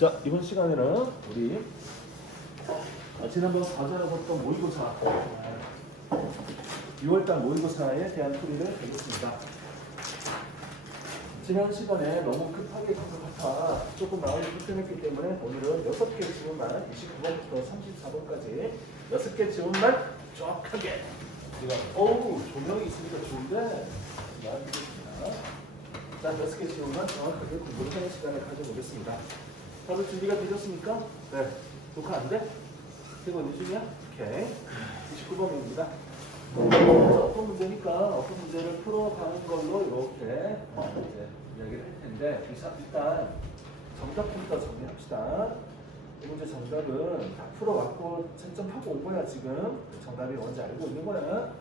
자, 이번 시간에는 우리 지난번 과제로 봤던 모의고사 6월달 모의고사에 대한 풀이를 해보겠습니다. 지난 시간에 너무 급하게 강조하다 조금 나오기 불편했기 때문에 오늘은 6개 지문만 29번부터 34번까지 6개 지문만 정확하게 어우 조명이 있으니까 좋은데 자, 6개 지문만 정확하게 공부를 하는 시간을 가져보겠습니다. 다들 준비가 되셨습니까? 네. 녹화 안 돼? 이거 늦으냐? 오케이. 29번입니다. 어떤 문제니까 어떤 문제를 풀어가는 걸로 이렇게 이제 이야기를 할 텐데 일단 정답부터 정리합시다. 이 문제 정답은 다 풀어갖고 채점하고 온 거야 지금. 정답이 뭔지 알고 있는 거야.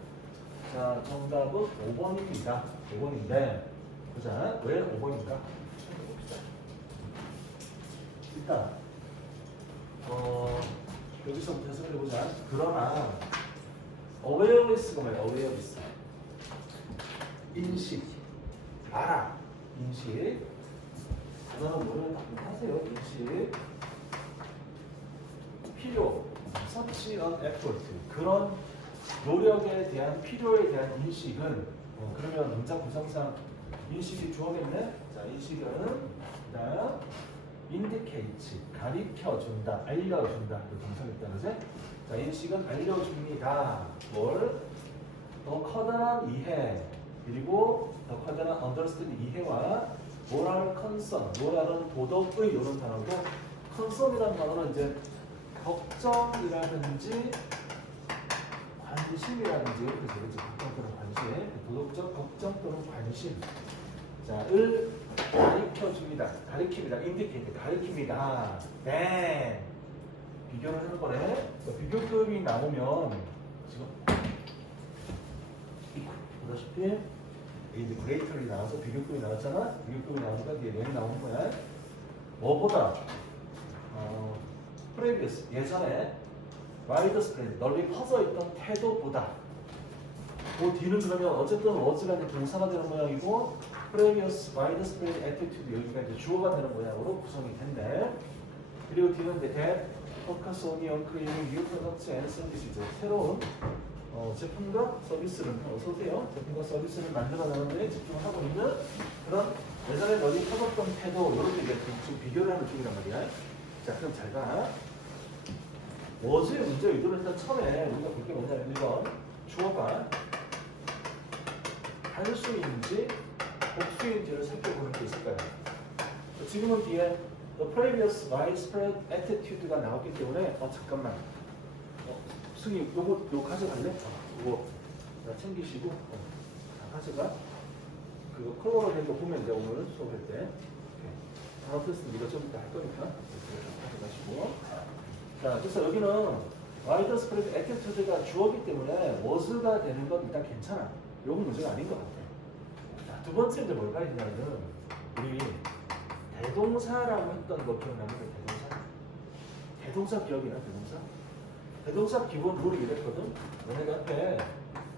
자, 정답은 5번입니다. 5번인데 보자. 왜 5번인가? 일단 여기서부터 해석을 해보자. 그러나 awareness가 뭐야? awareness 인식, 알아, 인식. 단어는 뭐를 다 하세요. 인식, 필요, search on effort. 그런 노력에 대한 필요에 대한 인식은 그러면 문장 구성상 인식이 주어겠네. 자, 인식은 그다음 indicate, 가리켜준다, 알려준다. 그 동사겠다, 그지? 자, 인식은 알려줍니다. 뭘? 더 커다란 이해, 그리고 더 커다란 understand 이해와 moral concern, moral은 도덕의 이런 단어고, concern이라는 단어는 이제 걱정이라든지 관심이라든지 이렇게 되겠죠. 걱정 또는 관심, 도덕적 걱정 또는 관심. 자, 을 가리켜줍니다. 가리킵니다. indicate, 가리킵니다. 네. 비교를 하는 거네. 비교급이 나오면 지금 보다시피 이제 greater이 나와서 비교급이 나왔잖아. 비교급이 나오니까 뒤에 낸이 나오는 거야. 뭐보다 previous 예전에 widespread 널리 퍼져 있던 태도보다. 그 뒤는 그러면 어쨌든 was가 이제 동사가 되는 모양이고 previous widespread attitude 여기가 이제 주어가 되는 모양으로 구성이 된대. 그리고 뒤는 이제 that focus on creating new products and services. 새로운 제품과 서비스를 어서오세요. 제품과 서비스를 만들어내는 데 집중하고 있는 그런 예전에 널리 퍼졌던 태도 이런 게 지금 비교를 하는 중이란 말이야. 자, 그럼 잘 봐. was의 문제 의도를 일단 처음에 우리가 볼 게 뭐냐면 1번 주어가 단수인지 복수인지를 살펴보는 게 있을 거예요. 지금은 뒤에 the previous widespread attitude가 나왔기 때문에 잠깐만 승희 요거 가져갈래? 요거 챙기시고 가져가. 그거 컬러로 된 거 보면 이제 오늘 수업할 때 단어 테스트 네가 좀 이따 할 거니까 가져가시고. 자, 그래서 여기는 widespread attitude가 주어기 때문에 was가 되는 건 일단 괜찮아. 요건 문제가 아닌 것 같아. 자, 두 번째 이제 뭘 봐야 되냐면 우리 대동사라고 했던 거 기억나는데 대동사 기억이나 대동사 기본 룰이 이랬거든. 너네가 앞에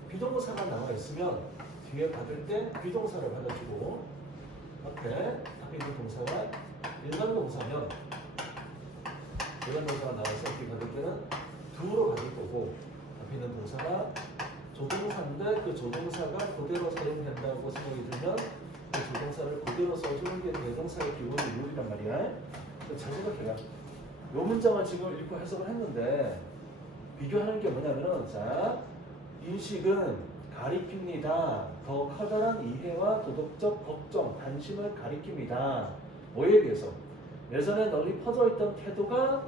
비동사가 나와 있으면 뒤에 받을 때 비동사를 받아주고 앞에 있는 동사가 일반 동사면 일반 동사가 나와서 뒤에 받을 때는 do로 받을 거고 앞에 있는 동사가 조동사인데 그 조동사가 그대로 사용된다고 생각이 들면 그 조동사를 그대로 써주는 게 대동사의 기본 룰이란 말이야. 잘 생각해요. 이 문장을 지금 읽고 해석을 했는데 비교하는 게 뭐냐면은 자, 인식은 가리킵니다. 더 커다란 이해와 도덕적 걱정, 관심을 가리킵니다. 뭐에 비해서? 예전에 널리 퍼져 있던 태도가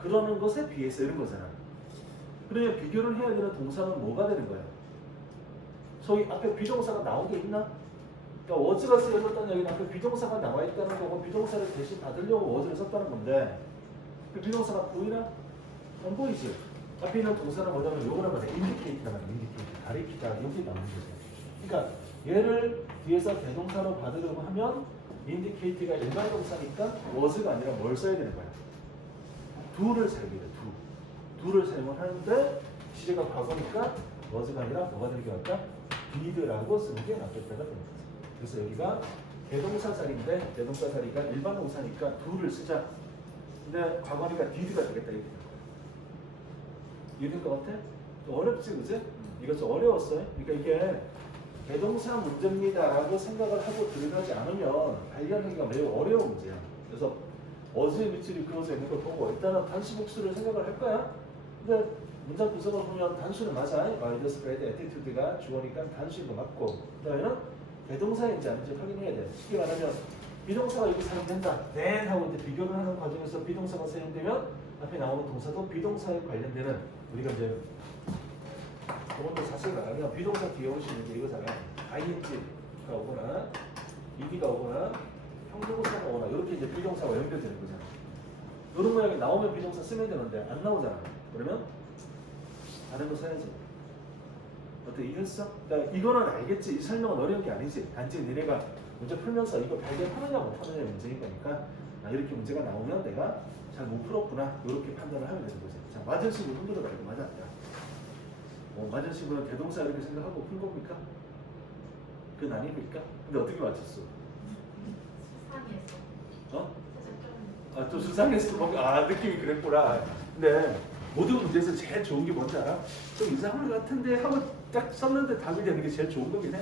그러는 것에 비해서 이런 거잖아. 그러면 비교를 해야 되는 동사는 뭐가 되는 거야? 소위 앞에 비동사가 나온 게 있나? 그러니까 was가 쓰여졌다는 얘기는 앞에 비동사가 나와 있다는 거고 비동사를 대신 받으려고 was를 썼다는 건데 그 비동사가 보이나? 안 보이지? 앞에 있는 동사는 뭐냐면 요거란 말이야. indicate란 말이야. indicate. 가리키다. 여기 나오는 거죠. 그러니까 얘를 뒤에서 대동사로 받으려고 하면 indicate가 일반 동사니까 was가 아니라 뭘 써야 되는 거야? do를 사용해야 돼. do를 사용을 하는데 시제가 과거니까 was가 아니라 뭐가 되는 게 맞다? did라고 쓰는 게 낫겠다가 되는 거지. 그래서 여기가 대동사 자리인데 대동사 자리가 일반 동사니까 do를 쓰자. 근데 과거니까 did가 되겠다 이렇게. 이해된 것 같아? 좀 어렵지, 그지? 이거 좀 어려웠어요. 그러니까 이게 대동사 문제입니다라고 생각을 하고 들어가지 않으면 발견하기가 매우 어려운 문제야. 그래서 어디에 밑줄이 그어져 있는 걸 보고 일단은 단수 복수를 생각을 할 거야. 근데 문장 구성을 보면 단수는 맞아. 와이드 스프레드 애티튜드가 주어니까 단수인 거 맞고 그다음에는 대동사인지 아닌지 확인해야 돼. 쉽게 말하면 비동사가 여기 사용된다. then 하고 이제 비교를 하는 과정에서 비동사가 사용되면 앞에 나오는 동사도 비동사에 관련되는 우리가 이제 저번도 사실 말하면 비동사 뒤에 올 수 있는 게 이거잖아요. ing가 오거나 ed가 오거나 형용사가 오거나 이렇게 이제 비동사가 연결되는 거잖아. 이런 모양이 나오면 비동사 쓰면 되는데 안 나오잖아. 그러면 다른 거 써야지. 어때 이해했어? 그러니까 이거는 알겠지. 이 설명은 어려운 게 아니지. 단지 너네가 문제 풀면서 이거 발견하느냐 못하느냐 문제인 거니까 이렇게 문제가 나오면 내가 잘 못 풀었구나 이렇게 판단을 하면 되는 거지. 자, 맞은 식으로 흔들어 말고 맞았다. 맞은 식으로 대동사 이렇게 생각하고 푼 겁니까? 그건 아닙니까? 근데 어떻게 맞췄어? 수상해서. 어? 살짝 좀. 좀 수상했어. 뭔가 느낌이 그랬구나. 근데 모든 문제에서 제일 좋은 게 뭔지 알아? 좀 이상한 것 같은데 하고 딱 썼는데 답이 되는 게 제일 좋은 거긴 해.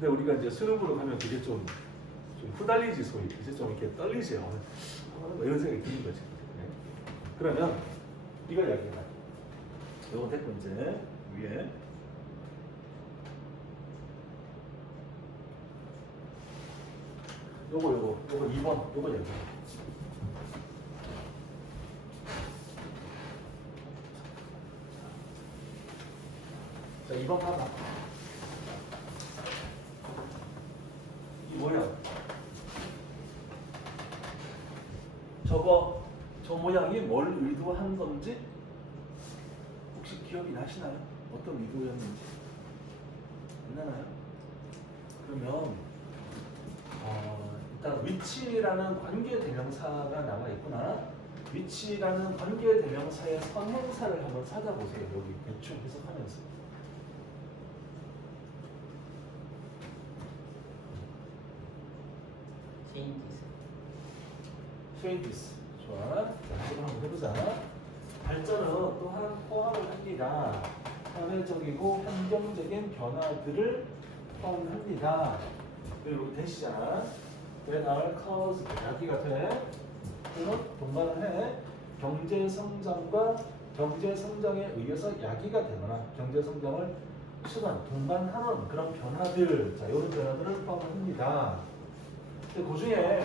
근데 우리가 이제 수능으로 가면 그게 좀 후달리지 소위. 이제 좀 이렇게 떨리지. 뭐 이런 생각이 드는 거지. 네. 그러면 이걸 이야기해봐. 요거 됐고 이제 위에 요거 2번 요거 얘기해. 자 2번 봐봐. 이 뭐야? 저 모양이 뭘 의도한 건지 혹시 기억이 나시나요? 어떤 의도였는지 안 나나요? 그러면 일단 위치라는 관계 대명사가 나와 있구나. 위치라는 관계 대명사의 선행사를 한번 찾아보세요. 여기 대충 해석하면서. changes. 좋아. 자, 이거 한번 해보자. 발전은 또한 포함을 합니다. 사회적이고 환경적인 변화들을 포함합니다. 그리고 대시잖아. When are cause 야기가 돼. 그래서 동반을 해. 경제 성장과 경제 성장에 의해서 야기가 되거나 경제 성장을 수반, 동반하는 그런 변화들, 자, 이런 변화들을 포함합니다. 근데 그 중에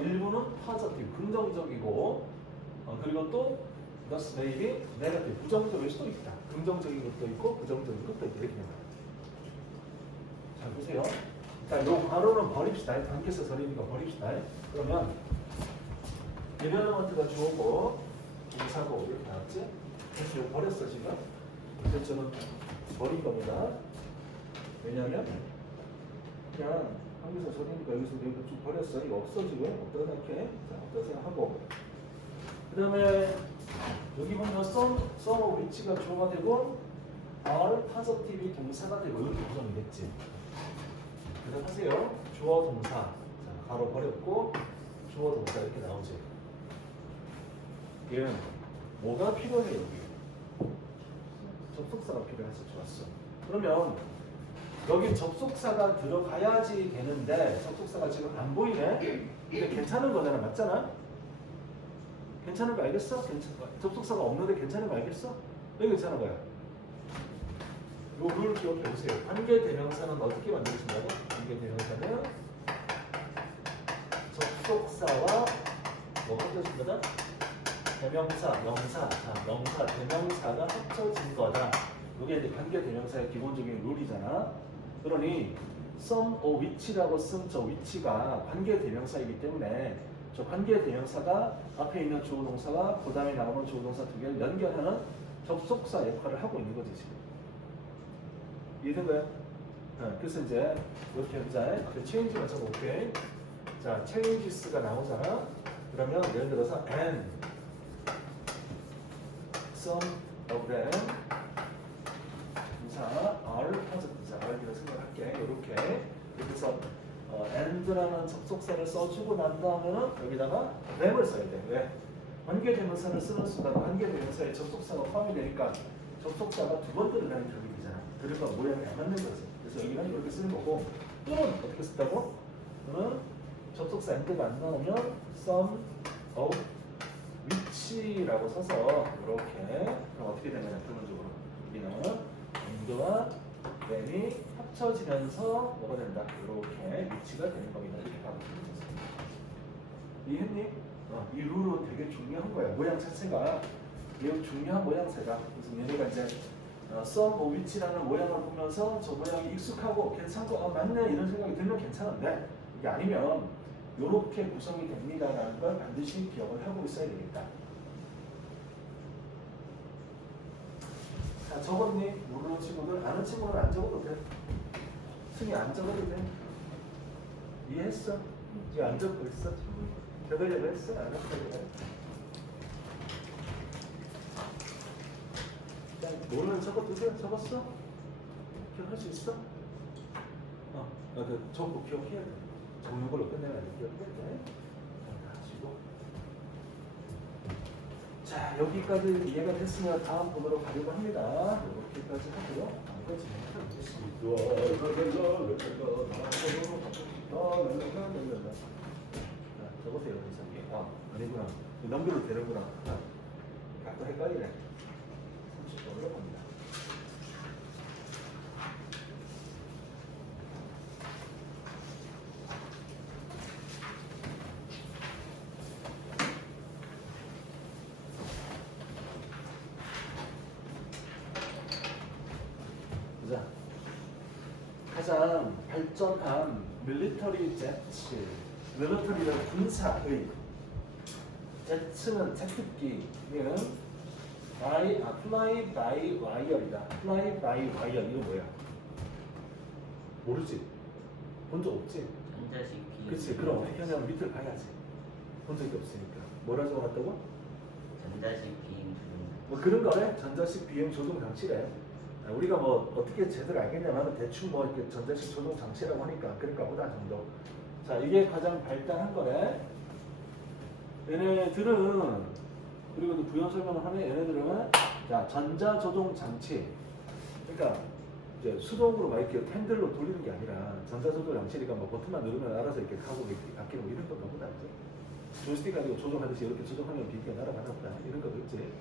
일부는 positive, 긍정적이고, 그리고 또 thus may be negative, 부정적일 수도 있다. 긍정적인 것도 있고 부정적인 것도 있다. 이렇게 됩니다. 잘 보세요. 자, 요 괄호는 버립시다. 관계에서 서리니까 버립시다. 그러면 에르먼트가 주어고 동사고 이렇게 나왔지? 그래서 이거 버렸어 지금. 그래서 저는 버린 겁니다. 왜냐면 그냥 관계에서 서리니까 여기서 내가 쭉 버렸어. 이거 없어 지금. 없다 생각해. 자, 없다 생각하고. 그 다음에 여기 보면 some 위치가 주어가 되고 are positive 동사가 되고 이렇게 구성이 됐지. 그래서 하세요. 주어 동사. 자, 가로 버렸고 주어 동사 이렇게 나오지. 얘는 뭐가 필요해 여기? 접속사가 필요해서 좋았어. 그러면 여기 접속사가 들어가야지 되는데 접속사가 지금 안 보이네? 근데 괜찮은 거잖아. 맞잖아? 괜찮은 거 알겠어? 접속사가 없는데 괜찮은 거 알겠어? 왜 괜찮은 거야? 요 룰 기억해 보세요. 관계 대명사는 어떻게 만들어진다고? 관계 대명사는 접속사와 뭐 합쳐진 거다? 대명사, 명사, 명사, 대명사가 합쳐진 거다. 이게 이제 관계 대명사의 기본적인 룰이잖아. 그러니 some or which라고 쓴 저 위치가 관계 대명사이기 때문에 저 관계 대명사가 앞에 있는 주어 동사와 그 다음에 나오는 주어 동사 두 개를 연결하는 접속사 역할을 하고 있는 거지 지금. 이해된 거야? 그래서 이제 이렇게 해보자. 앞에 change만 적어볼게. 자, changes가 나오잖아. 그러면 예를 들어서 and some of them 동사 are positive. 자, R이라고 생각할게. 이렇게 해서 and라는 접속사를 써주고 난 다음에는 여기다가 then을 써야 돼. 왜? 관계대명사를 쓰는 순간 관계대명사에 접속사가 포함이 되니까 접속사가 두 번 들어가는 격이 되잖아. 들어가 모양이 안 맞는 거지. 그래서 여기는 이렇게 쓰는 거고 또는 어떻게 쓴다고? 또는 접속사 and가 안 나오면 some of which라고 써서 이렇게 그럼 어떻게 되냐면 기본적으로 여기는 and와 then이 합쳐지면서 뭐가 된다? 이렇게 위치가 되는 겁니다. 이렇게 가면 됩니다. 이해했니? 이 룰은 되게 중요한 거야. 모양 자체가 매우 중요한 모양새다. 그래서 얘네가 이제 some of which라는 모양을 보면서 저 모양이 익숙하고 괜찮고 맞네 이런 생각이 들면 괜찮은데 이게 아니면 이렇게 구성이 됩니다라는 걸 반드시 기억을 하고 있어야 되겠다. 자, 적었니? 모르는 친구들, 아는 친구는 안 적어도 돼. 승이 안 적어도 돼. 이해했어? 이제 안 적고 있어? 적으려고 했어? 안 했어? 모르는 적어도 돼? 적었어? 기억할 수 있어? 적고 기억해야 돼. 적는 걸로 끝내면 안 돼. 기억해야 돼. 하시고. 자, 여기까지 이해가 됐으면 다음 번호로 가려고 합니다. 이렇게까지 하고요. 나머지 적으세요, 이상하게. 아니구나. 넘겨도 되는구나. 가끔 헷갈리네. 30번 올라갑니다. 자, 가장 발전한 밀리터리 제트, 밀리터리는 군사의 제트는 제트기는 fly by wire이다. fly by wire 이거 뭐야? 모르지? 본 적 없지? 전자식 비행. 그치? 그럼 어떻게 하냐면 밑을 봐야지. 본 적이 없으니까. 뭐라 적어놨다고? 전자식 비행 중. 뭐 그런 거래? 전자식 비행 조종 장치래. 우리가 뭐 어떻게 제대로 알겠냐면 대충 뭐 이렇게 전자식 조종 장치라고 하니까 그런가 보다 정도. 자, 이게 가장 발달한 거래. 얘네들은 그리고 또 부연 설명을 하면 얘네들은 자 전자 조종 장치. 그러니까 이제 수동으로 막 이렇게 핸들로 돌리는 게 아니라 전자 조종 장치니까 뭐 버튼만 누르면 알아서 이렇게 가고 이렇게 바뀌고 이런 건가 보다. 조이스틱 가지고 조종하듯이 이렇게 조종하면 비행기가 날아가나 보다. 이런 거겠지.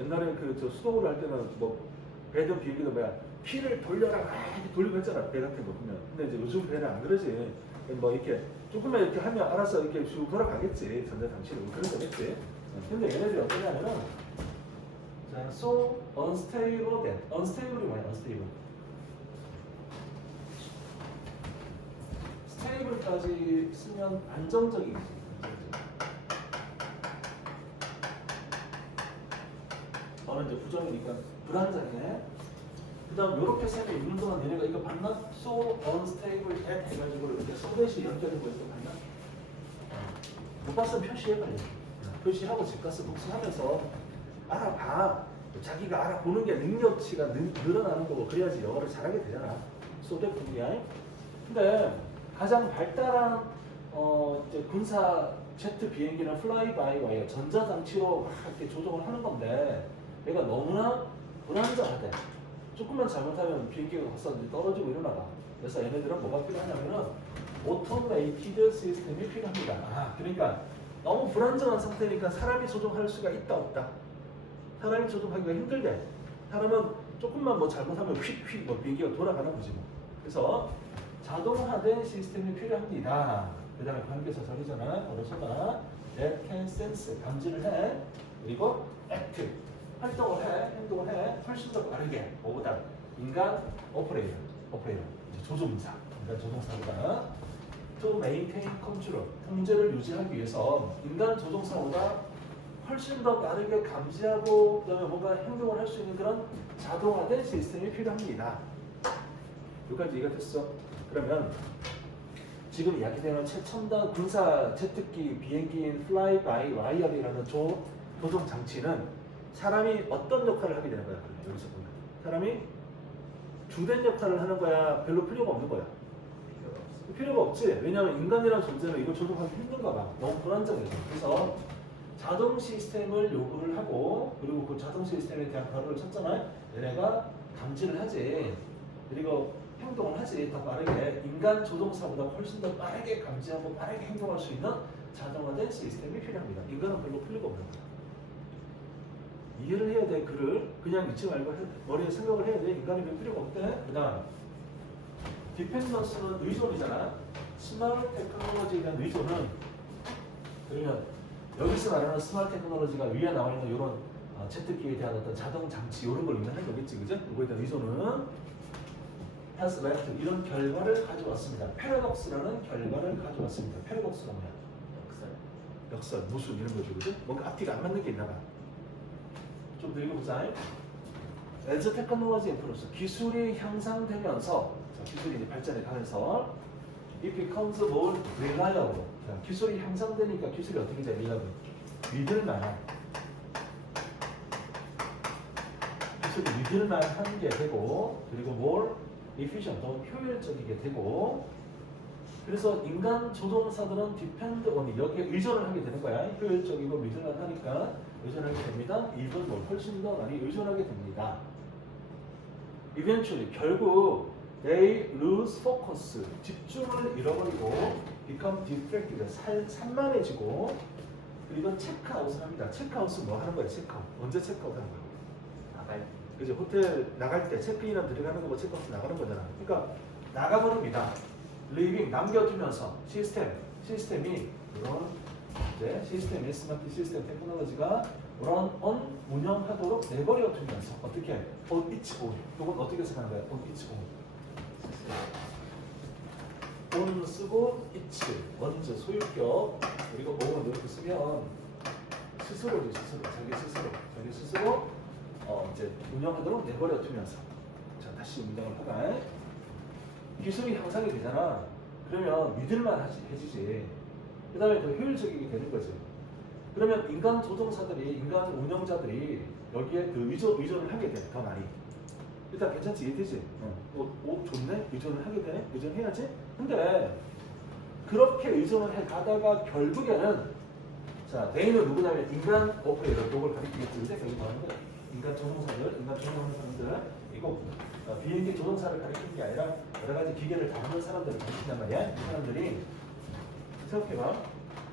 옛날에 그 저 수동으로 할 때는 뭐 배든 비행기도 뭐야 키를 돌려라 이렇게 돌리고 했잖아 배 같은 거 보면. 근데 이제 요즘 배는 안 그러지. 뭐 이렇게 조금만 이렇게 하면 알아서 이렇게 쭉 돌아가겠지 전자 장치로 그런 거겠지. 근데 얘네들이 어떠냐면은 자 so unstable then unstable이 뭐야 unstable. stable까지 쓰면 안정적이지. 너는 이제 부정이니까 불안정해. 그 다음 요렇게 셈이 있는 동안 얘네가 이거 봤나? So unstable at 해가지고 이렇게 소댓이 연결된 거 이거 봤나? 못 봤으면 표시해 빨리. 표시하고 집값을 복습하면서 알아봐. 자기가 알아보는 게 능력치가 늘어나는 거고 그래야지 영어를 잘하게 되잖아. So that 분이야. 근데 가장 발달한 이제 군사 제트 비행기는 fly by wire 전자 장치로 막 이렇게 조종을 하는 건데 얘가 너무나 불안정하대. 조금만 잘못하면 비행기가 가서 떨어지고 일어나가. 그래서 얘네들은 뭐가 필요하냐면은 오토메이티드 시스템이 필요합니다. 그러니까 너무 불안정한 상태니까 사람이 조종할 수가 있다 없다. 사람이 조종하기가 힘들대. 사람은 조금만 뭐 잘못하면 휙휙 뭐 비행기가 돌아가는 거지 뭐. 그래서 자동화된 시스템이 필요합니다. 그 다음에 관계사절이잖아. 걸어서가 that can sense 감지를 해. 그리고 act 활동을 해, 행동을 해. 훨씬 더 빠르게 뭐보다 인간 오퍼레이터 이제 조종사 인간 조종사보다 to maintain control 통제를 유지하기 위해서 인간 조종사보다 훨씬 더 빠르게 감지하고 그다음에 뭔가 행동을 할 수 있는 그런 자동화된 시스템이 필요합니다. 여기까지 이해가 됐어? 그러면 지금 이야기되는 최첨단 군사 제트기 비행기인 fly by wire이라는 조종 장치는 사람이 어떤 역할을 하게 되는 거야? 여기서 보면 사람이 주된 역할을 하는 거야? 별로 필요가 없는 거야? 필요가 없지. 왜냐하면 인간이라는 존재는 이걸 조종하기 힘든가 봐. 너무 불안정해서. 그래서 자동 시스템을 요구를 하고 그리고 그 자동 시스템에 대한 가로를 쳤잖아요. 얘네가 감지를 하지. 그리고 행동을 하지. 더 빠르게 인간 조종사보다 훨씬 더 빠르게 감지하고 빠르게 행동할 수 있는 자동화된 시스템이 필요합니다. 인간은 별로 필요가 없는 거야. 이해를 해야 돼. 글을 그냥 읽지 말고 머리에 생각을 해야 돼. 인간이 별 필요가 없대. 그다음 디펜던스는 의존이잖아. 스마트 테크놀로지에 대한 의존은 그러면 여기서 말하는 스마트 테크놀로지가 위에 나와 있는 이런 제트기에 대한 어떤 자동 장치 이런 걸 의미하는 거겠지, 그죠? 이거에 대한 의존은 has left 이런 결과를 가져왔습니다. 패러독스라는 결과를 가져왔습니다. 패러독스가 뭐야? 역설, 무슨 이런 거죠, 그죠? 뭔가 앞뒤가 안 맞는 게 있나 봐. 좀 더 읽어보자. As technology improves, 기술이 향상되면서 기술이 이제 발전해 가면서 it becomes more reliable. 자, 기술이 향상되니까 기술이 어떻게 돼? reliable. 믿을만한. 기술이 믿을만한 게 되고 그리고 more efficient, 더 효율적이게 되고 그래서 인간 조종사들은 depend on 여기에 의존을 하게 되는 거야. 효율적이고 믿을만하니까 의존하게 됩니다. even more 훨씬 더 많이 의존하게 됩니다. eventually 결국 they lose focus 집중을 잃어버리고 become distracted 산만해지고 그리고 체크아웃을 합니다. 체크아웃은 뭐 하는 거예요? 체크아웃 언제 체크아웃 하는 거예요? 나갈 그죠? 호텔 나갈 때 체크인은 들어가는 거고 체크아웃 나가는 거잖아. 그러니까 나가버립니다. leaving 남겨두면서 시스템이 이런 이제 시스템이 스마트 시스템 테크놀로지가 run on 운영하도록 내버려 두면서 어떻게 on its own 이건 어떻게 생각하는 거야? on its own on 쓰고 its 먼저 소유격 그리고 own 이렇게 쓰면 스스로지 자기 스스로 이제 운영하도록 내버려 두면서 자 다시 운영을 하다 기술이 향상이 되잖아. 그러면 믿을만 해지지. 그 다음에 더 효율적이게 되는 거지. 그러면 인간 조종사들이, 인간 운영자들이 여기에 그 의존을 하게 돼, 더 많이. 일단 괜찮지? 이해되지? 좋네? 의존을 하게 되네? 의존해야지? 근데 그렇게 의존을 해 가다가 결국에는 자, 대인은 누구냐면 인간 오퍼레이터, 이걸 가리키겠지. 근데 여기 나오는 거야. 인간 조종사들, 인간 조종하는 사람들, 이거 비행기 조종사를 가리키는 게 아니라 여러 가지 기계를 다루는 사람들을 가리킨단 말이야. 이 사람들이 생각해봐.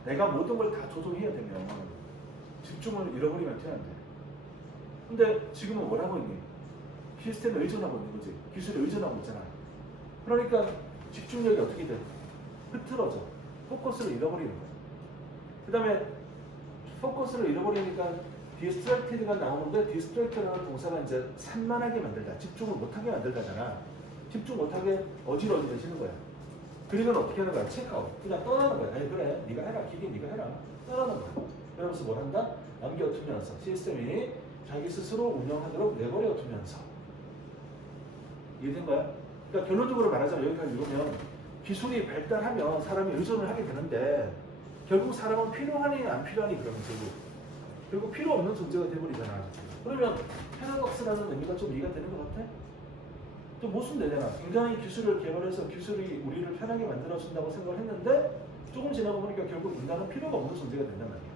내가 모든 걸 다 조종해야 되면 집중을 잃어버리면 돼야 돼. 근데 지금은 뭘 하고 있니? 시스템에 의존하고 있는 거지. 기술에 의존하고 있잖아. 그러니까 집중력이 어떻게 돼? 흐트러져. 포커스를 잃어버리는 거야. 그 다음에 포커스를 잃어버리니까 distracted가 나오는데 distracted라는 동사가 이제 산만하게 만들다, 집중을 못하게 만들다잖아. 집중 못하게 어지러지는 거야. 그리고는 어떻게 하는 거야? 체크아웃. 그냥 떠나는 거야. 아니 그래, 네가 해라. 기계 네가 해라. 떠나는 거야. 그러면서 뭘 한다? 남겨두면서 시스템이 자기 스스로 운영하도록 내버려두면서. 이해된 거야? 그러니까 결론적으로 말하자면 여기까지 읽으면 기술이 발달하면 사람이 의존을 하게 되는데 결국 사람은 필요하니 안 필요하니 그러면 결국 필요 없는 존재가 돼버리잖아. 그러면 패러독스라는 의미가 좀 이해가 되는 것 같아? 또 무슨 되잖아. 인간이 기술을 개발해서 기술이 우리를 편하게 만들어준다고 생각을 했는데 조금 지나고 보니까 결국 인간은 필요가 없는 존재가 된단 말이야.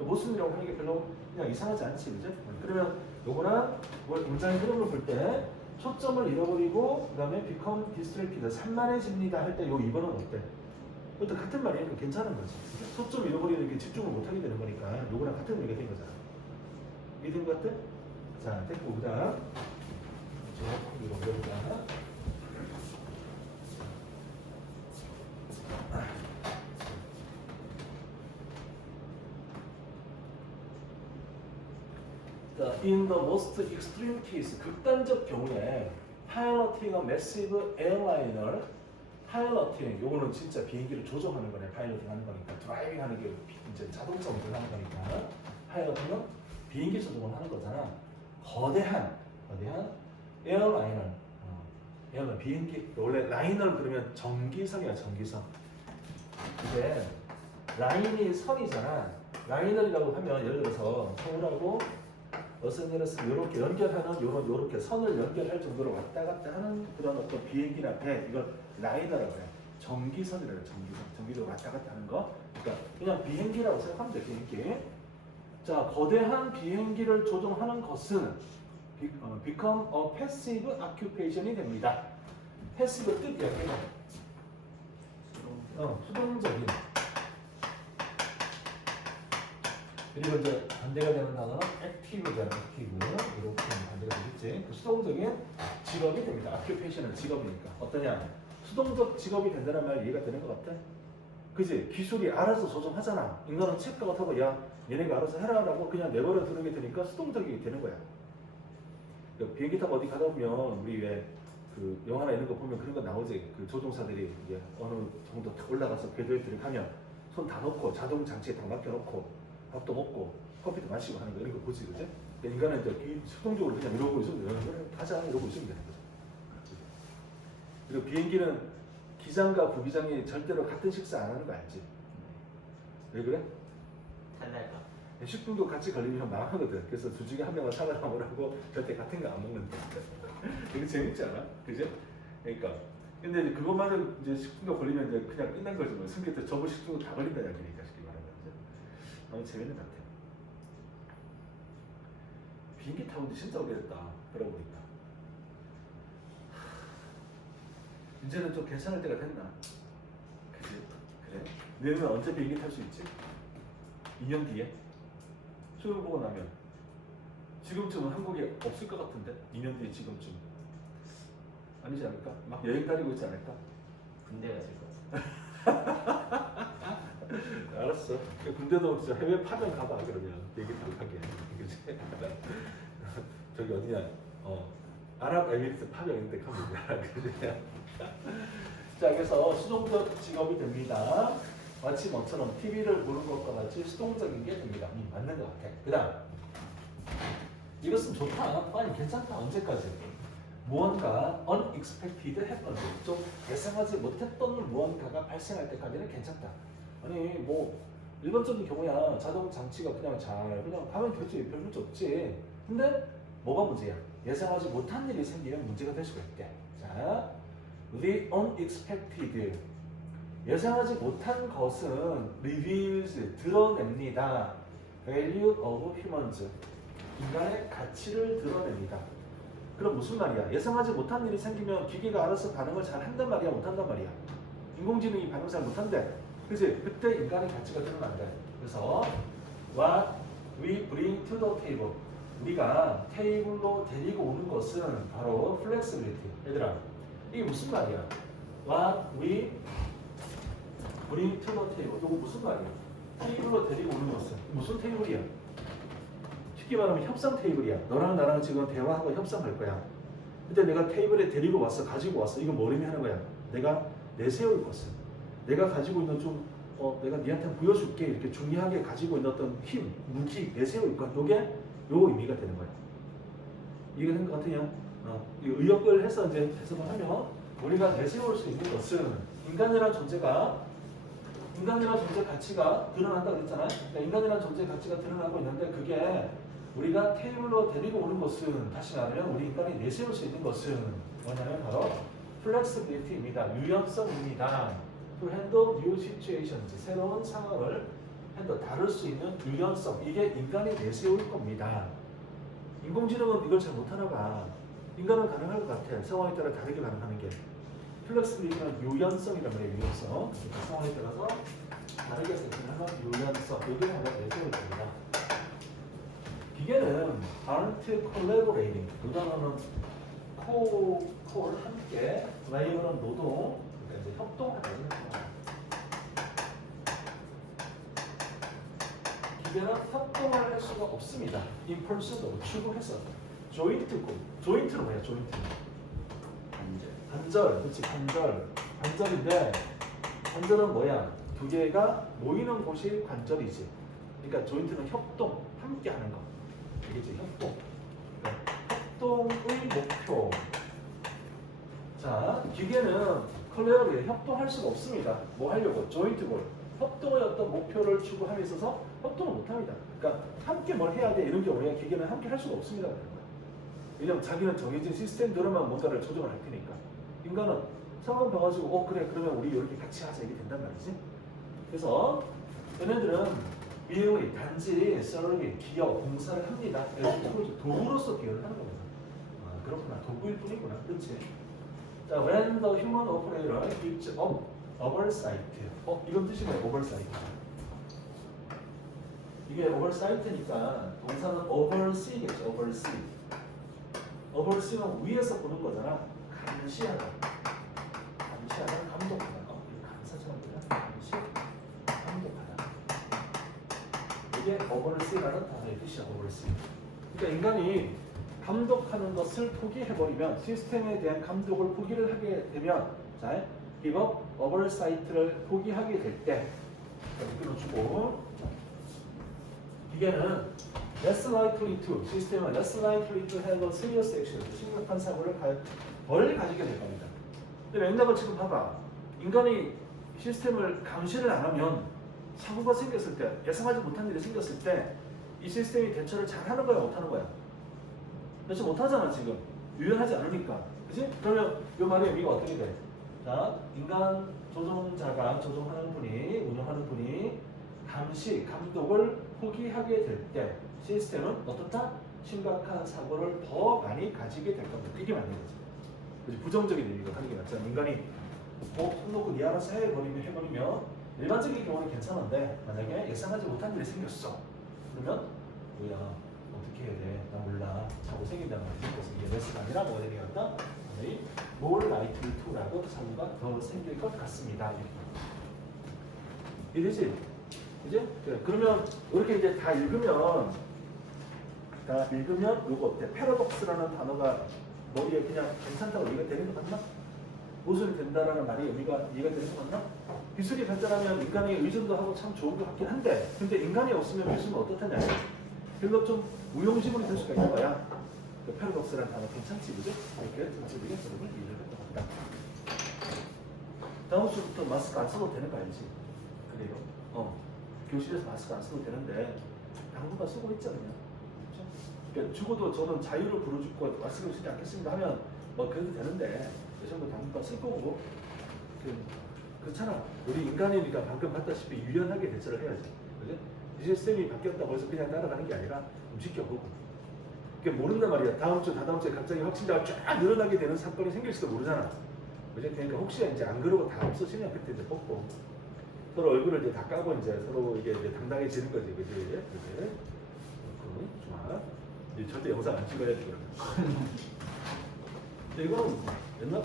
모순이라고 하는 게 별로 그냥 이상하지 않지, 그죠? 그러면 요거랑 문장의 흐름을 볼 때 초점을 잃어버리고 그 다음에 become distracted, 산만해집니다 할 때 요 2번은 어때? 그것도 같은 말이니까 괜찮은 거지. 초점 잃어버리는 게 집중을 못하게 되는 거니까 요거랑 같은 의미가 된 거잖아. 이해된 것 같아? 자, 됐고 그 다음 이거 올려보자. In the most extreme case, 극단적 경우에 piloting a massive airliner, piloting, 요거는 진짜 비행기를 조종하는 거네. 파일로팅 하는 거니까, 드라이빙 하는 게 이제 자동차 운전하는 거니까, 파일로팅은 비행기 조종을 하는 거잖아. 거대한 에어라이너, 에어라이너 비행기 원래 라이너 그러면 정기선이야, 정기선. 이게 라인이 선이잖아. 라이너라고 하면 예를 들어서 서울하고 로스앤젤레스 이렇게 연결하는 요렇게 선을 연결할 정도로 왔다 갔다 하는 그런 어떤 비행기나 배, 이걸 라이너라고 해. 전기선이래요. 전기선. 전기로 왔다 갔다 하는 거. 그러니까 그냥 비행기라고 생각하면 돼요. 비행기. 자, 거대한 비행기를 조종하는 것은 become a passive occupation이 됩니다. passive 뜻이야. 그냥 수동적인. 그리고 이제 반대가 되는 단어는 active잖아. active. 이렇게 반대가 되겠지. 그 수동적인 직업이 됩니다. occupation은 직업이니까. 어떠냐? 수동적 직업이 된다는 말 이해가 되는 것 같아? 그지? 기술이 알아서 조종하잖아. 인간은 체크가 타고 야 얘네가 알아서 해라라고 그냥 내버려 두게 되니까 수동적이 되는 거야. 비행기 타고 어디 가다 보면 우리 왜 그 영화나 이런 거 보면 그런 거 나오지. 그 조종사들이 이제 어느 정도 탁 올라가서 궤도에 들어가면 손 다 놓고 자동 장치에 다 맡겨놓고 밥도 먹고 커피도 마시고 하는 거 이런 거 보지, 그지? 인간은 이제 수동적으로 그냥 이러고 있으면 그래, 가자 이러고 있으면 되는 거죠. 그리고 비행기는 기장과 부기장이 절대로 같은 식사 안 하는 거 알지? 왜 그래? 탈날까? 식품도 같이 걸리면 망하거든. 그래서 둘 중에 한 명은 사과를 먹으라고 절대 같은 거 안 먹는다. 되게 재밌지 않아? 그죠? 그러니까. 근데 이제 그것만은 이제 식품도 걸리면 이제 그냥 끝난 거지 뭐. 승객들 전부 식품도 다 걸린다 이야기니까 쉽게 말하면. 너무 재밌는 것 같아요. 비행기 타고 있는데 진짜 오래됐다. 들어보니까. 이제는 좀 괜찮을 때가 됐나? 그지? 그래? 내년에 언제 비행기 탈 수 있지? 2년 뒤에? 수능 보고 나면 지금쯤은 한국에 없을 것 같은데 2년 뒤에 지금쯤 아니지 않을까? 막 여행 다니고 있지 않을까? 군대 갔을 것 같아. 알았어. 군대도 진짜 해외 파병 가봐 그러면 얘기 다 하게. 그치? 저기 어디냐? 아랍에미리트 파병인데 가면 돼. 자, 그래서 수동적 직업이 됩니다. 마치 뭐처럼 TV를 보는 것과 같이 수동적인 게 됩니다. 맞는 것 같아. 그 다음 이것은 좋다. 아니 괜찮다. 언제까지? 무언가 unexpected happen. 좀 예상하지 못했던 무언가가 발생할 때까지는 괜찮다. 아니 뭐 일반적인 경우야 자동 장치가 그냥 가면 되지. 별 문제 없지. 근데 뭐가 문제야? 예상하지 못한 일이 생기면 문제가 될 수가 있대. 자, the unexpected. 예상하지 못한 것은 reveals, 드러냅니다. value of humans, 인간의 가치를 드러냅니다. 그럼 무슨 말이야? 예상하지 못한 일이 생기면 기계가 알아서 반응을 잘 한단 말이야? 못한단 말이야? 인공지능이 반응 잘 못한대. 그치? 그때 인간의 가치가 드러난대. 그래서 what we bring to the table, 우리가 테이블로 데리고 오는 것은 바로 flexibility. 얘들아, 이게 무슨 말이야? what we bring to the table. 이거 무슨 말이야? 테이블로 데리고 오는 것은 무슨 테이블이야? 쉽게 말하면 협상 테이블이야. 너랑 나랑 지금 대화하고 협상할 거야. 근데 내가 테이블에 데리고 왔어, 가지고 왔어. 이거 뭘 의미하는 거야? 내가 내세울 것은, 내가 가지고 있는 좀 내가 니한테 보여줄게 이렇게 중요하게 가지고 있는 어떤 힘, 무기, 내세울 것. 요게 요 의미가 되는 거야. 이해가 된 것 같으냐? 이 의역을 해서 이제 해석을 하면 우리가 내세울 수 있는 것은 인간이라는 존재 가치가 드러난다고 그랬잖아요. 그러니까 인간이라는 존재 가치가 드러나고 있는데 그게 우리가 테이블로 데리고 오는 것은 다시 말하면 우리 인간이 내세울 수 있는 것은 뭐냐면 바로 flexibility입니다. 유연성입니다. To handle new situations, 새로운 상황을 다룰 수 있는 유연성, 이게 인간이 내세울 겁니다. 인공지능은 이걸 잘 못하나 봐. 인간은 가능할 것 같아. 상황에 따라 다르게 반응하는 게. 플렉스빌리티는 유연성이란 말이에요. 유연성. 그러니까 상황에 따라서 다르게 생각하는 유연성. 이게 하나 내세울 겁니다. 기계는 aren't collaborating. 이 단어는 콜 함께, 라이브는 노동, 그러니까 이제 협동하는 거예요. 기계는 협동을 할 수가 없습니다. impulse도 추구해서. 조인트는 뭐야? 조인트. 관절, 그렇지, 관절인데 관절은 뭐야? 두 개가 모이는 곳이 관절이지. 그러니까 조인트는 협동, 함께 하는 거. 이게지, 협동. 협동의 목표. 자, 기계는 컬레어에 협동할 수가 없습니다. 뭐 하려고? 조인트 골. 협동의 어떤 목표를 추구함에 있어서 협동을 못합니다. 그러니까 함께 뭘 해야 돼 이런 경우에 기계는 함께 할 수가 없습니다. 왜냐면 자기는 정해진 시스템대로만 뭔가를 조정을 할 테니까. 인간은 상황 봐가지고 그래 그러면 우리 이렇게 같이 하자 이게 된단 말이지. 그래서 얘네들은 비용이 단지 서빙, 기여, 공사를 합니다. 그래서 도구로서 기여를 하는 겁니다. 아, 그렇구나. 도구일 뿐이구나. 그렇지. 자, when the human operator gives up oversight. 이건 뜻이 뭐야? oversight. 이게 oversight니까 동사는 oversee겠죠. oversee. oversee는 위에서 보는 거잖아. 감시하다. 감시하다. 감독하다. 이거 감사처럼 그냥 감시, 감독하다. 이게 oversee라는 단어의 뜻이야. oversee. 그러니까 인간이 감독하는 것을 포기해버리면 시스템에 대한 감독을 포기를 하게 되면 자, give up oversight를 포기하게 될 때 끊어주고 기계는 less likely to 시스템은 less likely to have a serious action 심각한 사고를 덜 가지게 될 겁니다. 근데 맥락을 지금 봐봐. 인간이 시스템을 감시를 안 하면 사고가 생겼을 때 예상하지 못한 일이 생겼을 때 이 시스템이 대처를 잘 하는 거야 못 하는 거야? 대처 못 하잖아 지금. 유연하지 않으니까. 그치? 그러면 이 말의 의미가 어떻게 돼? 자, 인간 조종자가 조종하는 분이 운영하는 분이 감시, 감독을 포기하게 될 때 시스템은 어떻다? 심각한 사고를 더 많이 가지게 될 겁니다. 이게 맞는 거지. 그치? 부정적인 의미가 하는 게 낫잖아. 인간이 손 놓고 니 알아서 해버리면 일반적인 경우는 괜찮은데 만약에 예상하지 못한 일이 생겼어. 그러면 뭐야 어떻게 해야 돼? 나 몰라. 사고 생긴다는 말이지. 그래서 이게 레스가 아니라 뭐가 되겠다? more likely to라고 사고가 더 생길 것 같습니다. 이해되지? 그지? 그래. 그러면 이렇게 이제 다 읽으면 요거 어때? 패러독스라는 단어가 머리에 그냥 괜찮다고 이해가 되는 것 같나? 모순이 된다라는 말이 의미가 이해가 되는 것 같나? 기술이 발달하면 인간이 의존도 하고 참 좋은 것 같긴 한데 근데 인간이 없으면 기술은 어떻다냐? 별로 좀 무용지물이 될 수가 있는 거야. 그 패러독스라는 단어 괜찮지, 그죠? 이렇게 전체적인 흐름을 이해를 했던 겁니다. 다음 주부터 마스크 안 써도 되는 거 알지? 그래요? 교실에서 마스크 안 써도 되는데 당분간 쓰고 있잖아요. 그렇죠? 그러니까 죽어도 저는 자유를 부르짖고 마스크를 쓰지 않겠습니다 하면 뭐 그래도 되는데 이 정도 당분간 쓸 거고 그렇잖아. 우리 인간이니까 방금 봤다시피 유연하게 대처를 해야지. 그지? 이 시스템이 바뀌었다고 해서 그냥 따라가는 게 아니라 좀 지켜보고. 그러니까 모른단 말이야. 다음 주에 갑자기 확진자가 쫙 늘어나게 되는 사건이 생길지도 모르잖아. 그지? 그러니까 혹시 이제 안 그러고 다 없어지면 그때 이제 뽑고 서로 얼굴을 이제 다 까고 이제 서로 이게 이제 당당해지는 거지, 그지? 그렇게. 좋아. 이제 절대 영상 안 찍어야 돼. 근데 이거는 옛날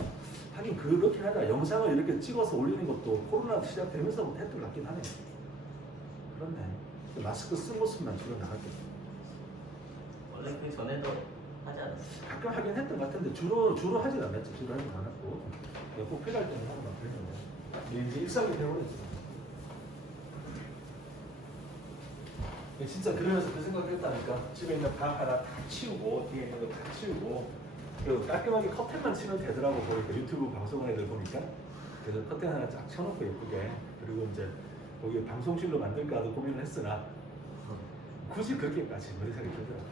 하긴 그렇긴 하다. 영상을 이렇게 찍어서 올리는 것도 코로나 시작되면서부터 했던 것 같긴 하네. 그렇네. 마스크 쓴 모습만 주로 나갔겠다. 원래 그 전에도 하지 않았어요? 가끔 하긴 했던 것 같은데 주로 하진 않았지. 주로 하진 않았고 꼭 필요할 때는 하고 막 그랬는데 이제 일상이 되어버렸지. 진짜 그러면서 그 생각을 했다니까. 집에 있는 방 하나 다 치우고 뒤에 있는 거 다 치우고 깔끔하게 커튼만 치면 되더라고. 보니까 유튜브 방송하는 애들 보니까. 그래서 커튼 하나 쫙 쳐놓고 예쁘게. 그리고 이제 거기 방송실로 만들까도 고민을 했으나 굳이 그렇게까지 머리색이 들더라고.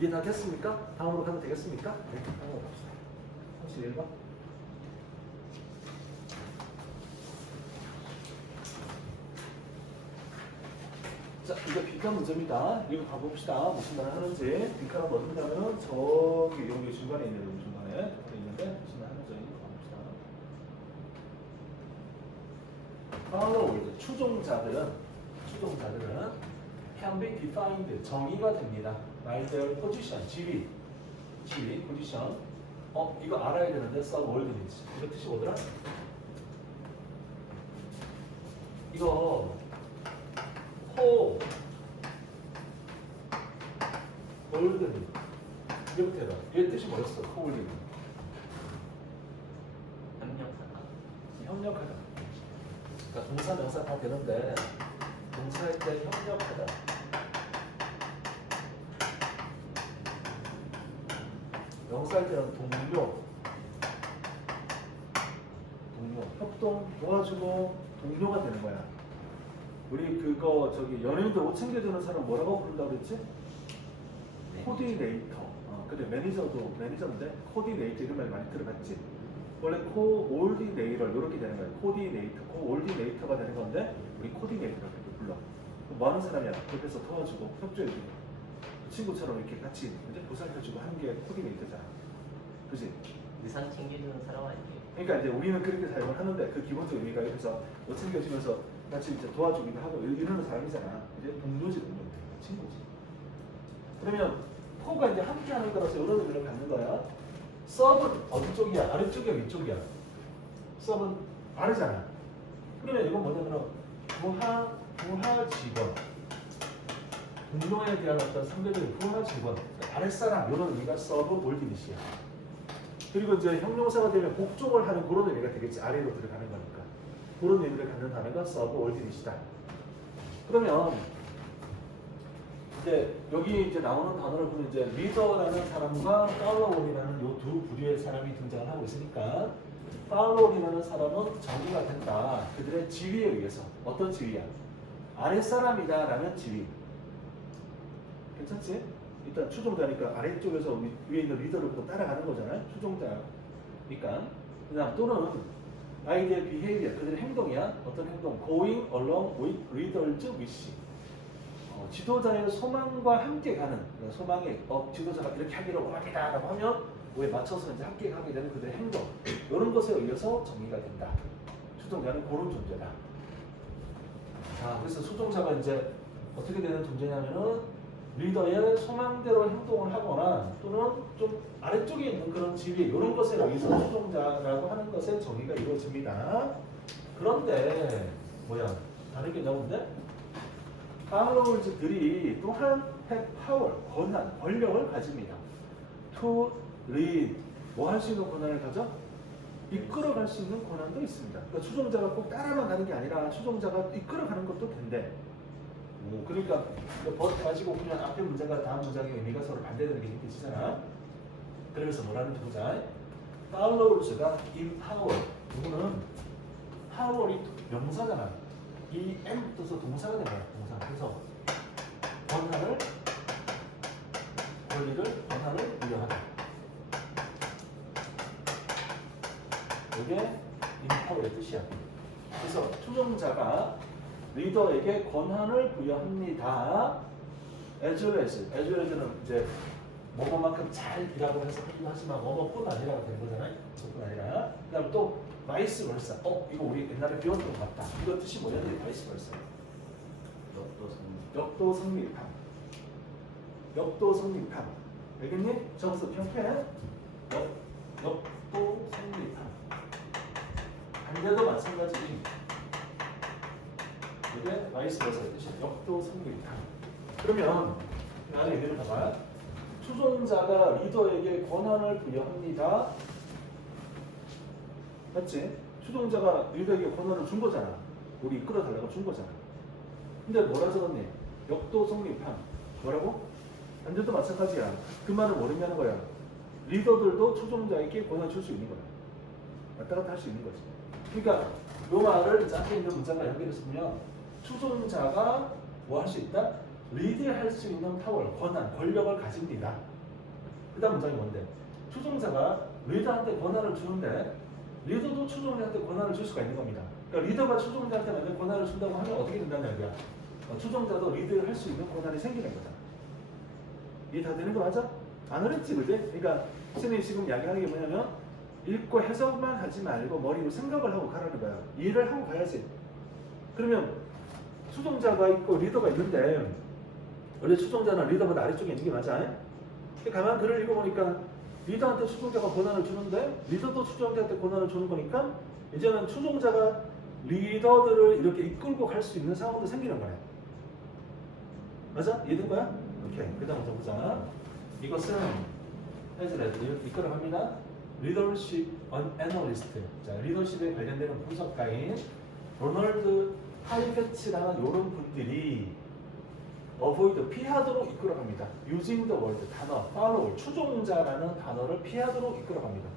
이해 다 됐습니까? 다음으로 가도 되겠습니까? 네, 다음으로 갑시다. 31번. 자, 이제 빈칸 문제입니다. 이거 가봅시다. 무슨 말을 하는지. 빈칸을 어딘가면 저기 여기 중간에 있는 여기 중간에 있는데 무슨 말 하는지 가봅시다. followed 추종자들은 can be defined 정의가 됩니다. by their position 지위 position. 이거 알아야 되는데 subordinates 이거 뜻이 뭐더라? 이거 홀든 이렇게 해봐. 얘 뜻이 뭐였어? 홀든 협력하다. 그러니까 동사 명사 다 되는데 동사할 때 협력하다. 명사할 때는 동료, 협동, 도와주고 동료가 되는 거야. 우리 그거 저기 연예인들 옷 챙겨주는 사람 뭐라고 부른다고 그랬지? 코디네이터. 근데 매니저인데 코디네이터 이런 말 많이 들어봤지? 원래 코올디네이터 이렇게 되는 거예요. 코디네이터, 코올디네이터가 되는 건데 우리 코디네이터라고 이렇게 불러. 뭐 하는 사람이야? 옆에서 도와주고 협조해주고 친구처럼 이렇게 같이 이제 보살펴주고 하는 게 코디네이터잖아. 그지? 의상 챙겨주는 사람 아니에요? 그러니까 이제 우리는 그렇게 사용을 하는데 그 기본적 의미가 여기서 뭐 챙겨주면서 같이 이제 도와주기도 하고 이러는 사람이잖아. 이제 동료지, 친구지. 그러면 코가 이제 함께 하는 거라서 이런 의미를 갖는 거야. 서브는 어디 쪽이야? 아래쪽이야? 위쪽이야? 서브는 아래잖아. 그러면 이건 뭐냐면 부하 직원. 동료에 대한 어떤 상대적인 부하 직원. 아랫사람 이런 의미가 서브 몰디닛이야. 그리고 이제 형용사가 되면 복종을 하는 그런 의미가 되겠지. 아래로 들어가는 거니까. 그런 의미를 갖는 단어가 서브 몰디닛이다. 그러면 이제 여기 이제 나오는 단어를 보면 이제 리더라는 사람과 팔로워이라는 요 두 부류의 사람이 등장을 하고 있으니까 팔로워이라는 사람은 정의가 된다. 그들의 지위에 의해서. 어떤 지위야? 아랫사람이다라는 지위. 괜찮지? 일단 추종자니까 아래쪽에서 위에 있는 리더를 보고 따라가는 거잖아요. 추종자니까. 그다음 또는 아이들의 behavior, 그들의 행동이야. 어떤 행동? Going along with leaders wish. 지도자의 소망과 함께 가는, 소망에 지도자가 이렇게 하기를 원합니다 라고 하면 그에 맞춰서 이제 함께 가게 되는 그들의 행동, 이런 것에 의해서 정의가 된다. 추종자는 그런 존재다. 자, 그래서 추종자가 이제 어떻게 되는 존재냐면은 리더의 소망대로 행동을 하거나 또는 좀 아래쪽에 있는 그런 지위, 이런 것에 의해서 추종자라고 하는 것의 정의가 이루어집니다. 그런데 뭐야? 다른 게 나오는데? 팔로워즈들이 또한 have power, 권한, 권력을 가집니다. To lead, 뭐 할 수 있는 권한을 가져? 이끌어갈 수 있는 권한도 있습니다. 그러니까 추종자가 꼭 따라만 가는 게 아니라 추종자가 이끌어가는 것도 된대. 그러니까 벗 가지고 그냥 앞에 문장과 다음 문장의 의미가 서로 반대되는 게 느껴지잖아. 그래서 뭐라는 동사? 팔로워즈가 empower. 이거는 power이 명사잖아. 이 M 붙어서 동사가 되는 거야. 동사. 그래서 권한을 부여하다. 이게 empower의 뜻이야. 그래서 추종자가 리더에게 권한을 부여합니다. as well as는 이제 뭐뭐만큼 잘 일하고 해서 하기도 하지만 뭐뭐뿐 아니라고 되는 거잖아요. 그뿐 아니라. 그다음 또 vice versa. 이거 우리 옛날에 배웠던 것 같다. 이거 뜻이 뭐냐면 vice versa. 역도 성립함. 알겠니? 정수 평행. 역도 성립함. 반대도 마찬가지. 이게 vice versa의 뜻이야. 역도 성립함. 그러면 안에 의미를 봐봐. 추종자가 리더에게 권한을 부여합니다. 맞지? 추종자가 리더에게 권한을 준 거잖아. 우리 이끌어달라고 준 거잖아. 근데 뭐라 적었니? 역도 성립함. 뭐라고? 반대도 마찬가지야. 그 말은 뭘 의미하는 거야? 리더들도 추종자에게 권한을 줄 수 있는 거야. 왔다 갔다 할 수 있는 거지. 그러니까 이 말을 이제 앞에 있는 문장과 연결해서 보면 추종자가 뭐 할 수 있다? 리드할 수 있는 파워, 권한, 권력을 가집니다. 그 다음 문장이 뭔데? 추종자가 리더한테 권한을 주는데 리더도 추종자한테 권한을 줄 수가 있는 겁니다. 그러니까 리더가 추종자한테 만약 권한을 준다고 하면 어떻게 된다는 얘기야? 추종자도 리드를 할 수 있는 권한이 생기는 거다. 이해 다 되는 거 맞아? 안 어렵지, 그지? 그러니까 선생님이 지금 이야기하는 게 뭐냐면 읽고 해석만 하지 말고 머리로 생각을 하고 가라는 거야. 이해를 하고 가야지. 그러면 추종자가 있고 리더가 있는데 원래 추종자는 리더보다 아래쪽에 있는 게 맞아. 가만 글을 읽어보니까 리더한테 추종자가 권한을 주는데 리더도 추종자한테 권한을 주는 거니까 이제는 추종자가 리더들을 이렇게 이끌고 갈 수 있는 상황도 생기는 거야. 맞아? 이해된 거야? 오케이. 그 다음 보자. 이것은 해즈레드 이끌어갑니다. 리더십 애널리스트. 자, 리더십에 관련되는 분석가인 로널드 하이베츠라는 이런 분들이 avoid 피하도록 이끌어갑니다. using the word 단어 follow 추종자라는 단어를 피하도록 이끌어갑니다.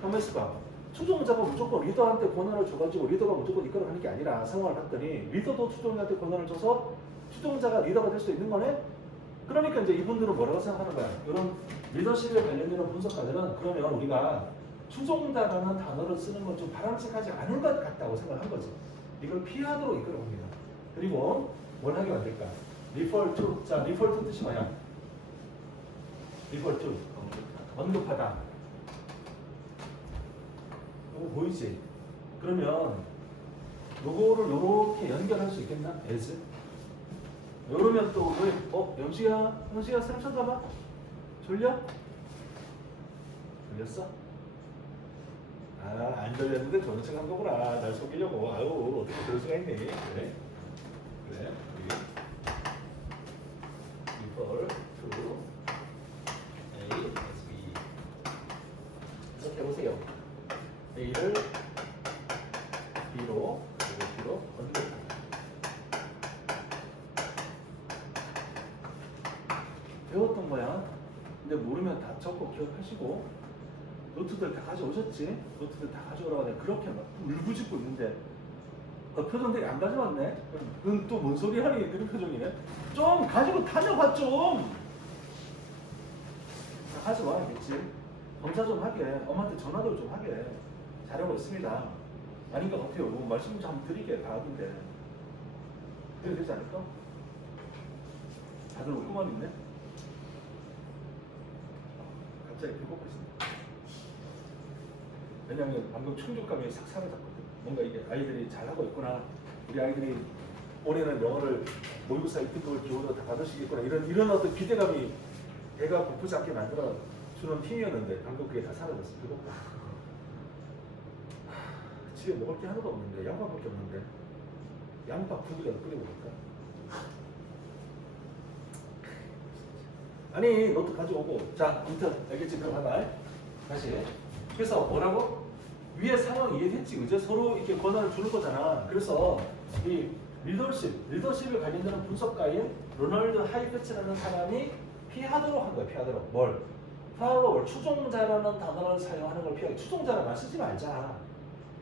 가만 있어봐. 추종자가 무조건 리더한테 권한을 줘가지고 리더가 무조건 이끌어가는 게 아니라 상황을 봤더니 리더도 추종자한테 권한을 줘서 추종자가 리더가 될 수 있는 거네. 그러니까 이제 이분들은 뭐라고 생각하는 거야? 이런 리더십에 관련되는 분석가들은 그러면 우리가 추종자라는 단어를 쓰는 건 좀 바람직하지 않은 것 같다고 생각한 거지. 이걸 피하도록 이끌어봅니다. 그리고 뭘 하게 만들까? refer to. 자, refer to 뜻이 뭐야? refer to. 언급하다. 이거 보이지? 그러면 요거를 요렇게 연결할 수 있겠나? as. 요러면 또 왜? 영식아 쌤 쳐다봐. 졸려? 졸렸어? 아, 안 졸렸는데 좋은 척 한 거구나. 날 속이려고. 아유, 어떻게 그럴 수가 있니? 그래. refer to A as B. 이렇게 해보세요. A를 B로 언급합니다. 배웠던 거야. 근데 모르면 다 적고 기억하시고 노트들 다 가져오셨지? 노트들 다 가져오라고 내가 그렇게 막 울부짖고 있는데 표정 되게 안 가져왔네? 그건 또 뭔 소리 하니? 그런 표정이네? 좀 가지고 다녀봐 좀! 다 가져와야겠지? 검사 좀 하게, 엄마한테 전화도 좀 하게 잘하고 있습니다. 아닌가 같아요. 뭐 말씀 좀 한번 드리게 다학인데 그래야 되지 않을까? 다들 웃고만 있네? 갑자기 배고프신다. 왜냐면 방금 충족감이 싹 사라졌거든. 뭔가 이게 아이들이 잘하고 있구나. 우리 아이들이 올해는 영어를 모의고사 입학을 기호로 다 받으시겠구나. 이런 어떤 기대감이 배가 고프지 않게 만들어 주는 팀이었는데 방금 그게 다 사라졌어. 배고파. 집에 먹을 게 하나도 없는데 양파밖에 없는데 양파 국이라도 끓여 먹을까? 아니 노트 가져오고 자 아무튼 알겠지? 그럼 봐봐 다시. 그래서 뭐라고? 위에 상황 이해됐지? 그죠? 서로 이렇게 권한을 주는 거잖아. 그래서 이 리더십에 관련되는 분석가인 로널드 하이퍼츠라는 사람이 피하도록 한 거야. 피하도록 뭘? 팔로워, 추종자라는 단어를 사용하는 걸 피하게. 추종자라는 말 쓰지 말자.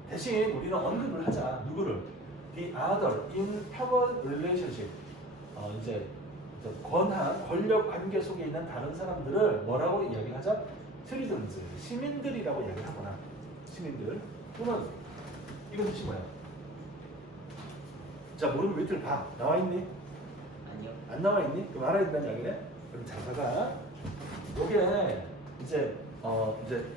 대신 우리는 언급을 하자. 누구를? The other in power relationship. 이제 권력 관계 속에 있는 다른 사람들을 뭐라고 이야기하자? citizens, 시민들이라고 이야기를 하거나 시민들. 그러면 이건 뜻이 뭐야? 자, 모르는 위트를 봐. 나와 있니? 아니요. 안 나와 있니? 그럼 알아야 된다는 이야기네? 그럼 잘 봐봐. 요게 이제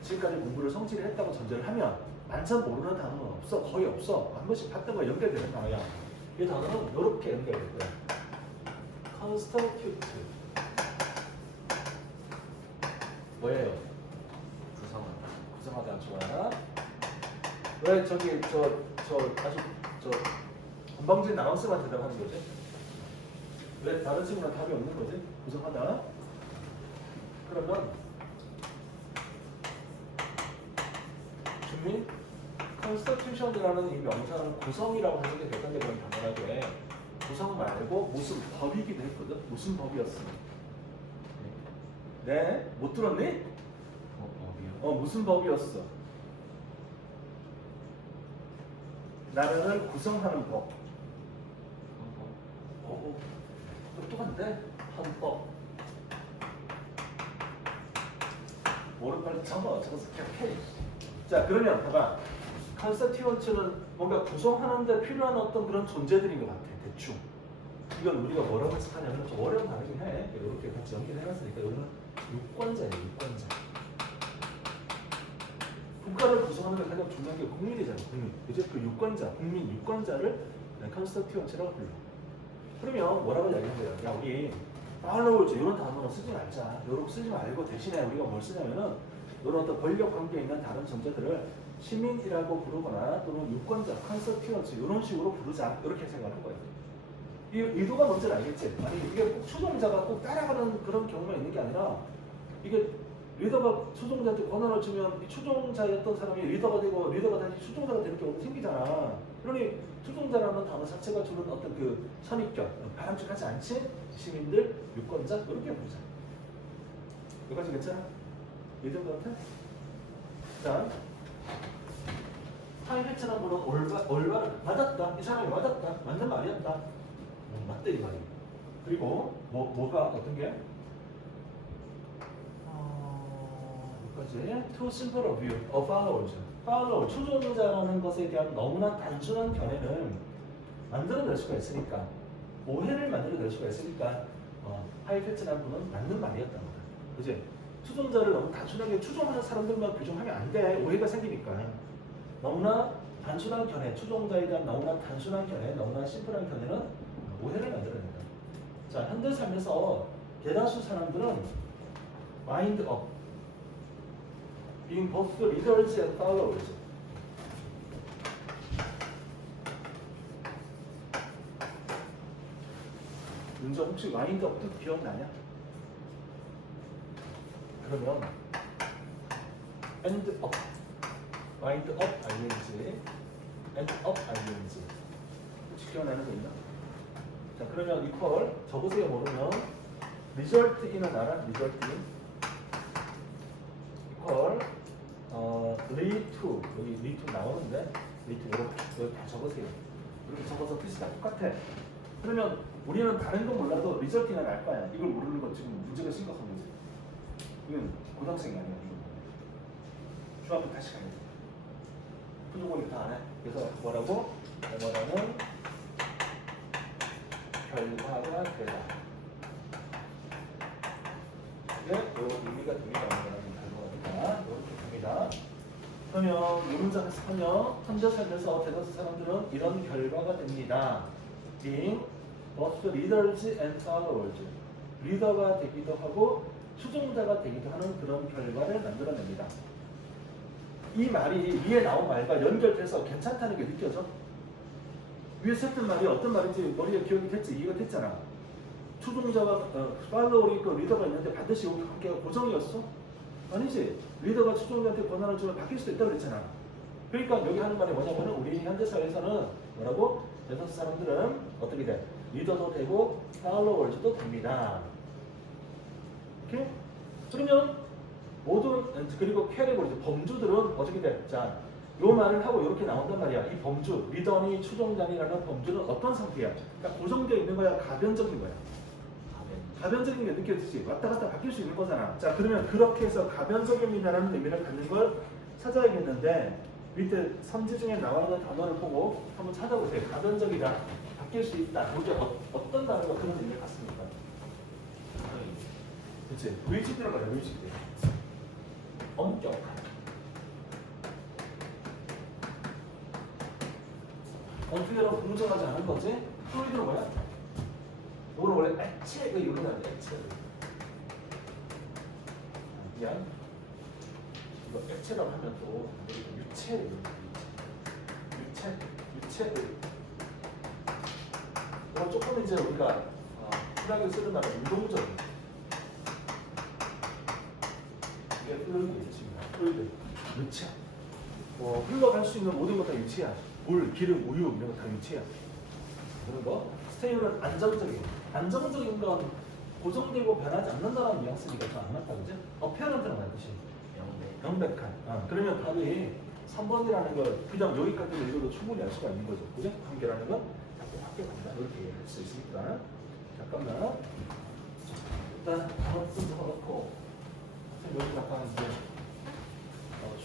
지금까지 공부를 성실히 했다고 전제를 하면 완전 모르는 단어는 없어. 거의 없어. 한 번씩 봤던 거 연결되는 단어야. 이 단어는 이렇게 연결될 거야. constitute. 뭐예요? 구성하다. 좋아. 왜 저기 아주 건방진 나운스만 대답하는 거지? 왜 다른 친구랑 답이 없는 거지? 구성하다. 그러면 주민 constitution이라는 이 명사는 구성이라고 하는 게 대단히 당연하게 구성 말고 무슨 법이기도 했거든. 무슨 법이었어? 네? 못 들었니? 법이요? 무슨 법이었어? 나라를 구성하는 법. 똑똑한데? 헌법. 뭐를 빨리 적어서 캡해. 자, 그러면 봐봐. 컨스티튜언츠는 뭔가 구성하는데 필요한 어떤 그런 존재들인 것 같아. 대충. 이건 우리가 뭐라고 해석하냐면 좀 어려운 단어긴 해. 이렇게 같이 연결해놨으니까 여기는 유권자예요. 유권자. 국가를 구성하는 데 가장 중요한 게 국민이잖아. 국민. 이제 그 유권자, 국민 유권자를 컨스티튜언츠라고 불러. 그러면 뭐라고 이야기하는 거야? 야, 우리 팔로워즈 이런 단어는 쓰지 말자. 이런 쓰지 말고 대신에 우리가 뭘 쓰냐면은 이런 어떤 권력 관계에 있는 다른 존재들을 시민이라고 부르거나 또는 유권자, 컨스티튜언츠 이런 식으로 부르자. 이렇게 생각하는 거예요. 이 의도가 뭔지는 알겠지? 아니 이게 꼭 추종자가 꼭 따라가는 그런 경우가 있는 게 아니라 이게 리더가 추종자한테 권한을 주면 이 추종자였던 사람이 리더가 되고 리더가 다시 추종자가 되는 경우도 생기잖아. 그러니 추종자라는 단어 자체가 주는 어떤 그 선입견, 바람직하지 않지? 시민들, 유권자 이렇게 부르자. 여기까지 괜찮아? 이해된 것 같아? 자, 하이패치라는 분은 올바른 맞았다. 이 사람이 맞았다. 맞는 말이었다. 맞다 이 말이. 그리고 뭐가 어떤 게? 그지? Too simple a view of followers. follower, 추종자라는 것에 대한 너무나 단순한 견해는 만들어낼 수가 있으니까, 오해를 만들어낼 수가 있으니까 하이패치라는 분은 맞는 말이었던 거다. 그지? 추종자를 너무 단순하게 추종하는 사람들만 규정하면 안 돼. 오해가 생기니까. 너무나 단순한 견해, 추종자에 대한 너무나 단순한 견해, 너무나 심플한 견해는 오해를 만들어낸다. 자, 현대 삶에서 대다수 사람들은 mind up, being both leaders and followers. 윤정 혹시 mind up 뜻 기억나냐? 그러면 end up, mind up ing, end up ing. 혹시 기억나는 거 있나? 자, 그러면 equal 적으세요. 모르면 result in은 알아? result in equal lead to, 여기 lead to 나오는데 lead to 이렇게 다 적으세요. 이렇게 적어서 뜻이 다 똑같아. 그러면 우리는 다른 건 몰라도 result in은 알 거야. 이걸 모르는 건 지금 문제가 심각한 거지. 이건 고등학생이 아니야. 중학교 다시 가야 돼. 푸조공이 다 안 해. 그래서 뭐라고? 뭐라는 결과가 되다. 이게 요 의미가 됩니다. 뭐라는 결과가 되다. 이렇게 됩니다. 그러면 이 문장 해석하면 현재 삶에서 대다수 사람들은 이런 결과가 됩니다. being both leaders and followers. 리더가 되기도 하고 추종자가 되기도 하는 그런 결과를 만들어냅니다. 이 말이 위에 나온 말과 연결돼서 괜찮다는 게 느껴져? 위에서 했던 말이 어떤 말인지 머리에 기억이 됐지? 이해가 됐잖아. 추종자와 팔로워리 그 리더가 있는데 반드시 여기 관계가 고정이었어? 아니지. 리더가 추종자한테 권한을 주면 바뀔 수도 있다고 그랬잖아. 그러니까 여기 하는 말이 뭐냐면 우리 현대 사회에서는 뭐라고? 대다수 사람들은 어떻게 돼? 리더도 되고 팔로워즈도 됩니다. 오케이? 그러면 모든 그리고 캐리고리 범주들은 어떻게 돼? 자, 요 말을 하고 이렇게 나온단 말이야. 이 범주, 리더니 추종자니라는 범주는 어떤 상태야? 그러니까 고정되어 있는 거야, 가변적인 거야. 가변적인 게 느껴지지? 왔다 갔다 바뀔 수 있는 거잖아. 자, 그러면 그렇게 해서 가변적입니다라는 의미를 갖는 걸 찾아야겠는데 밑에 선지 중에 나와 있는 단어를 보고 한번 찾아보세요. 가변적이다, 바뀔 수 있다. 도대체 어떤 단어가 그런 의미를 갖습니까? 그렇지? 의지 들어가요, 의지. 엄격한. 어떻게라도 공정하지 않은 거지? 플로이드는 뭐야? 이거는 원래 액체가 이루어나는 액체. 미안. 이거 액체라고 하면 또 유체. 이거 조금 이제 우리가 흔하게 쓰는 말은 운동적인. 이게 플로이드. 유체. 흘러갈 수 있는 모든 것 다 유체야. 물, 기름, 우유 이런 거 다 유체야. 그런 거. 스테이블은 안정적인 건 고정되고 변하지 않는다는 뉘앙스니까 좀 안 맞다, 그지? 어페어런트는 뭐야, 뜻이? 명백한. 그러면 답이 3번이라는 걸 그냥 여기까지 읽어도 충분히 알 수가 있는 거죠, 그지? 관계라는 건 자꾸 바뀌어간다, 이렇게 할 수 있으니까. 잠깐만. 일단 단어 좀 적어놓고 여기 약간 이제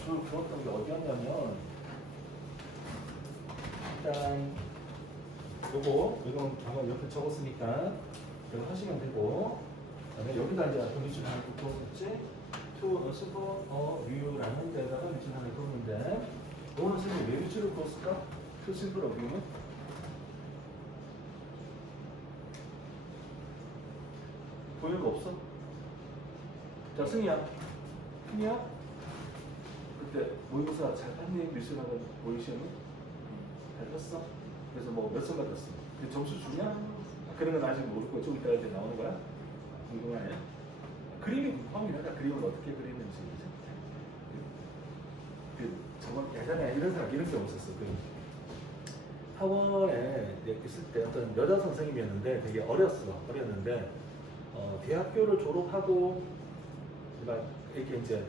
줄 그었던 게 어디였냐면 일단 이건 방금 옆에 적었으니까 이거 하시면 되고, 그다음에 여기다 이제 미줄 하나 긋었지. To a simple view라는 데다가 미줄 하나 긋는데, 이거는 선생님 왜 미줄을 그었을까? To simple view는 보이는 거 없어? 자, 승희야, 그때 모의고사 잘 봤니? 미술하고 모의 시험은 잘 봤어? 그래서 뭐 몇 점 받았어? 그 점수 주냐? 그런 건 아직 모르고 좀 이따가 이제 나오는 거야? 궁금하네. 그림이 궁금합니다. 그림을 어떻게 그리는지. 저번 예전에 이런 사람 이런 경우 있었어. 학원에 있을 때 어떤 여자 선생님이었는데 되게 어렸는데 대학교를 졸업하고 이렇게 이제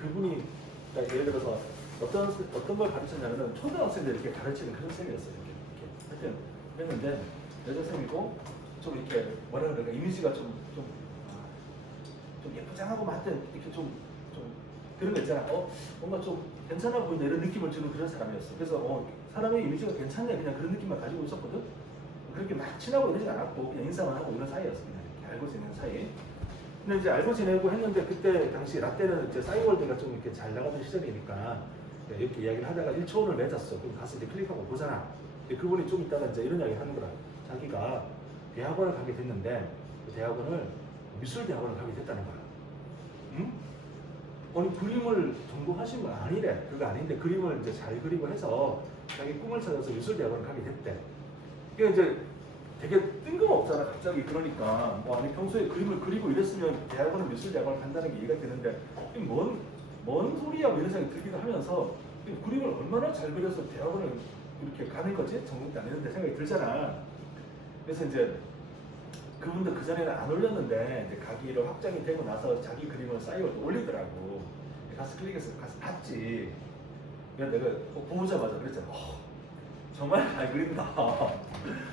그분이 그러니까 예를 들어서 어떤 걸 가르쳤냐면은 초등학생들 이렇게 가르치는 그런 쌤이었어요. 이렇게 하여튼 그랬는데 여자 쌤이고 좀 이렇게 뭐라 그럴까 이미지가 좀 예쁘장하고 하여튼 이렇게 좀 그런 거 있잖아. 뭔가 좀 괜찮아 보인다 이런 느낌을 주는 그런 사람이었어. 그래서 사람의 이미지가 괜찮네 그냥 그런 느낌만 가지고 있었거든. 그렇게 막 친하고 이러진 않았고 그냥 인사만 하고 이런 사이였어. 그냥 이렇게 알고 지내는 사이. 근데 이제 알고 지내고 했는데 그때 당시 라떼는 이제 싸이월드가 좀 이렇게 잘 나가던 시절이니까 이렇게 이야기를 하다가 1초원을 맺었어. 그럼 가서 이제 클릭하고 보잖아. 근데 그분이 좀 이따가 이제 이런 이야기 하는 거라. 자기가 대학원을 가게 됐는데 그 대학원을 미술 대학원을 가게 됐다는 거야. 응? 아니 그림을 전공하신 건 아니래. 그거 아닌데 그림을 이제 잘 그리고 해서 자기 꿈을 찾아서 미술 대학원을 가게 됐대. 그러니까 이제 되게 뜬금없잖아 갑자기. 그러니까 아니 평소에 그림을 그리고 이랬으면 대학원은 미술 대학원을 간다는 게 이해가 되는데 뭔 소리야 뭐 이런 생각이 들기도 하면서 그림을 얼마나 잘 그려서 대학원을 이렇게 가는 거지? 전공도 안 했는데 생각이 들잖아. 그래서 이제 그분도 그 전에는 안 올렸는데 이제 가기로 확정이 되고 나서 자기 그림을 싸이월드 올리더라고. 가서 클릭해서 가서 봤지. 그래서 내가 보자마자 그랬잖아. 정말 잘 그린다.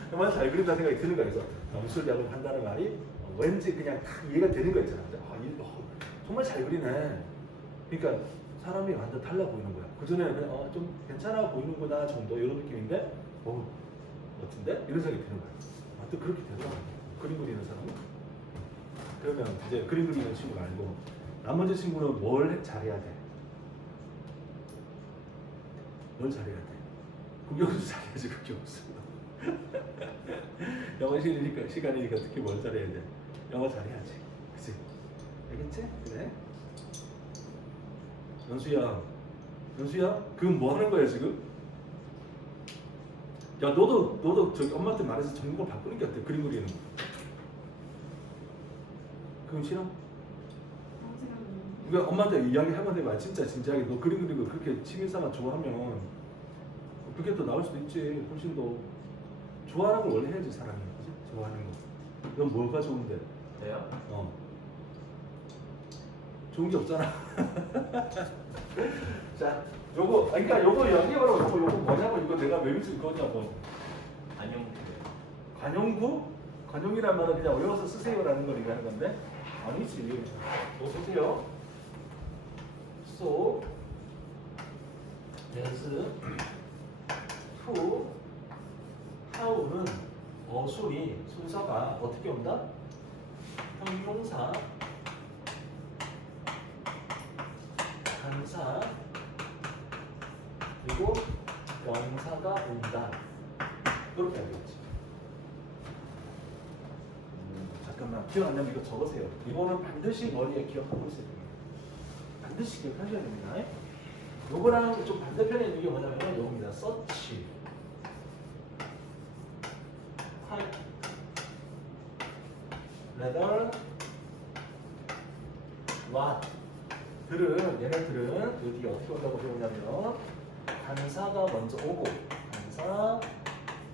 정말 잘 그린다 생각이 드는 거야. 그래서 미술 대학을 간다는 말이 왠지 그냥 딱 이해가 되는 거 있잖아. 정말 잘 그리네. 그러니까 사람이 완전 달라 보이는 거야. 그 전에는 그냥 좀 괜찮아 보이는구나 정도 이런 느낌인데 멋진데? 이런 생각이 드는 거야. 또 그렇게 되더라고. 그림 그리는 사람은. 그러면 이제 그림 그리는 친구 말고 나머지 친구는 뭘 잘해야 돼? 뭘 잘해야 돼? 국영수 잘해야지. 국영수. 영어 시간이니까 특히 뭘 잘해야 돼? 영어 잘해야지. 그치? 알겠지? 그래? 연수야, 그건 뭐 하는 거야 지금? 야, 너도 저기 엄마한테 말해서 전공을 바꾸는 게 어때? 그림 그리는 거. 그건 싫어? 그러니까 엄마한테 이야기하면 돼. 진짜 진지하게 너 그림 그리고 그렇게 취미삼아 좋아하면 그게 더 나을 수도 있지. 훨씬 더 좋아하는 걸 원래 해야지 사람이. 그치? 좋아하는 거. 넌 뭐가 좋은데? 저요? 좋은 게 없잖아. 자, 그러니까 요거 이야기해봐라. 요거 뭐냐고. 이거 내가 왜 미칠 거냐고. 관용구? 관용이란 말은 그냥 외워서 쓰세요라는 걸 얘기하는 건데 아니지. 뭐 쓰세요? So there's to how는 순서가 어떻게 온다? 형용사, 간사, 그리고 명사가 온다. 이렇게 알겠지. 잠깐만, 기억 안 나면 이거 적으세요. 이거는 반드시 머리에 기억하고 있어야 됩니다. 반드시 기억하셔야 됩니다. 요거랑 좀 반대편에 있는 게 뭐냐면 여기입니다. search, type, rather, what. 얘네들은 여기 어떻게 온다고 배우냐면 간사가 먼저 오고, 간사,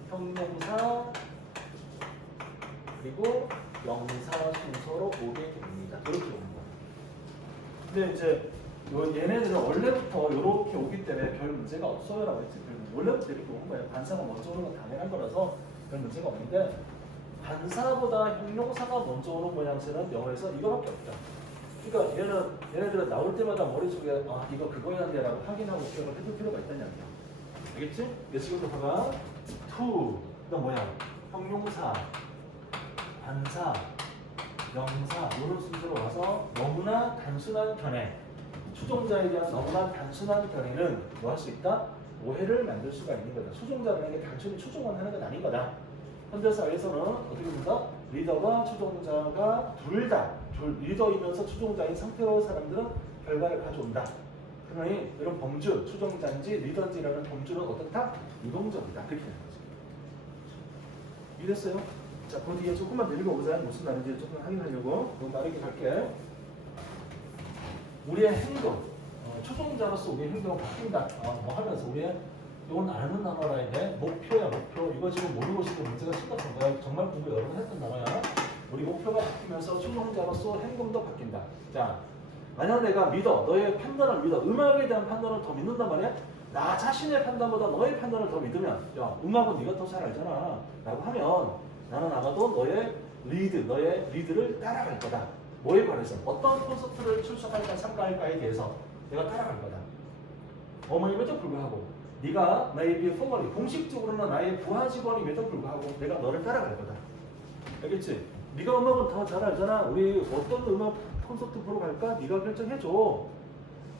형용사, 그리고 명사 순서로 오게 됩니다. 이렇게 오는 거예요. 근데 이제 얘네들은 원래부터 이렇게 오기 때문에 별 문제가 없어요라고 했지. 원래부터 이렇게 오는 거예요. 간사가 먼저 오는 건 당연한 거라서 별 문제가 없는데 간사보다 형용사가 먼저 오는 모양새는 영어에서 이거밖에 없다. 그러니까 얘네들은 나올 때마다 머릿속에 이거 그거야 한데라고 확인하고 기억을 해둘 필요가 있다는 얘기야. 알겠지? 예시부터 봐봐. to, 그다음 뭐야? 형용사, 관사, 명사 이런 순서로 와서 너무나 단순한 견해, 추종자에 대한 너무나 단순한 견해는 뭐 할 수 있다? 오해를 만들 수가 있는 거다. 추종자라는 게 단순히 추종만 하는 건 아닌 거다. 현대사회에서는 어떻게 된다? 리더가 추종자가 둘 다 리더이면서 추종자인 상태로 사람들은 결과를 가져온다. 그러니 이런 범주, 추종자인지 리더인지라는 범주는 어떻다? 유동적이다. 그렇게 되는 거죠. 이해됐어요? 자, 그 뒤에 조금만 더 읽어보자. 무슨 말인지 조금 확인하려고. 너무 빠르게 갈게. 우리의 행동, 추종자로서 우리의 행동은 바뀐다. 뭐 하면서 우리의 이건 아는 단어라인데 목표야, 목표. 이거 지금 모르고 있을 때 문제가 심각한 거야. 정말 공부 여러 번 했던 단어야. 우리 목표가 바뀌면서 추종자로서 행동도 바뀐다. 자, 만약 내가 믿어, 너의 판단을 믿어, 음악에 대한 판단을 더 믿는단 말이야? 나 자신의 판단보다 너의 판단을 더 믿으면, 야, 음악은 네가 더 잘 알잖아 라고 하면 나는 아마도 너의 리드를 따라갈 거다. 뭐에 관해서? 어떤 콘서트를 출석할까 참가할까에 대해서 내가 따라갈 거다. 어머님에도 불구하고 네가 나에게 포멀리 공식적으로는 나의 부하 직원임에도 불구하고 내가 너를 따라갈 거다. 알겠지? 네가 음악은 더 잘 알잖아. 우리 어떤 음악 콘서트 보러 갈까? 네가 결정해줘.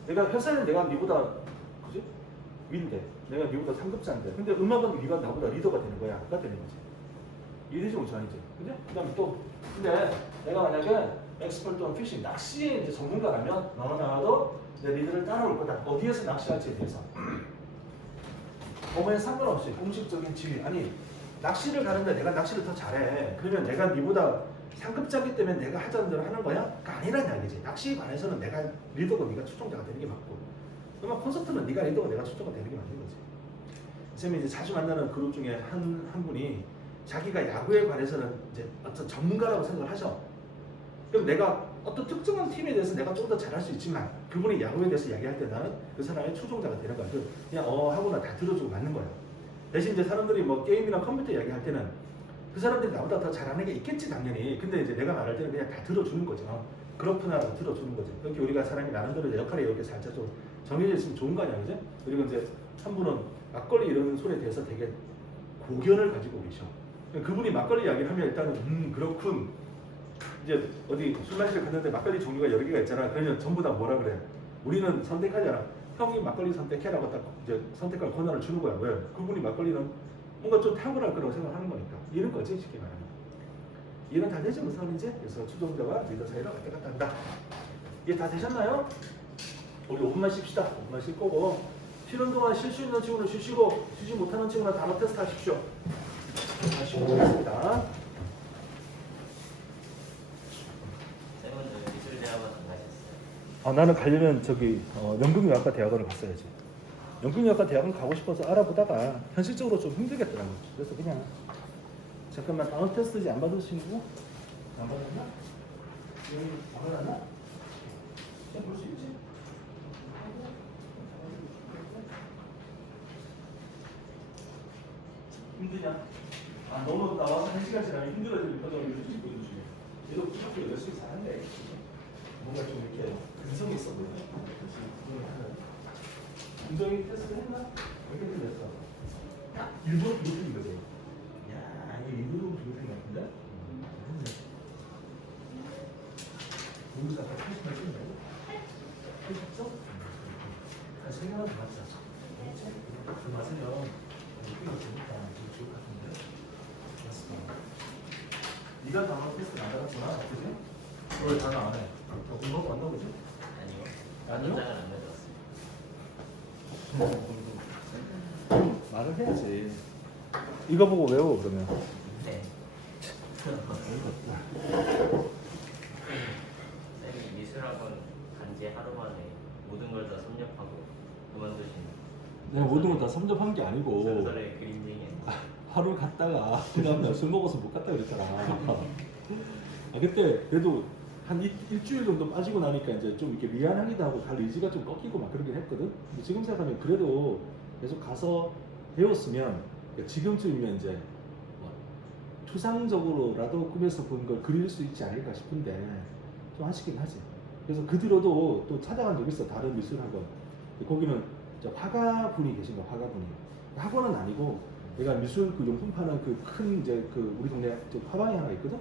내가 회사는 내가 네보다 그지? 위인데 내가 네보다 상급자인데 근데 음악은 네가 나보다 리더가 되는 거야. 가 되는 거지. 이해되지 못지 아니지? 그죠? 그 다음에 또 근데 내가 만약에 엑스퍼트 온 피싱 낚시에 이제 전문가라면 너나 나도 내 리더를 따라올 거다. 어디에서 낚시할지에 대해서 범위에 상관없이 공식적인 지위 아니 낚시를 가는데 내가 낚시를 더 잘해. 그러면 내가 네보다 상급자기 때문에 내가 하자는 대로 하는 거야? 그러니까 아니란 이야기지. 낚시에 관해서는 내가 리더고 네가 추종자가 되는 게 맞고 그러면 콘서트는 네가 리더고 내가 추종자가 되는 게 맞는 거지. 쌤이 이제 자주 만나는 그룹 중에 한 분이 자기가 야구에 관해서는 이제 어떤 전문가라고 생각을 하셔. 그럼 내가 어떤 특정한 팀에 대해서 내가 좀 더 잘할 수 있지만 그분이 야구에 대해서 이야기할 때 나는 그 사람의 추종자가 되는 거야. 그냥 하고는 다 들어주고 맞는 거야. 대신 이제 사람들이 뭐 게임이나 컴퓨터 이야기할 때는 그 사람들이 나보다 더 잘하는 게 있겠지 당연히. 근데 이제 내가 말할 때는 그냥 다 들어주는 거죠. 그렇구나라고 들어주는 거죠. 이렇게 우리가 사람이 나름대로 역할이 이렇게 살짝 좀 정해져 있으면 좋은 거 아니야, 그죠? 그리고 이제 한 분은 막걸리 이런 소리에 대해서 되게 고견을 가지고 계셔. 그분이 막걸리 이야기를 하면 일단은 그렇군. 이제 어디 술 마시러 갔는데 막걸리 종류가 여러 개가 있잖아. 그러면 전부 다 뭐라 그래? 우리는 선택하잖아. 형이 막걸리 선택해라고 딱 이제 선택할 권한을 주는 거야. 왜? 그분이 막걸리는 뭔가 좀 탁월할 거라고 생각하는 거니까. 이런 거지 쉽게 말하면. 이해는 다 되죠 무슨 말인지? 그래서 추종자와 리더 사이로 왔다 갔다 한다. 이해 다 되셨나요? 우리 5분만 쉽시다. 5분만 쉴 거고 쉬는 동안 쉴 수 있는 친구는 쉬시고 쉬지 못하는 친구는 단어 테스트 하십시오. 다시 보겠습니다. 쌤은 미술대학원 안 가셨어요? 나는 가려면 저기 연극영화과 대학원을 갔어야지. 연극영화과 대학원 가고 싶어서 알아보다가 현실적으로 좀 힘들겠더라고. 그래서 그냥 잠깐만 단어 테스트지 안 받으신 거? 안 받았나? 여기 안 받았나? 그냥 볼 수 있지. 힘드냐? 너무 나와서 1시간 지나면 힘들어지는 표정을 유지시고 있는 얘도 학교 열심히 잘한대. 뭔가 좀 이렇게 근성이 있어 보여. 근성이 테스트 했나? 몇 개 틀렸어? 일부러 비웃는 거지. 야, 이거 일부러 비웃는 거 같은데? 여기서 아까 80만 찍은 거야? 80점? 한 3개만 더 맞자. 그 맞으면 느낌이 재밌다. 좀 좋을 것 같은데? 맞습니다. 네가 단어 테스트 안 받았구나. 그지? 왜 단어 안 해? 공부하고 왔나 보지? 아니요. 아니요? 장을 안 내줬어요. 말을 해야지. 이거 보고 외워 그러면. 네. 어이가 쌤이 미술학원 간지 하루 만에 모든 걸 다 섭렵하고 그만두신 내가 모든 걸 다 섭렵한 게 아니고 전설의 그림쟁이. 하루 갔다가 그 다음날 술 먹어서 못 갔다 그랬잖아. 그때 그래도 한 일주일 정도 빠지고 나니까 이제 좀 이렇게 미안하기도 하고 갈 의지가 좀 꺾이고 막 그러긴 했거든. 근데 지금 생각하면 그래도 계속 가서 배웠으면 그러니까 지금쯤이면 이제 뭐 추상적으로라도 꿈에서 본 걸 그릴 수 있지 않을까 싶은데 좀 아쉽긴 하지. 그래서 그 뒤로도 또 찾아간 적 있어. 다른 미술학원. 거기는 이제 화가분이 계신 거야. 화가분이. 학원은 아니고 내가 미술 그 용품 파는 그 큰 이제 그 우리 동네 화방이 하나 있거든.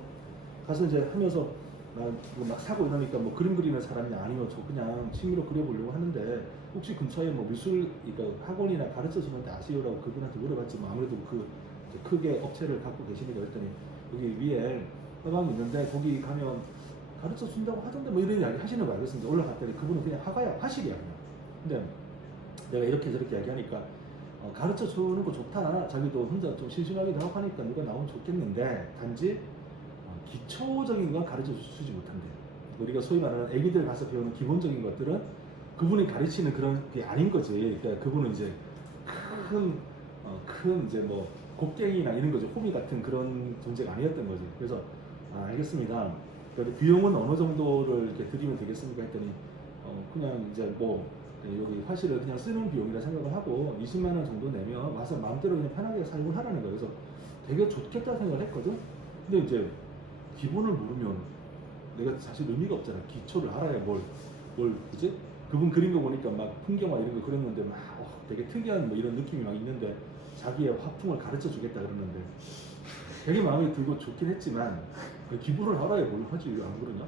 가서 이제 하면서 막 사고 이러니까 뭐 그림 그리는 사람이냐 아니면 저 그냥 취미로 그려보려고 하는데 혹시 근처에 뭐 미술 그러니까 학원이나 가르쳐 주는 데 아시오라고 그분한테 물어봤지 뭐 아무래도 그 이제 크게 업체를 갖고 계시니까 그랬더니 여기 위에 화방이 있는데 거기 가면 가르쳐 준다고 하던데 뭐 이런 이야기 하시는 거야. 그래서 이제 올라갔더니 그분은 그냥 화가야, 화실이야 그냥. 근데 내가 이렇게 저렇게 이야기하니까 가르쳐 주는 거 좋다. 자기도 혼자 좀 심심하기도 하고 하니까 누가 나오면 좋겠는데 단지 기초적인 건 가르쳐 주지 못한대. 우리가 소위 말하는 애기들 가서 배우는 기본적인 것들은 그분이 가르치는 그런 게 아닌 거지. 그러니까 그분은 이제 큰 이제 뭐 곡괭이나 이런 거죠. 호미 같은 그런 존재가 아니었던 거지. 그래서 알겠습니다. 그래도 비용은 어느 정도를 이렇게 드리면 되겠습니까? 했더니 그냥 이제 뭐 여기 화실을 그냥 쓰는 비용이라 생각을 하고 20만 원 정도 내면 와서 마음대로 그냥 편하게 사용을 하라는 거예요. 그래서 되게 좋겠다 생각을 했거든. 근데 이제 기본을 모르면 내가 사실 의미가 없잖아. 기초를 알아야 뭘 그지? 그분 그린 거 보니까 막 풍경화 이런 거 그렸는데 막 되게 특이한 뭐 이런 느낌이 막 있는데 자기의 화풍을 가르쳐 주겠다 그러는데 되게 마음에 들고 좋긴 했지만 기부를 알아야 뭘 하지 왜 안 그러냐?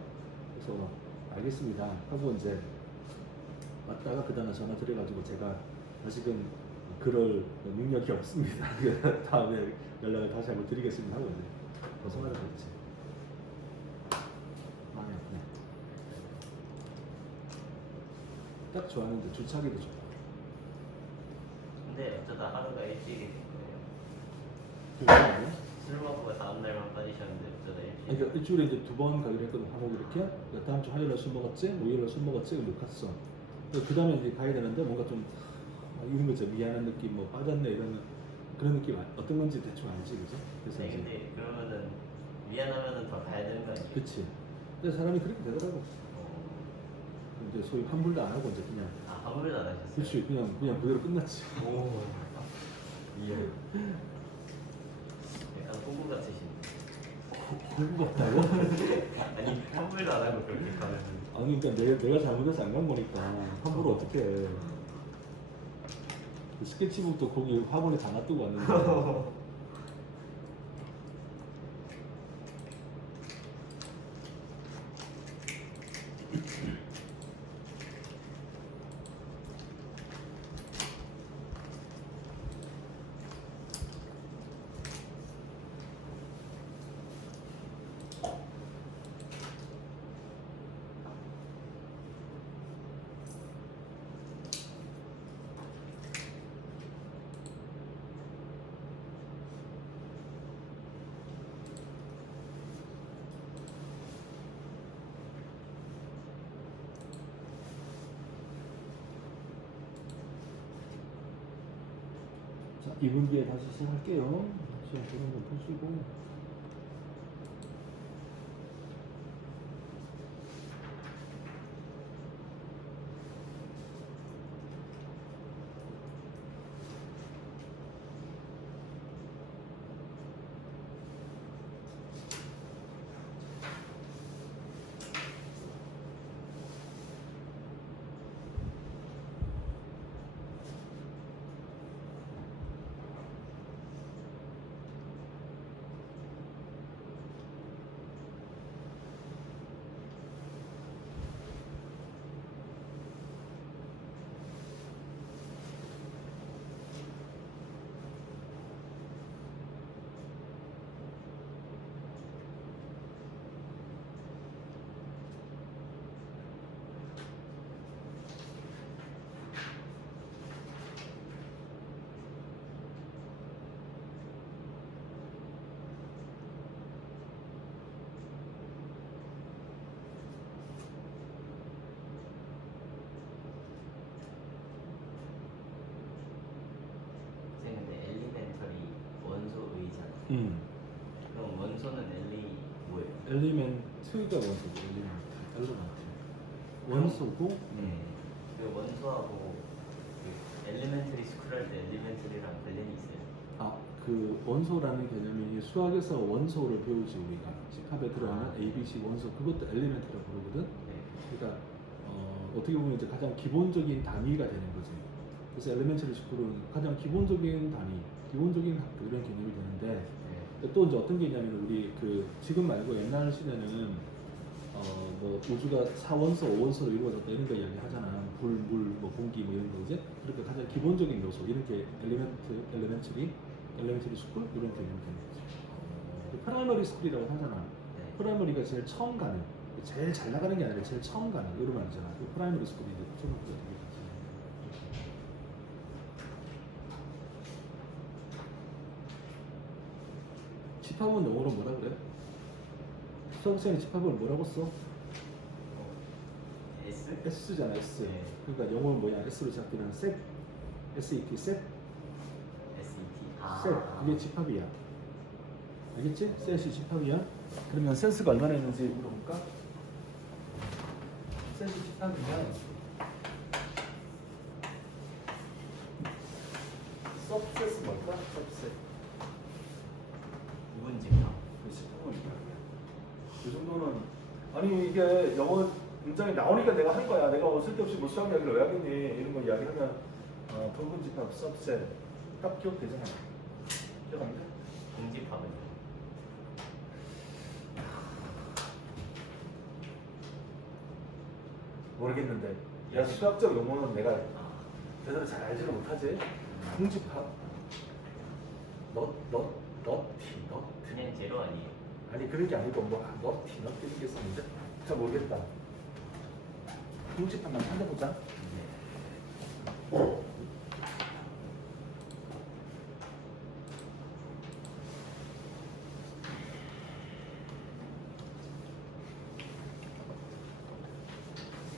그래서 알겠습니다 하고 이제 왔다가 그 다음에 전화 드려가지고 제가 아직은 그럴 능력이 없습니다. 다음에 연락을 다시 한번 드리겠습니다 하고 이제 벗어나게 됐지. 마음이 아프네. 딱 좋았는데 주차하기도 좋아. 근데 어쩌다 하루가 일찍이 된 거예요. 그게 아니야? 술 먹고 다음 날만 빠지셨는데 어쩌다 아니, 일찍. 그러니까 일주일에 이제 2번 가기로 했거든. 하고 이렇게 그러니까 다음 주 화요일날 술 먹었지, 목요일날 술 먹었지, 못 갔어. 그 다음에 이제 가야 되는데 뭔가 좀 이런 거죠. 미안한 느낌, 뭐 빠졌네 이런 그런 느낌 어떤 건지 대충 알지, 그죠? 그래서 네, 이제 근데 그러면은 미안하면은 더 가야 되는 거 아니에요? 그치. 근데 사람이 그렇게 되더라고. 어, 이제 소위 환불도 안 하고 이제 그냥 아 환불도 안 하셨어요? 그치 그냥 그대로 끝났지. 오. 예. 약간 호구 같으신데. 그런 거 같다고? 아니 환불도 안 하고 그렇게 가면은. 아니 그러니까 내가 잘못해서 안 간 거니까 환불을 어떻게 해. 그 스케치북도 거기 화분에 다 놔두고 왔는데 자, 2분 뒤에 다시 시작할게요. 시험 보는 거 보시고. 선생님 근데 엘리멘터리 원소 의잖아요. 그럼 원소는 엘리 뭐예요? 엘리멘트가 원소고 엘리멘트 엘리멘트 원소고 네. 그 원소하고 그 엘리멘터리 스쿨 할 때 엘리멘터리랑 관련이 있어요? 그 원소라는 개념이 수학에서 원소를 배우지 우리가 집합에 들어가는 A, B, C 원소 그것도 엘리멘트라고 부르거든. 네. 그러니까 어떻게 보면 이제 가장 기본적인 단위가 되는 거지. 그래서 엘리멘터리 스쿨은 가장 기본적인 단위, 기본적인 학교 이런 개념이 되는데 네. 또 이제 어떤 게 있냐면 우리 그 지금 말고 옛날 시대는 뭐 우주가 4원소, 5원소로 이루어졌다 이런 거 이야기 하잖아. 불, 물, 뭐 공기 뭐 이런 거 이제 그렇게 가장 기본적인 요소 이렇게 엘리멘터리 스쿨 이런 개념이 되는 거지. 프라이머리 스쿨이라고 하잖아. 네. 프라이머리가 제일 처음 가는, 제일 잘 나가는 게 아니라 제일 처음 가는 이런 말이잖아. 그 프라이머리 스쿨이 이제 초등학교 때 되게 집합은 영어로 뭐라 그래? 수학생이 집합을 뭐라고 써? S? S잖아, S. 네. 그러니까 영어는 뭐야? S로 시작되는 set, SET, set, SET. set. 그게 집합이야. 알겠지? set이 집합이야. 그러면 센스가 얼마나 있는지 물어볼까? set이 집합이면 subset은 뭘까? subset. 부분 집합. 그렇지, 부분 집합이야. 이 정도는 아니 이게 영어 문장이 나오니까 내가 한 거야. 내가 뭐 쓸데없이 뭐 수학 이야기를 왜 하겠니? 이런 거 이야기하면 부분집합, subset 딱 기억되잖아. 기억 안 돼? 공집합은 모르겠는데. 야 수학적 용어는 내가 아, 제대로 잘 알지를 못하지. 공집합, 너티. 그냥 제로 아니에요. 아니 그런 게 아니고 뭐 너티 이런 게 있었는데 잘 모르겠다. 공집합만 찾아보자.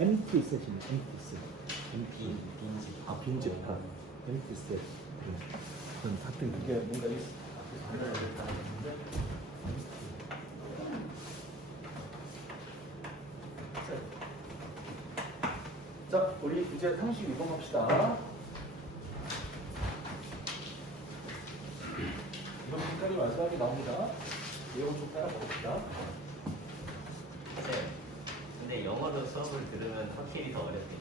empty set입니다. empty set. empty. 빈집합. 빈집합. empty set. 그건 같은 이게 뭔가 반대로 됐다는 건데. 자, 우리 이제 32번 합시다. 이번 색깔이 마지막에 나옵니다. 이거 좀 따라봅시다. 네. 근데 영어로 수업을 들으면 확실히 더 어렵겠죠.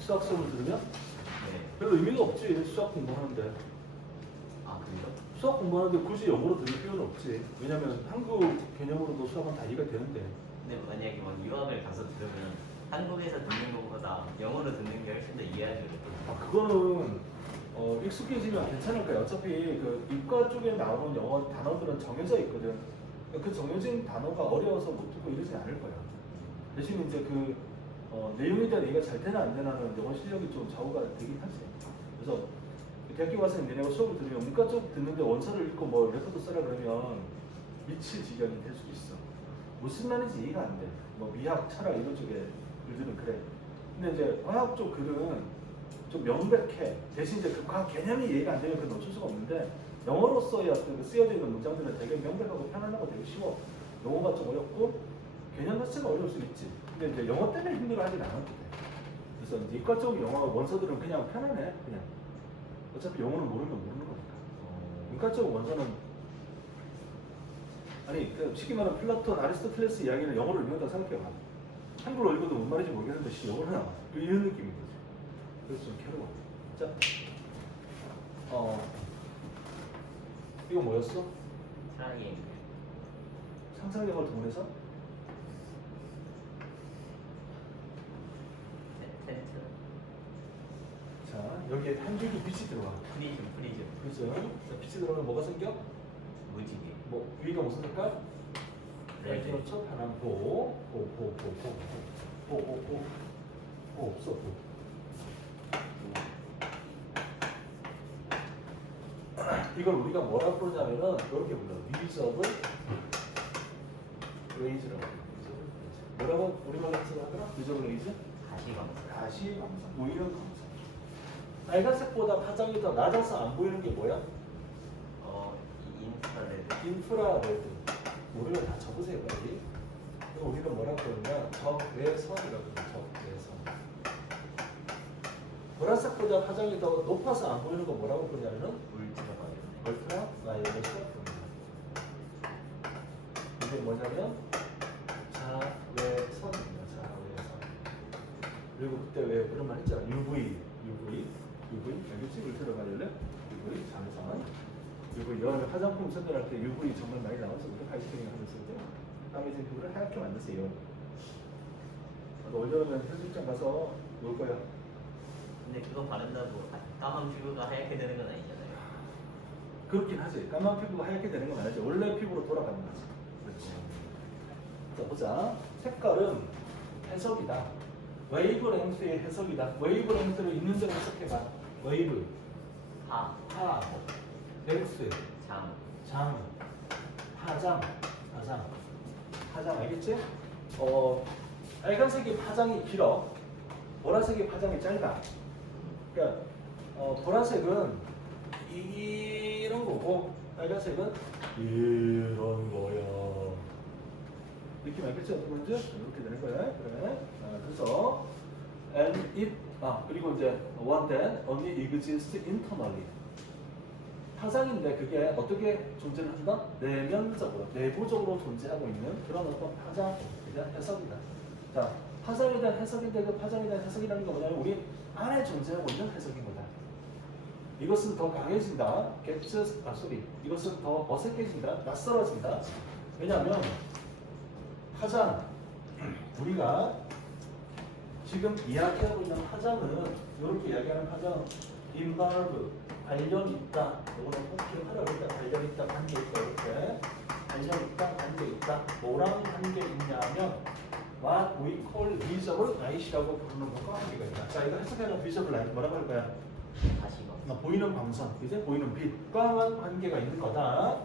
수학 수업을 들으면 네. 별로 의미가 없지. 수학 공부하는데. 아 그래요? 수학 공부하는데 굳이 영어로 들을 필요는 없지. 왜냐면 한국 개념으로도 수학은 다 이해가 되는데. 근데 만약에 막 유학을 가서 들으면 한국에서 듣는 것보다 영어로 듣는 게 훨씬 더 이해하기 어렵거든요. 아, 그거는 익숙해지면 괜찮을 거야. 어차피 그 이과 쪽에 나오는 영어 단어들은 정해져 있거든. 그 정해진 단어가 어려워서 못 듣고 이러지 않을 거야. 대신 이제 그 내용에 대한 이해가 잘 되나 안 되나는 영어 실력이 좀 좌우가 되긴 하지. 그래서 대학교 가서 너네가 수업을 들으면 문과 쪽 듣는데 원서를 읽고 뭐 레포트 써라 그러면 미칠 지경이 될 수도 있어. 무슨 말인지 이해가 안 돼. 뭐 미학, 철학 이런 쪽에 글들은 그래. 근데 이제 과학 쪽 글은 좀 명백해. 대신 이제 그 과학 개념이 이해가 안 되면 그건 어쩔 수가 없는데 영어로서의 어떤 그 쓰여져 있는 문장들은 되게 명백하고 편안하고 되게 쉬워. 용어가 좀 어렵고 개념 자체가 어려울 수 있지. 근데 이제 영어 때문에 힘들어하진 않아도 돼. 그래서 이제 이과 쪽 영어 원서들은 그냥 편안해. 그냥 어차피 영어는 모르면 모르는 거니까. 이과 쪽 원서는 아니 그 쉽게 말하면 플라톤, 아리스토텔레스 이야기는 영어로 읽는다 생각해봐. 한글로 읽어도 뭔 말인지 모르겠는데 영어로 나와. 이런 느낌인 거지. 그래서 좀 괴로워. 자, 이거 뭐였어? 트라이앵글. 상상력을 동원해서? 텐트. 자, 여기에 한 줄기 빛이 들어와. 프리즘. 그죠? 자, 빛이 들어오면 뭐가 생겨? 무지개. 뭐 위가 무슨 색깔? 레드. 그렇죠. 파란 보 없어 보. 이걸 우리가 뭐라 부르냐면은 이렇게 불러. 위저블 레이즈라고. 뭐라고 우리말로 하더라? 위저블 레이즈? 가시광선. 가시광선. 보이는 광선. 빨간색보다 파장이 더 낮아서 안 보이는 게 뭐야? 인프라레드. 인프라레드. 우리가 다 적으세요 빨리. 그럼 우리는 뭐라고 그러냐? 적외선이라고 그러죠. 적외선. 보라색보다 파장이 더 높아서 안 보이는 거 뭐라고 그러냐면은 울트라바이올렛. 얼트라 바이올렛이라고 합니다. 이게 뭐냐면 자외선입니다. 자외선. 그리고 그때 왜 그런 말 했잖아. UV 알겠지? 울트라 바이올렛, UV 자외선. UV 여름에 화장품 선별할 때 UV 정말 많이 나와서 우리 파이팅을 하면서 까매진 피부를 하얗게 만드세요. 올여름엔 해수욕장 가서 놀 거야. 근데 그거 바른다고 까만 피부가 하얗게 되는 건 아니잖아요. 그렇긴 하지. 까만 피부가 하얗게 되는 건 아니지. 원래 피부로 돌아가는 거지. 그렇지. 자, 보자. 색깔은 해석이다. 웨이브 랭스의 해석이다. 웨이브 랭스를 있는 대로 해석해봐. 웨이브, 파, 파, 랭스, 장, 장, 파장, 파장 알겠지? 빨간색이 파장이 길어. 보라색이 파장이 짧아. 그러니까 보라색은 이런 거고 빨간색은 이런 거야. 느낌 알겠지? 어떤 건지? 이렇게 되는 거야. 그러면 그래서 and it 그리고 이제 one that only exists internally. 파장인데 그게 어떻게 존재를 한다? 내면적으로, 내부적으로 존재하고 있는 그런 어떤 파장에 대한 해석이다. 자, 파장에 대한 해석인데 그 파장에 대한 해석이라는 건 뭐냐면 우리 안에 존재하고 있는 해석인 거다. 이것은 더 강해진다. 이것은 더 어색해진다. 낯설어진다. 왜냐하면 파장, 우리가 지금 이야기하고 있는 파장은 이렇게 이야기하는 파장은 involve, 관련 있다. 이거는 꼭 기억하라고 했다. 관련 있다, 관계 있다. 이렇게 관련 있다, 관계 있다. 뭐랑 관계 있냐면 what we call visible light이라고 부르는 것과 관계가 있다. 자, 이거 해석하는 visible light 뭐라고 할 거야? 다시 봐. 보이는 광선, 이제 보이는 빛과만 관계가 있는 거다.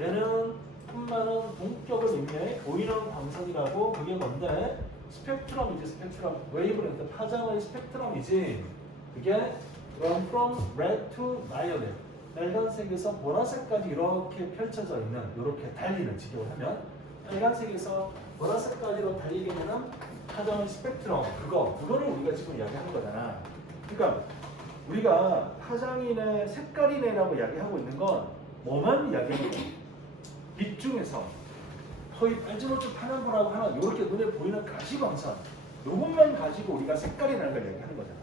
얘는 콤마는 동격을 의미해 보이는 광선이라고. 그게 뭔데? 스펙트럼이지. 스펙트럼. 웨이브렌트 파장의 스펙트럼이지. 그게 from red to violet, 빨간색에서 보라색까지 이렇게 펼쳐져 있는, 이렇게 달리는, 직역을 하면 빨간색에서 보라색까지로 달리게 되는 파장의 스펙트럼, 그거를 우리가 지금 이야기하는 거잖아. 그러니까 우리가 파장이네 색깔이네라고 이야기하고 있는 건 뭐만 이야기하는 거야? 빛 중에서 거의 빨주노초 파란보라고 하는 이렇게 눈에 보이는 가시광선, 요것만 가지고 우리가 색깔이라는 걸 이야기하는 거잖아.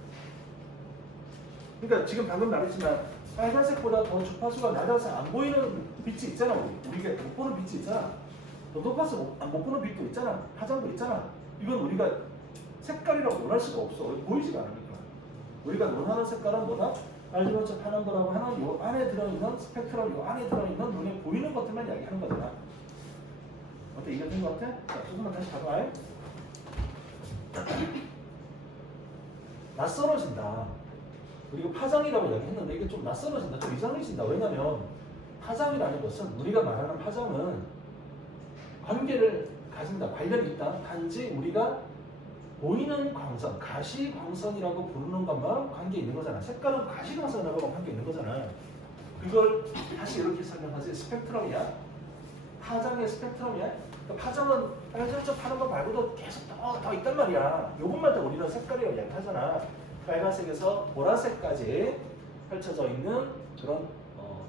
그러니까 지금 방금 말했지만 빨간색보다 더 주파수가 낮아서 안 보이는 빛이 있잖아. 우리가 못 보는 빛이 있잖아. 더 높아서 못 보는 빛도 있잖아. 파장도 있잖아. 이건 우리가 색깔이라고 논할 수가 없어. 보이지가 않으니까. 우리가 논하는 색깔은 뭐다? 빨주노초 파란보라고 하는 요 안에 들어있는 스펙트럼, 요 안에 들어있는 눈에 보이는 것들만 이야기하는 거잖아. 어때? 이해된 것 같아? 자, 조금만 다시 봐봐. 낯설어진다. 그리고 파장이라고 이야기했는데 이게 좀 낯설어진다. 좀 이상해진다. 왜냐면 파장이라는 것은, 우리가 말하는 파장은 관계를 가진다. 관련이 있다. 단지 우리가 보이는 광선, 가시광선이라고 부르는 것만 관계 있는 거잖아. 색깔은 가시광선이라고 관계 있는 거잖아. 그걸 다시 이렇게 설명하지. 스펙트럼이야. 파장의 스펙트럼이야. 그러니까 파장은 빨간색 파는 거 말고도 계속 더 있단 말이야. 요것만 더 우리는 색깔이라고 이야기하잖아. 빨간색에서 보라색까지 펼쳐져 있는 그런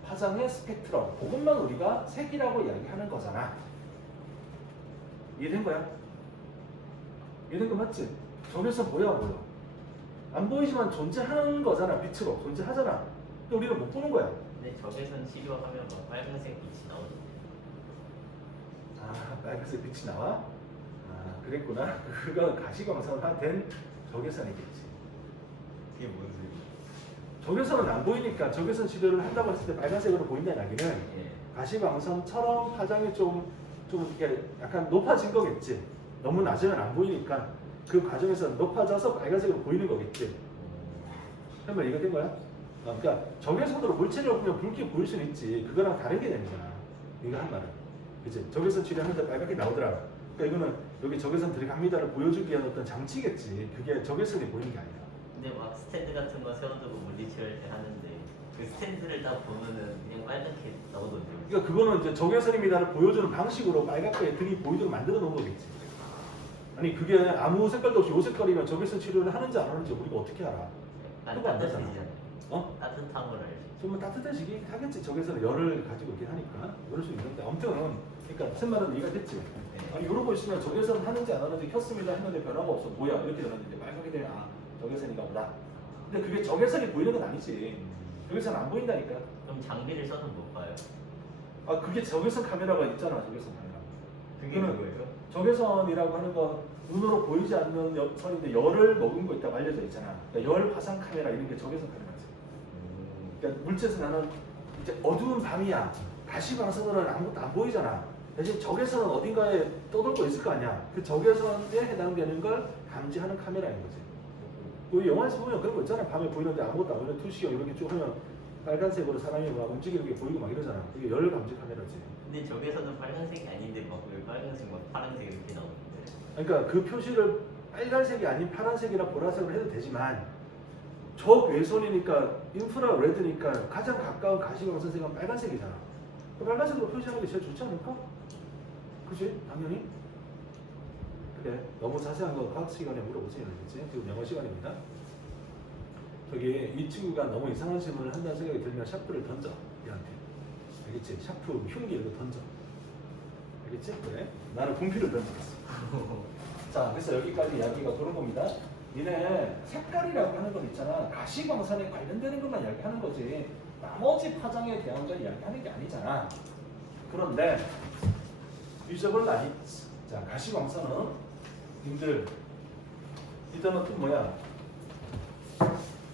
파장의 스펙트럼, 그것만 우리가 색이라고 이야기하는 거잖아. 이해된 거야? 이해된 거 맞지? 저기서 뭐야? 안 보이지만 존재하는 거잖아. 빛으로 존재하잖아. 근데 우리는 못 보는 거야. 근데 적외선 치료하면 뭐 빨간색 빛이 나오죠. 아, 빨간색 빛이 나와? 아, 그랬구나. 그건 가시광선화된 적외선이겠지. 이게 뭔 소리야? 적외선은 안 보이니까 적외선 치료를 한다고 했을 때 빨간색으로 보인다는 이야기는 예. 가시광선처럼 파장이 좀 이렇게 약간 높아진 거겠지. 너무 낮으면 안 보이니까 그 과정에서 높아져서 빨간색으로 보이는 거겠지. 그러면 이거 된 거야? 그러니까 적외선으로 물체를 보면 붉게 보일 수는 있지. 그거랑 다른 개념이잖아. 이거 한 말은. 그치? 적외선 치료하는데 빨갛게 나오더라. 그러니까 이거는 여기 적외선 들어갑니다를 보여주기 위한 어떤 장치겠지. 그게 적외선이 보이는 게 아니라. 근데 막 스탠드 같은 거 세워두고 물리치료할 때 하는데 그 스탠드를 딱 보면은 그냥 빨갛게 나오던데. 그러니까 그거는 이제 적외선입니다를 보여주는 방식으로 빨갛게 등이 보이도록 만들어 놓은 거겠지. 아니 그게 아무 색깔도 없이 요 색깔이면 적외선 치료를 하는지 안 하는지 우리가 어떻게 알아? 그거 안 되잖아. 따뜻해지잖아요. 따뜻한 걸 알지. 좀 따뜻해지긴 하겠지. 적외선은 열을 가지고 있긴 하니까 그럴 수 있는데 아무튼 그러니까 무슨 말은 이해가 됐지. 아니 이러고 있으면 적외선 하는지 안 하는지 켰습니다 했는데 변화가 없어. 뭐야 이렇게 되는데 빨갛게 되면 아 적외선인가 보다. 근데 그게 적외선이 보이는 건 아니지. 적외선 안 보인다니까. 그럼 장비를 써도 못 봐요. 아 그게 적외선 카메라가 있잖아. 적외선 카메라. 그게 뭐예요? 적외선이라고 하는 건 눈으로 보이지 않는 선인데 열을 먹은 거 있다고 알려져 있잖아. 그러니까 열 화상 카메라 이런 게 적외선 카메라지. 그러니까 물체에서 나는 이제 어두운 밤이야. 가시광선으로는 아무것도 안 보이잖아. 대신 적외선은 어딘가에 떠돌고 있을 거 아니야. 그 적외선에 해당되는 걸 감지하는 카메라인 거지. 우리 영화에서 보면 그런 거 있잖아. 밤에 보이는데 아무것도 안 보이는 투시어 이렇게 쭉 하면 빨간색으로 사람이 막 움직이는 게 보이고 막 이러잖아. 그게 열 감지 카메라지. 근데 적외선은 빨간색이 아닌데 막 왜 빨간색 막 파란색 이렇게 나오는데. 그러니까 그 표시를 빨간색이 아닌 파란색이나 보라색으로 해도 되지만 적외선이니까 인프라 레드니까 가장 가까운 가시광선 색은 빨간색이잖아. 그 빨간색으로 표시하는 게 제일 좋지 않을까? 그치? 당연히. 그래. 너무 자세한 거 과학 시간에 물어보세요. 알겠지? 지금 영어 시간입니다. 저기 이 친구가 너무 이상한 질문을 한다는 생각이 들면 샤프를 던져. 얘한테. 알겠지? 샤프 흉기 이런 거 던져. 알겠지? 그래. 나는 분필을 던지겠어. 자, 그래서 여기까지 이야기가 그런 겁니다. 니네 색깔이라고 하는 건 있잖아. 가시광선에 관련되는 것만 이야기하는 거지. 나머지 파장에 대한 걸 이야기하는 게 아니잖아. 그런데 visible light. 자, 가시광선은 님들 이거는 또 뭐야?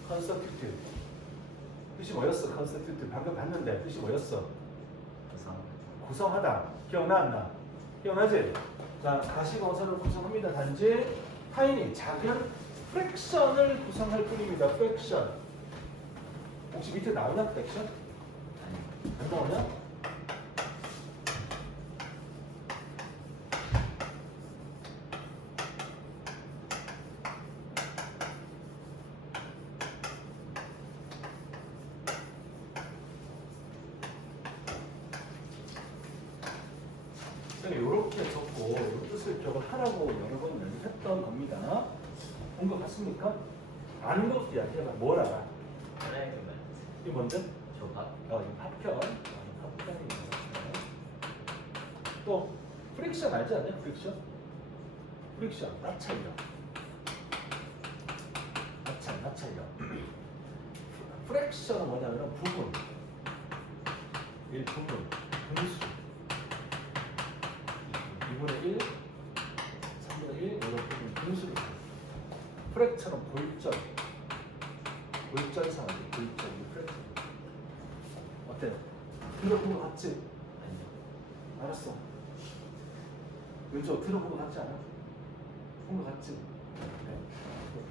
constitutive. 뜻이 뭐였어? constitutive. 방금 봤는데 뜻이 뭐였어? 구성. 구성하다. 기억나 안 나? 기억나지? 자, 가시광선을 구성합니다. 단지 타인이 작은 프랙션을 구성할 뿐입니다. 프랙션. 혹시 밑에 나오냐? 프랙션? 아니. 안 나오냐? 이렇게 적고 이 뜻을 기억을 하라고 여러 번 연습했던 겁니다. 본 것 같습니까? 아는 것도 이야기해봐. 뭘 알아? 프라이브만. 이게 뭔데? 조각. 이거 파편. 파편입니다. 또 프릭션 알지 않냐? 프릭션? 프릭션, 낙찰력. 낙찰력. 프랙션은 뭐냐면 부분. 부분, 분수. 2분의 1, 3분의 1 이렇게 분수를 프랙처럼 골절상하지. 골절, 프랙처. 어때요? 들어본 거 같지? 아니요. 알았어. 왼쪽 들어본 거 같지 않아? 본 거 같지?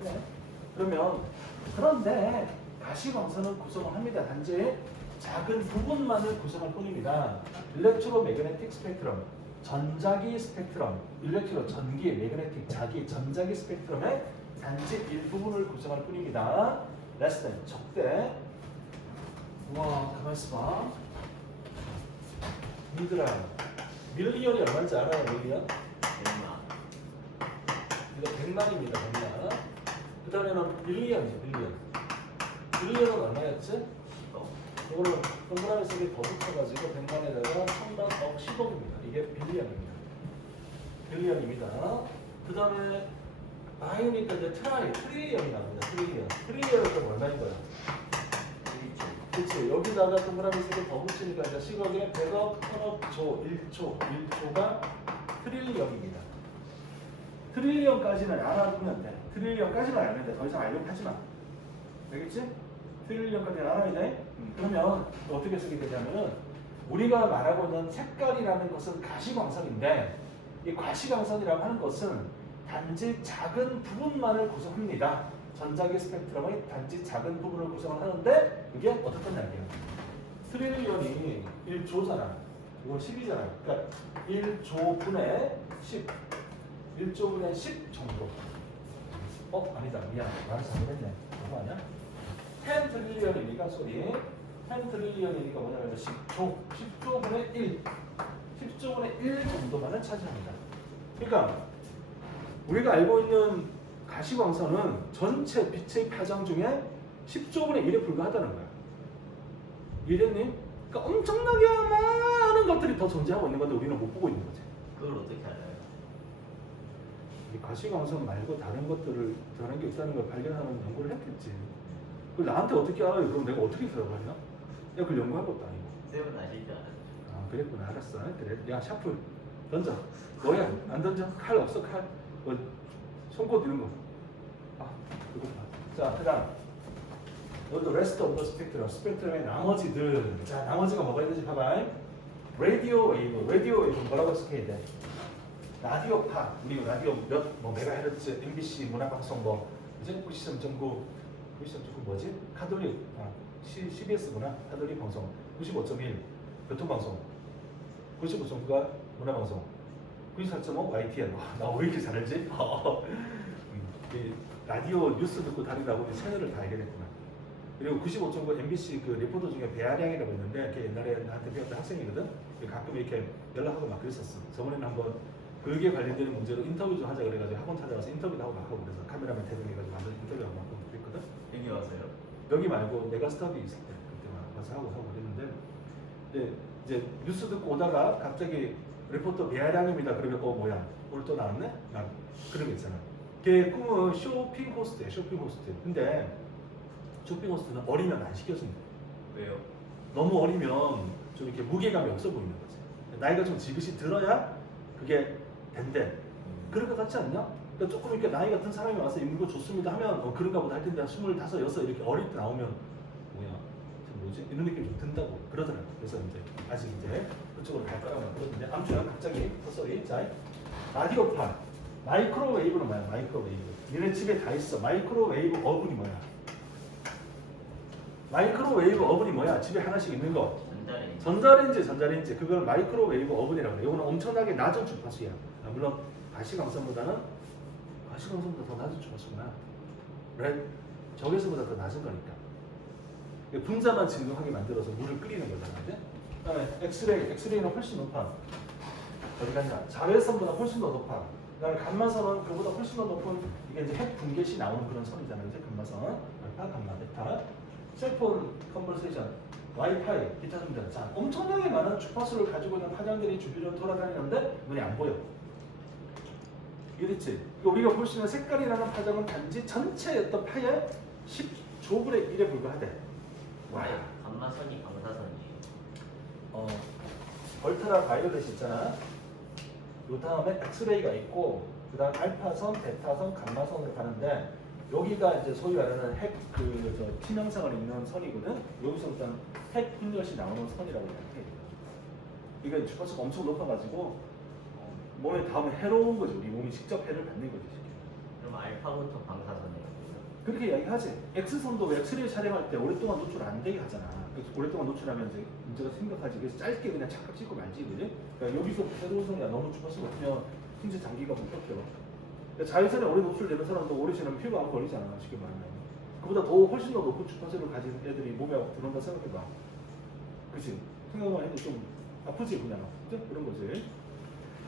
그래. 그러면 그런데 가시광선은 구성을 합니다. 단지 작은 부분만을 구성할 뿐입니다. 일렉트로매그네틱 스펙트럼, 전자기 스펙트럼, 일렉트로 전기, 매그네틱 자기, 전자기 스펙트럼의 단지 일부분을 구성할 뿐입니다. less than 적대. 우와, 가만 있어봐. 얘들아, 밀리언이 얼마인지 알아요? 밀리언? 얼마? 이거 100만입니다. 100만. 그 다음에는 빌리언이죠. 빌리언은 얼마였지? 10억. 이거를 동그라미 속에 더 붙여가지고 100만에다가 1000만 억 10억입니다. 이게 빌리언입니다. 그 다음에 마이오니까 이제 트릴리언이 나옵니다. 트릴리언은 그럼 얼마인 거야? 1조. 그치. 여기다가 동그라미 3개 더 붙이니까 이제 10억에 100억, 1000억, 조, 1조가 트릴리언입니다. 트릴리언까지는 알아두면 돼. 트릴리언까지는 알면 돼. 더 이상 알려고 하지 마. 알겠지? 트릴리언까지 알아야 돼. 그러면 어떻게 쓰게 되냐면은 우리가 말하고 있는 색깔이라는 것은 가시광선인데 이 가시광선이라고 하는 것은 단지 작은 부분만을 구성합니다. 전자기 스펙트럼의 단지 작은 부분을 구성을 하는데 이게 어떻게 날게요? 트릴리언이 1조잖아. 이건 10이잖아. 그러니까 1조분의 10. 1조분의 10 정도. 아니다. 미안. 말을 잘못했네. 그거 아니야? 10 트릴리언이니까 소리. 10 트릴리언이니까 뭐냐면 10조. 10조분의 1. 10조분의 1 정도만을 차지합니다. 그러니까 우리가 알고 있는 가시광선은 전체 빛의 파장 중에 10조분의 1에 불과하다는 거야. 이해됐니? 그러니까 엄청나게 많은 것들이 더 존재하고 있는 건데 우리는 못 보고 있는 거지. 그걸 어떻게 알아요? 이 가시광선 말고 다른 게 있다는 걸 발견하는 연구를 했겠지. 그걸 나한테 어떻게 알아요? 그럼 내가 어떻게 들어가냐? 내가 그걸 연구한 것도 아니고. 쌤은 아실 줄 알았죠. 아, 그랬구나. 알았어. 그래. 야, 샤프 던져. 뭐야? 안 던져? 칼 없어? 칼? 손꼽 드는 거. 그거 봐. 자, 그다음. 이것도 rest of the spectrum. 스펙트럼의 나머지들. 자, 나머지가 뭐가 있는지 봐봐. 라디오 웨이브 뭐라고 해석해야 돼? 라디오파. 우리 라디오 뭐 메가헤르츠, MBC 문화방송 이제 93.9 뭐지? 카톨릭 CBS구나. 카톨릭 방송 95.1 교통방송 95.9가 문화방송 94.5 YTN. 나 왜 이렇게 잘알지? 라디오 뉴스 듣고 다니다 보니 채널을 다 알게 됐구나. 그리고 95.9 MBC 그 리포터 중에 배아량이라고 있는데 걔 옛날에 나한테 배웠던 학생이거든. 가끔 이렇게 연락하고 막 그랬었어. 저번에는 한번 그게 관련되는 문제로 인터뷰 좀 하자 그래가지고 학원 찾아가서 인터뷰도 하고 막 하고 그래서 카메라맨 대동해가지고 완전 인터뷰하고 막 그랬거든. 여기 와서요? 여기 말고 내가 스터디 있을 때 그때 막 가서 하고 그랬는데 이제 뉴스 듣고 오다가 갑자기 리포터 미아량입니다. 그러면 뭐야? 오늘 또 나왔네? 나 그런 게 있잖아. 걔 꿈은 쇼핑 호스트야. 쇼핑 호스트. 근데 쇼핑 호스트는 어리면 안 시켜준다. 왜요? 너무 어리면 좀 이렇게 무게감이 없어 보이는 거지. 나이가 좀 지그시 들어야 그게 된대. 그럴 것 같지 않냐? 그러니까 조금 이렇게 나이 같은 사람이 와서 이거 좋습니다 하면 그런가 보다 할 텐데 25, 6 이렇게 어릴 때 나오면 뭐야? 지금 뭐지? 이런 느낌이 좀 든다고 그러더라고. 그래서 이제 아직 이제 그쪽으로 갈 거라고 그러는데 아무튼 갑자기 헛소리. 자, 라디오판. 마이크로웨이브는 뭐야? 마이크로웨이브. 니네 집에 다 있어. 마이크로웨이브 어븐이 뭐야? 마이크로웨이브 어븐이 뭐야? 집에 하나씩 있는 거. 전자레인지. 그걸 마이크로웨이브 어븐이라고 해. 이거는 엄청나게 낮은 주파수야. 물론 가시광선보다 더 낮은 주파수구나. right? 적외선보다 더 낮은 거니까. 분자만 진동하게 만들어서 물을 끓이는 거잖아. 그다음에 엑스레이는 훨씬 높아. 어디 갔냐? 자외선보다 훨씬 더 높아. 그다음에 감마선은 그보다 훨씬 더 높은 이게 이제 핵 분계시 나오는 그런 선이잖아요. 이제 감마선, 알파, 감마, 베타, 셀폰 컨버세이션, 와이파이, 기타 등등. 자, 엄청나게 많은 주파수를 가지고 있는 파장들이 주변으로 돌아다니는데 눈이 안 보여. 이해됐지? 우리가 볼 수 있는 색깔이라는 파장은 단지 전체의 어떤 파의 10조분의 1에 불과하대. 와. 감마선이 방사선이에요. 얼트라 바이올렛이 있잖아. 그 다음에 엑스레이가 있고, 그 다음 알파선, 베타선, 감마선으로 가는데 여기가 이제 소위 말하는 핵 팀형상을 있는 선이거든. 여기서부터 핵 분열이 나오는 선이라고 생각해. 이게 주파수가 엄청 높아가지고 몸에 닿으면 해로운 거지. 우리 몸이 직접 해를 받는 거지. 그럼 알파부터 방사선이에요. 그렇게 이야기하지. X선도 엑스레이 촬영할 때 오랫동안 노출 안 되게 하잖아. 그래서 오랫동안 노출하면 이제 문제가 생각하지. 그래서 짧게 그냥 착각 찍고 말지, 그지? 그러니까 여기서 해로운 선이야. 너무 주파수가 높으면 신체 장기가 못 버텨. 그러니까 자외선에 오래 노출되는 사람도 오래 지나면 피부가 안 걸리잖아. 쉽게 말하면. 그보다 훨씬 더 높은 주파수를 가진 애들이 몸에 들어온다 생각해봐. 그치? 생각만 해도 좀 아프지, 그냥. 그치? 그런 거지.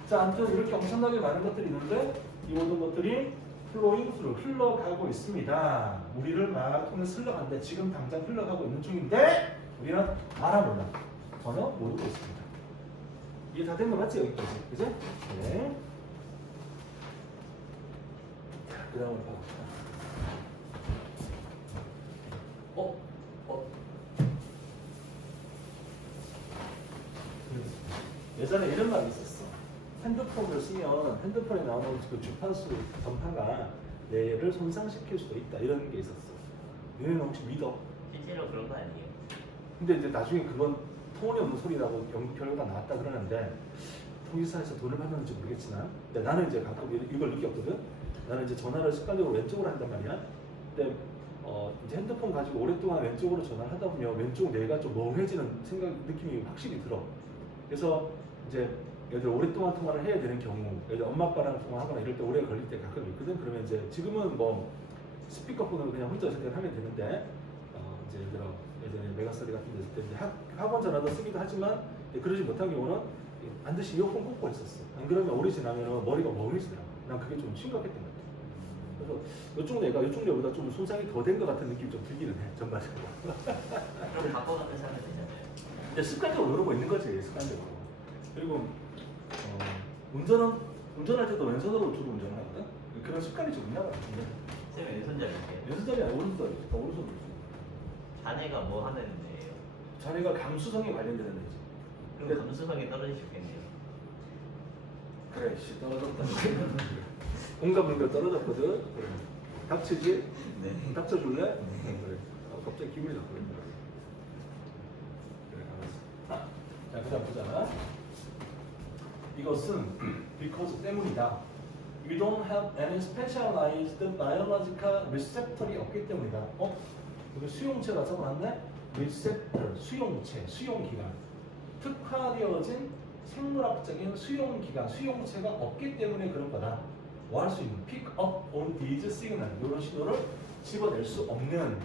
자, 아무튼 이렇게 엄청나게 많은 것들이 있는데 이 모든 것들이 플로잉 스루 흘러가고 있습니다. 우리를 막 통해서 흘러가는데 지금 당장 흘러가고 있는 중인데 우리는 알아 몰라. 전혀 모르고 있습니다. 이게 다 된 거 맞지? 여기까지. 그지? 네. 자, 그 다음으로 가봅시다. 예전에 이런 말이 있었어. 핸드폰을 쓰면 핸드폰에 나오는 그 주파수 전파가 뇌를 손상시킬 수도 있다. 이런 게 있었어. 너네는 혹시 믿어? 실제로 그런 거 아니에요? 근데 이제 나중에 그건 터무니없는 소리라고 결과가 나왔다 그러는데 통일사에서 돈을 받는지 모르겠지만 근데 나는 이제 가끔 이걸 느꼈거든. 나는 이제 전화를 습관적으로 왼쪽으로 한단 말이야. 근데 이제 핸드폰 가지고 오랫동안 왼쪽으로 전화를 하다 보면 왼쪽 뇌가 좀 멍해지는 느낌이 확실히 들어. 그래서 이제 예를 들어 오랫동안 통화를 해야 되는 경우, 예를 들어 엄마 아빠랑 통화하거나 이럴 때 오래 걸릴 때 가끔 있거든. 그러면 이제 지금은 뭐 스피커폰으로 그냥 혼자 선택을 하면 되는데 이제 예를 들어 예전에 메가스터디 같은 데 있을 때 이제 학원 전화도 쓰기도 하지만 그러지 못한 경우는 반드시 이어폰 꽂고 있었어. 안 그러면 오래 지나면 머리가 멍해지더라고. 난 그게 좀 심각했던 것 같아. 그래서 이쪽 뇌보다 좀 손상이 더 된 것 같은 느낌이 좀 들기는 해. 전반적으로. 그럼 바꿔가면서 하면 되잖아요. 근데 습관적으로 누르고 있는 거지. 습관적으로. 그리고 운전할 때도 왼손으로 주로 운전을 하거든. 그런 습관이 좀 있나 봐. 쌤 왼손잡이세요? 왼손잡이 아니고 오른손잡이. 오른손으로. 자네가 뭐 하는 애예요? 자네가 감수성에 관련되는 애지. 그럼 감수성이 떨어지셨겠네요. 그래, 씨 떨어졌다. 공감능력 떨어졌거든. 그래. 닥치지? 네. 닥쳐줄래? 그래. 갑자기 기분이 나쁘네. 그래, 알았어. 자, 그다음 보자. 이것은 because 때문이다. We don't have any specialized biological receptor이 없기 때문이다. 이거 수용체가 적어놨네? receptor, 수용체, 수용기관. 특화되어진 생물학적인 수용기관, 수용체가 없기 때문에 그런 거다. 뭐 할 수 있는? pick up on these signal. 이런 신호를 집어낼 수 없는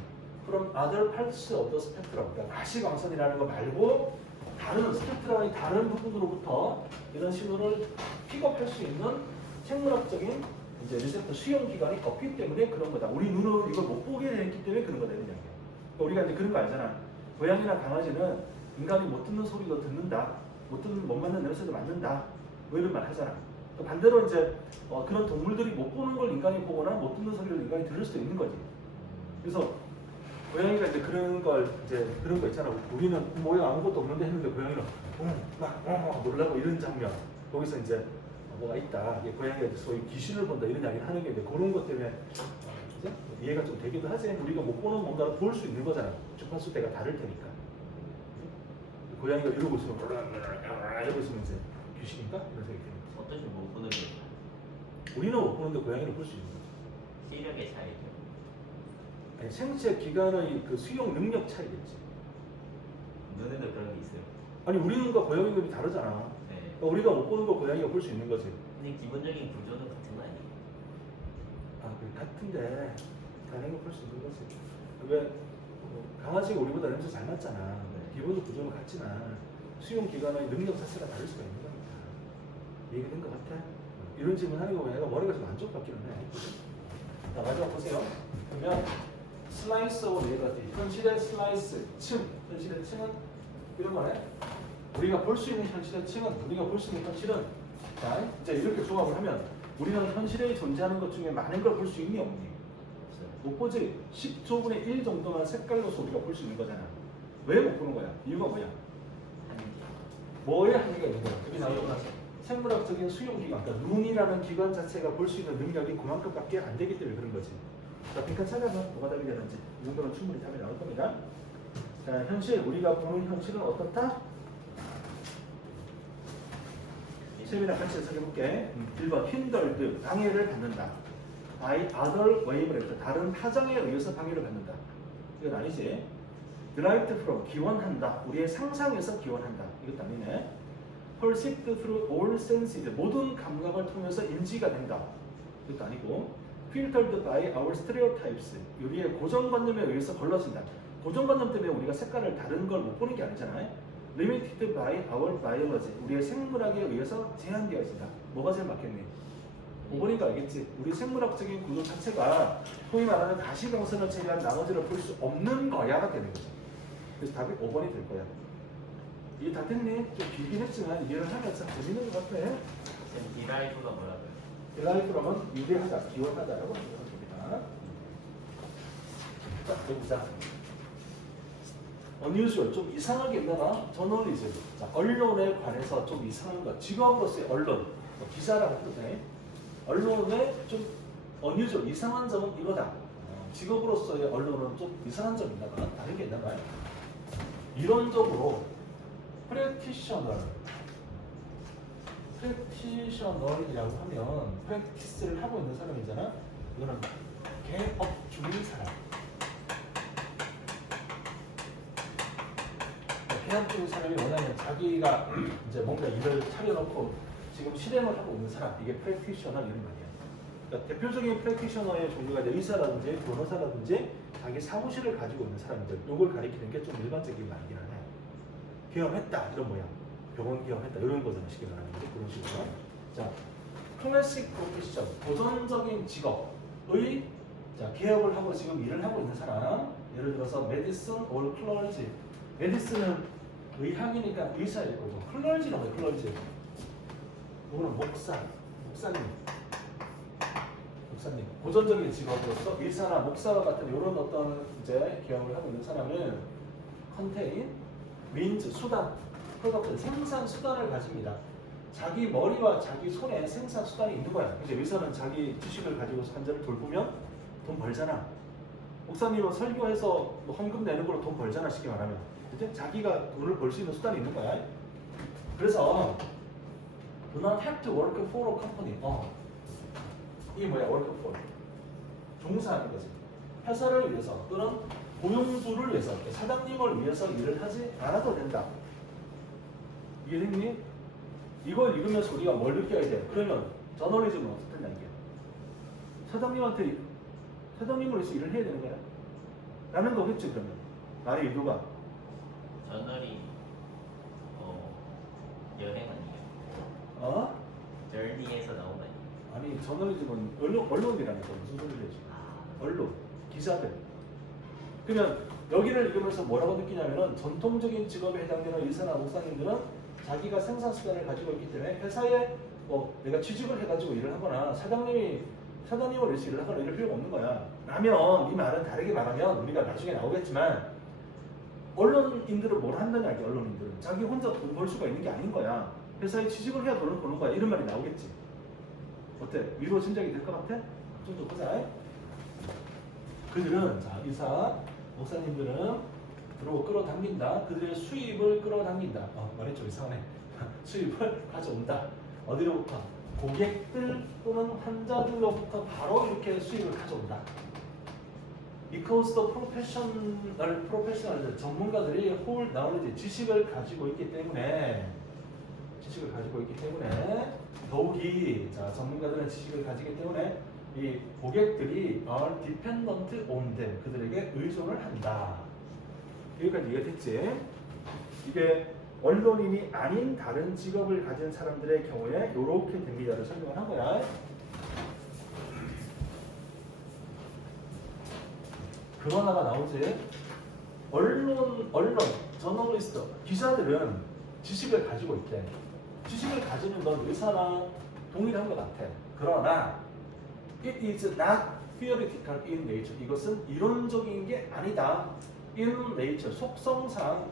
from other parts of the spectrum. 그러니까 가시광선이라는 거 말고 다른 스펙트럼의 다른 부분으로부터 이런 신호를 픽업할 수 있는 생물학적인 이제 리셉터 수용 기관이 없기 때문에 그런 거다. 우리 눈으로 이걸 못 보게 됐기 때문에 그런 거다. 그러니까 우리가 이제 그런 거 알잖아. 고양이나 강아지는 인간이 못 듣는 소리도 듣는다. 못 맞는 냄새도 맡는다. 뭐 이런 말 하잖아. 또 반대로 이제 그런 동물들이 못 보는 걸 인간이 보거나 못 듣는 소리를 인간이 들을 수도 있는 거지. 그래서 고양이가 이제 그런 걸 이제 그런 거 있잖아. 우리는 모양 아무것도 없는데 했는데 고양이는 막 놀라고 이런 장면. 거기서 이제 뭐가 있다. 이게 고양이가 이제 소위 귀신을 본다 이런 이야기를 하는 게 이제 그런 것 때문에 그죠? 이해가 좀 되기도 하지. 우리가 못 보는 뭔가를 볼 수 있는 거잖아. 주파수 대가 다를 테니까. 고양이가 이러고 있으면 이러고 있으면 이제 귀신인가? 이런 생각이 드는 거지. 어떠시 못 보는 게 우리는 못 보는데 고양이는 볼 수 있는 거지. 시력의 차이죠. 아니, 생체 기관의 그 수용 능력 차이겠지. 눈에도 그런 게 있어요. 아니 우리 눈과 고양이 눈이 다르잖아. 네. 그러니까 우리가 못 보는 걸 고양이가 볼 수 있는 거지. 근데 기본적인 구조는 같은 거 아니에요? 아, 같은데 다른 걸 볼 수 있는 거지. 왜 강아지가 우리보다 냄새 잘 맡잖아. 네. 기본적 구조는 같지만 수용 기관의 능력 자체가 다를 수가 있는 거니까. 이해가 된 것 같아? 이런 질문 하는 거 보면 얘가 머리가 좀 안 좋을 것 같기는 해. 자, 마지막 보세요. 그러면 슬라이스 오브 리얼리티, 현실의 슬라이스, 층, 현실의 층은 이런 거네. 우리가 볼 수 있는 현실의 층은, 우리가 볼 수 있는 현실은, 자, 이제 이렇게 조합을 하면 우리는 현실에 존재하는 것 중에 많은 걸 볼 수 있니 없니? 없어요. 못 보지. 10조분의 1 정도만 색깔로서 우리가 볼 수 있는 거잖아. 왜 못 보는 거야? 이유가 뭐야? 한지. 뭐에 한계가 있는 거야? 여기 나오고 나서 생물학적인 수용 기관, 그러니까 눈이라는 기관 자체가 볼 수 있는 능력이 그만큼밖에 안 되기 때문에 그런 거지. 자, 빈칸 찾아서 뭐가 답이 되는지 이 정도는 충분히 답이 나올 겁니다. 자, 현실, 우리가 보는 현실은 어떻다? 세미나 같이 해석해볼게. 1번, hindered, 방해를 받는다. by other wavelength, 다른 파장에 의해서 방해를 받는다. 이건 아니지. derived from, 기원한다. 우리의 상상에서 기원한다. 이것도 아니네. perceived through all senses, 모든 감각을 통해서 인지가 된다. 이것도 아니고. filtered by our stereotypes, 우리의 고정관념에 의해서 걸러진다. 고정관념 때문에 우리가 색깔을 다른 걸 못 보는 게 아니잖아요. limited by our biology, 우리의 생물학에 의해서 제한되어진다. 뭐가 제일 맞겠니? 5번인 거 알겠지? 우리 생물학적인 구조 자체가 소위 말하는 가시광선을 제외한 나머지를 볼 수 없는 거야가 되는 거죠. 그래서 답이 5번이 될 거야. 이게 다 됐니? 좀 길긴 했지만 이해를 하면 참 재밌는 것 같아. 지금 디라이브가 뭐라고요? 일라이프럼은 유리하다, 기원하다라고 하는 겁니다. 자, 또 보자. unusual, 좀 이상하게 있나봐. 저널리즘. 자, 언론에 관해서 좀 이상한 것. 직업으로서의 언론, 기사라고 뜻해. 언론에 좀 unusual, 이상한 점은 이거다. 직업으로서의 언론은 좀 이상한 점이 있나봐. 다른 게 있나봐요. 이론적으로 프랙티셔널이라고 하면 프랙티스를 하고 있는 사람이잖아. 이거는 개업 중인 사람. 개업 중인 사람이 뭐냐면 자기가 이제 뭔가 일을 차려놓고 지금 실행을 하고 있는 사람. 이게 프랙티셔널 이런 말이야. 그러니까 대표적인 프랙티셔너의 종류가 이제 의사라든지 변호사라든지 자기 사무실을 가지고 있는 사람들. 요걸 가리키는 게 좀 일반적인 말이긴 하네. 개업했다 이런 모양. 병원 개업했다 이런 거잖아. 쉽게 말하는 게 그런 식으로. 자, 클래식 프로페션, 고전적인 직업의 자, 개업을 하고 지금 일을 하고 있는 사람. 예를 들어서 메디슨 or 클러지. 메디슨은 의학이니까 의사일 거고, 클러지라고 해요. 클러지. 이거는 목사님. 고전적인 직업으로서 의사나 목사와 같은 이런 어떤 이제 개업을 하고 있는 사람은 컨테인, 민즈, 수단, 프로덕트, 생산 수단을 가집니다. 자기 머리와 자기 손에 생산 수단이 있는 거야. 이제 의사는 자기 지식을 가지고 환자를 돌보면 돈 벌잖아. 목사님은 설교해서 뭐 헌금 내는 걸로 돈 벌잖아. 쉽게 말하면. 이제 자기가 돈을 벌 수 있는 수단이 있는 거야. 그래서 do not have to work for a company. 이게 뭐야? work for. 종사하는 거지. 회사를 위해서 또는 고용주를 위해서, 사장님을 위해서 일을 하지 않아도 된다. 이해됐니? 이걸 읽으면서 우리가 뭘 느껴야 돼? 그러면 저널리즘은 어떻게 된다 이게? 사장님을 위해서 일을 해야 되는 거야? 라는 거겠지 그러면. 말의 의도가. 저널이 여행 아니에요? 저니에서 나온 거 아니에요? 아니 저널리즘은 언론이라니까 무슨 소리를 해지? 언론, 기자들. 그러면 여기를 읽으면서 뭐라고 느끼냐면은 전통적인 직업에 해당되는 의사나 목사님들은 자기가 생산 수단을 가지고 있기 때문에 회사에 뭐 내가 취직을 해가지고 일을 하거나 사장님을 위해서 일을 하거나 이럴 필요가 없는 거야. 라면 이 말은 다르게 말하면 우리가 나중에 나오겠지만 언론인들은 뭘 한다냐 이게 언론인들은 자기 혼자 돈 벌 수가 있는 게 아닌 거야. 회사에 취직을 해야 돈을 버는 거야. 이런 말이 나오겠지. 어때? 위로 짐작이 될 것 같아? 좀 더 보자. 그들은 자 의사 목사님들은 들어오고 끌어당긴다. 그들의 수입을 끌어당긴다. 말했죠 이상하네. 수입을 가져온다. 어디로부터? 고객들 또는 환자들로부터 바로 이렇게 수입을 가져온다. Because the professional 전문가들이 whole knowledge 지식을 가지고 있기 때문에 더욱이 자 전문가들은 지식을 가지기 때문에 이 고객들이 are dependent on them 그들에게 의존을 한다. 여기까지 이해됐지? 이게 언론인이 아닌 다른 직업을 가진 사람들의 경우에 이렇게 됩니다를 설명을 한 거야. 그러나가 나오지. 언론, 저널리스트, 기자들은 지식을 가지고 있대. 지식을 가지는 건 의사나 동일한 것 같아. 그러나 it is not theoretical in nature. 이것은 이론적인 게 아니다. in nature, 속성상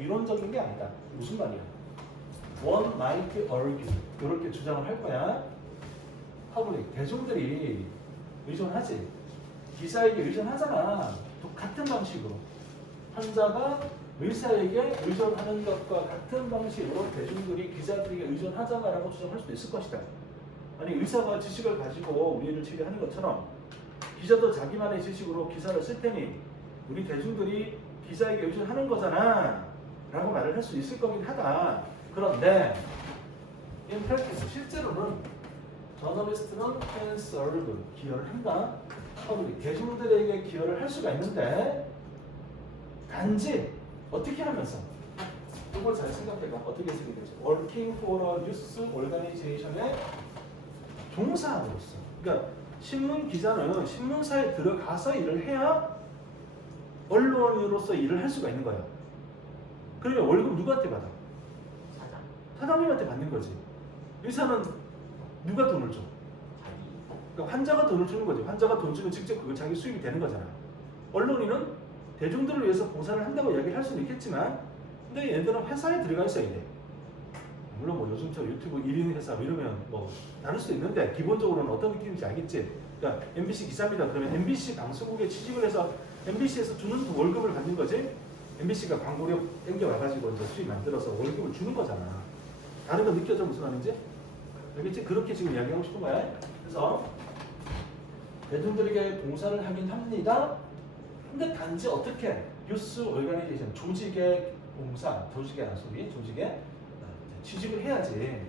이론적인 게 아니다. 무슨 말이야? One might argue. 이렇게 주장을 할 거야. public, 대중들이 의존하지. 기사에게 의존하잖아. 같은 방식으로. 환자가 의사에게 의존하는 것과 같은 방식으로 대중들이 기자들에게 의존하자라고 주장할 수도 있을 것이다. 아니 의사가 지식을 가지고 우리를 치료하는 것처럼 기자도 자기만의 지식으로 기사를 쓸 테니 우리 대중들이 기자에게 의존하는 거잖아 라고 말을 할 수 있을 거긴 하다. 그런데 in practice, 실제로는 저널리스트는 can serve, 기여를 한다. 대중들에게 기여를 할 수가 있는데 단지 어떻게 하면서 이걸 잘 생각해봐. 어떻게 쓰게 되죠? Working for a news organization의 종사함으로써. 그러니까 신문 기자는 신문사에 들어가서 일을 해야 언론인으로서 일을 할 수가 있는 거야. 그러면 월급 누구한테 받아? 사장님한테 받는 거지. 의사는 누가 돈을 줘? 그러니까 환자가 돈을 주는 거지. 환자가 돈 주면 직접 그거 자기 수입이 되는 거잖아. 언론인은 대중들을 위해서 봉사를 한다고 이야기를 할 수는 있겠지만 근데 얘들은 회사에 들어가 있어야 돼. 물론 뭐 요즘처럼 유튜브 1인 회사 이러면 뭐 다를 수도 있는데 기본적으로는 어떤 느낌인지 알겠지? 그러니까 MBC 기사입니다. 그러면 MBC 방송국에 취직을 해서 MBC에서 주는 그 월급을 받는 거지. MBC가 광고료 땡겨와가지고 이제 수입 만들어서 월급을 주는 거잖아. 다른 거 느껴져 무슨 말인지? 알겠지? 그렇게 지금 이야기하고 싶은 거야. 그래서 대중들에게 봉사를 하긴 합니다. 근데 단지 어떻게 뉴스 오르가니제이션 조직의 봉사, 조직의 취직을 해야지.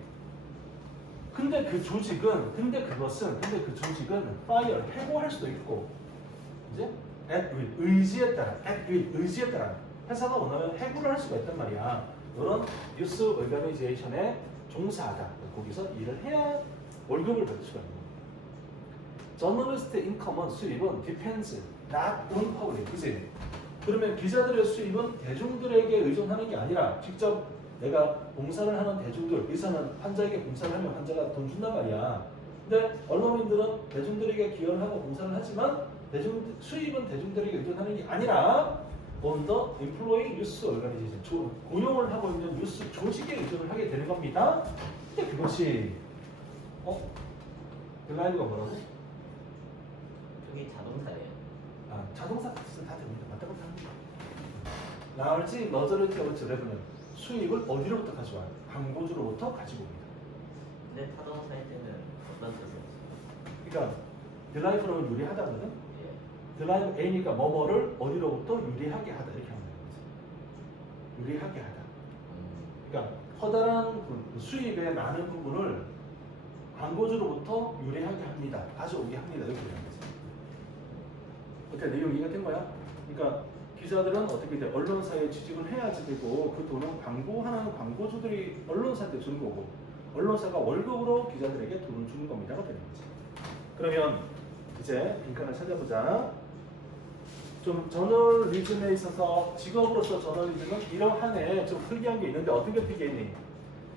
근데 그 조직은 fire 해고할 수도 있고, 이제 at will 의지에 따라 회사가 원하면 해고를 할 수가 있단 말이야. 이런 뉴스 오르가니제이션에 종사하다. 거기서 일을 해야 월급을 받을 수가 있는 거야. 저널리스트 인컴은 수입은 depends not on public. 그치? 그러면 기자들의 수입은 대중들에게 의존하는 게 아니라 직접 내가 봉사를 하는 대중들, 의사는 환자에게 봉사를 하면 환자가 돈 준단 말이야. 근데 언론인들은 대중들에게 기여를 하고 봉사를 하지만 수입은 대중들에게 의존하는 게 아니라 on the employee news organization, 고용을 하고 있는 뉴스 조직에 의존을 하게 되는 겁니다. 근데 그것이 델라이브가 뭐라고? 저게 자동사예요. 자동차 값은 다 됩니다. 맞다 맞다. 나머지 머저리티 오브 레브는 수익을 어디로부터 가져와요? 광고주로부터 가지고 옵니다. 근데 타동사일 때는 어떤 뜻이었어요? 그러니까 델라이브는 유리하다거든. 예. 델라이브 A니까 뭐뭐를 어디로부터 유리하게 하다 이렇게 하면 되는 거지. 유리하게 하다. 그러니까 커다란 수입의 많은 부분을 광고주로부터 유리하게 합니다. 가져오게 합니다. 이렇게 되는 거지. 어때? 내용 이해가 된 거야? 그러니까 기자들은 어떻게 돼? 언론사에 취직을 해야지 되고 그 돈은 광고하는 광고주들이 언론사한테 주는 거고 언론사가 월급으로 기자들에게 돈을 주는 겁니다가 되는 거지. 그러면 이제 빈칸을 찾아보자. 좀 저널리즘에 있어서 직업으로서 저널리즘은 이러한에 좀 특이한 게 있는데 어떤 게 특이했니?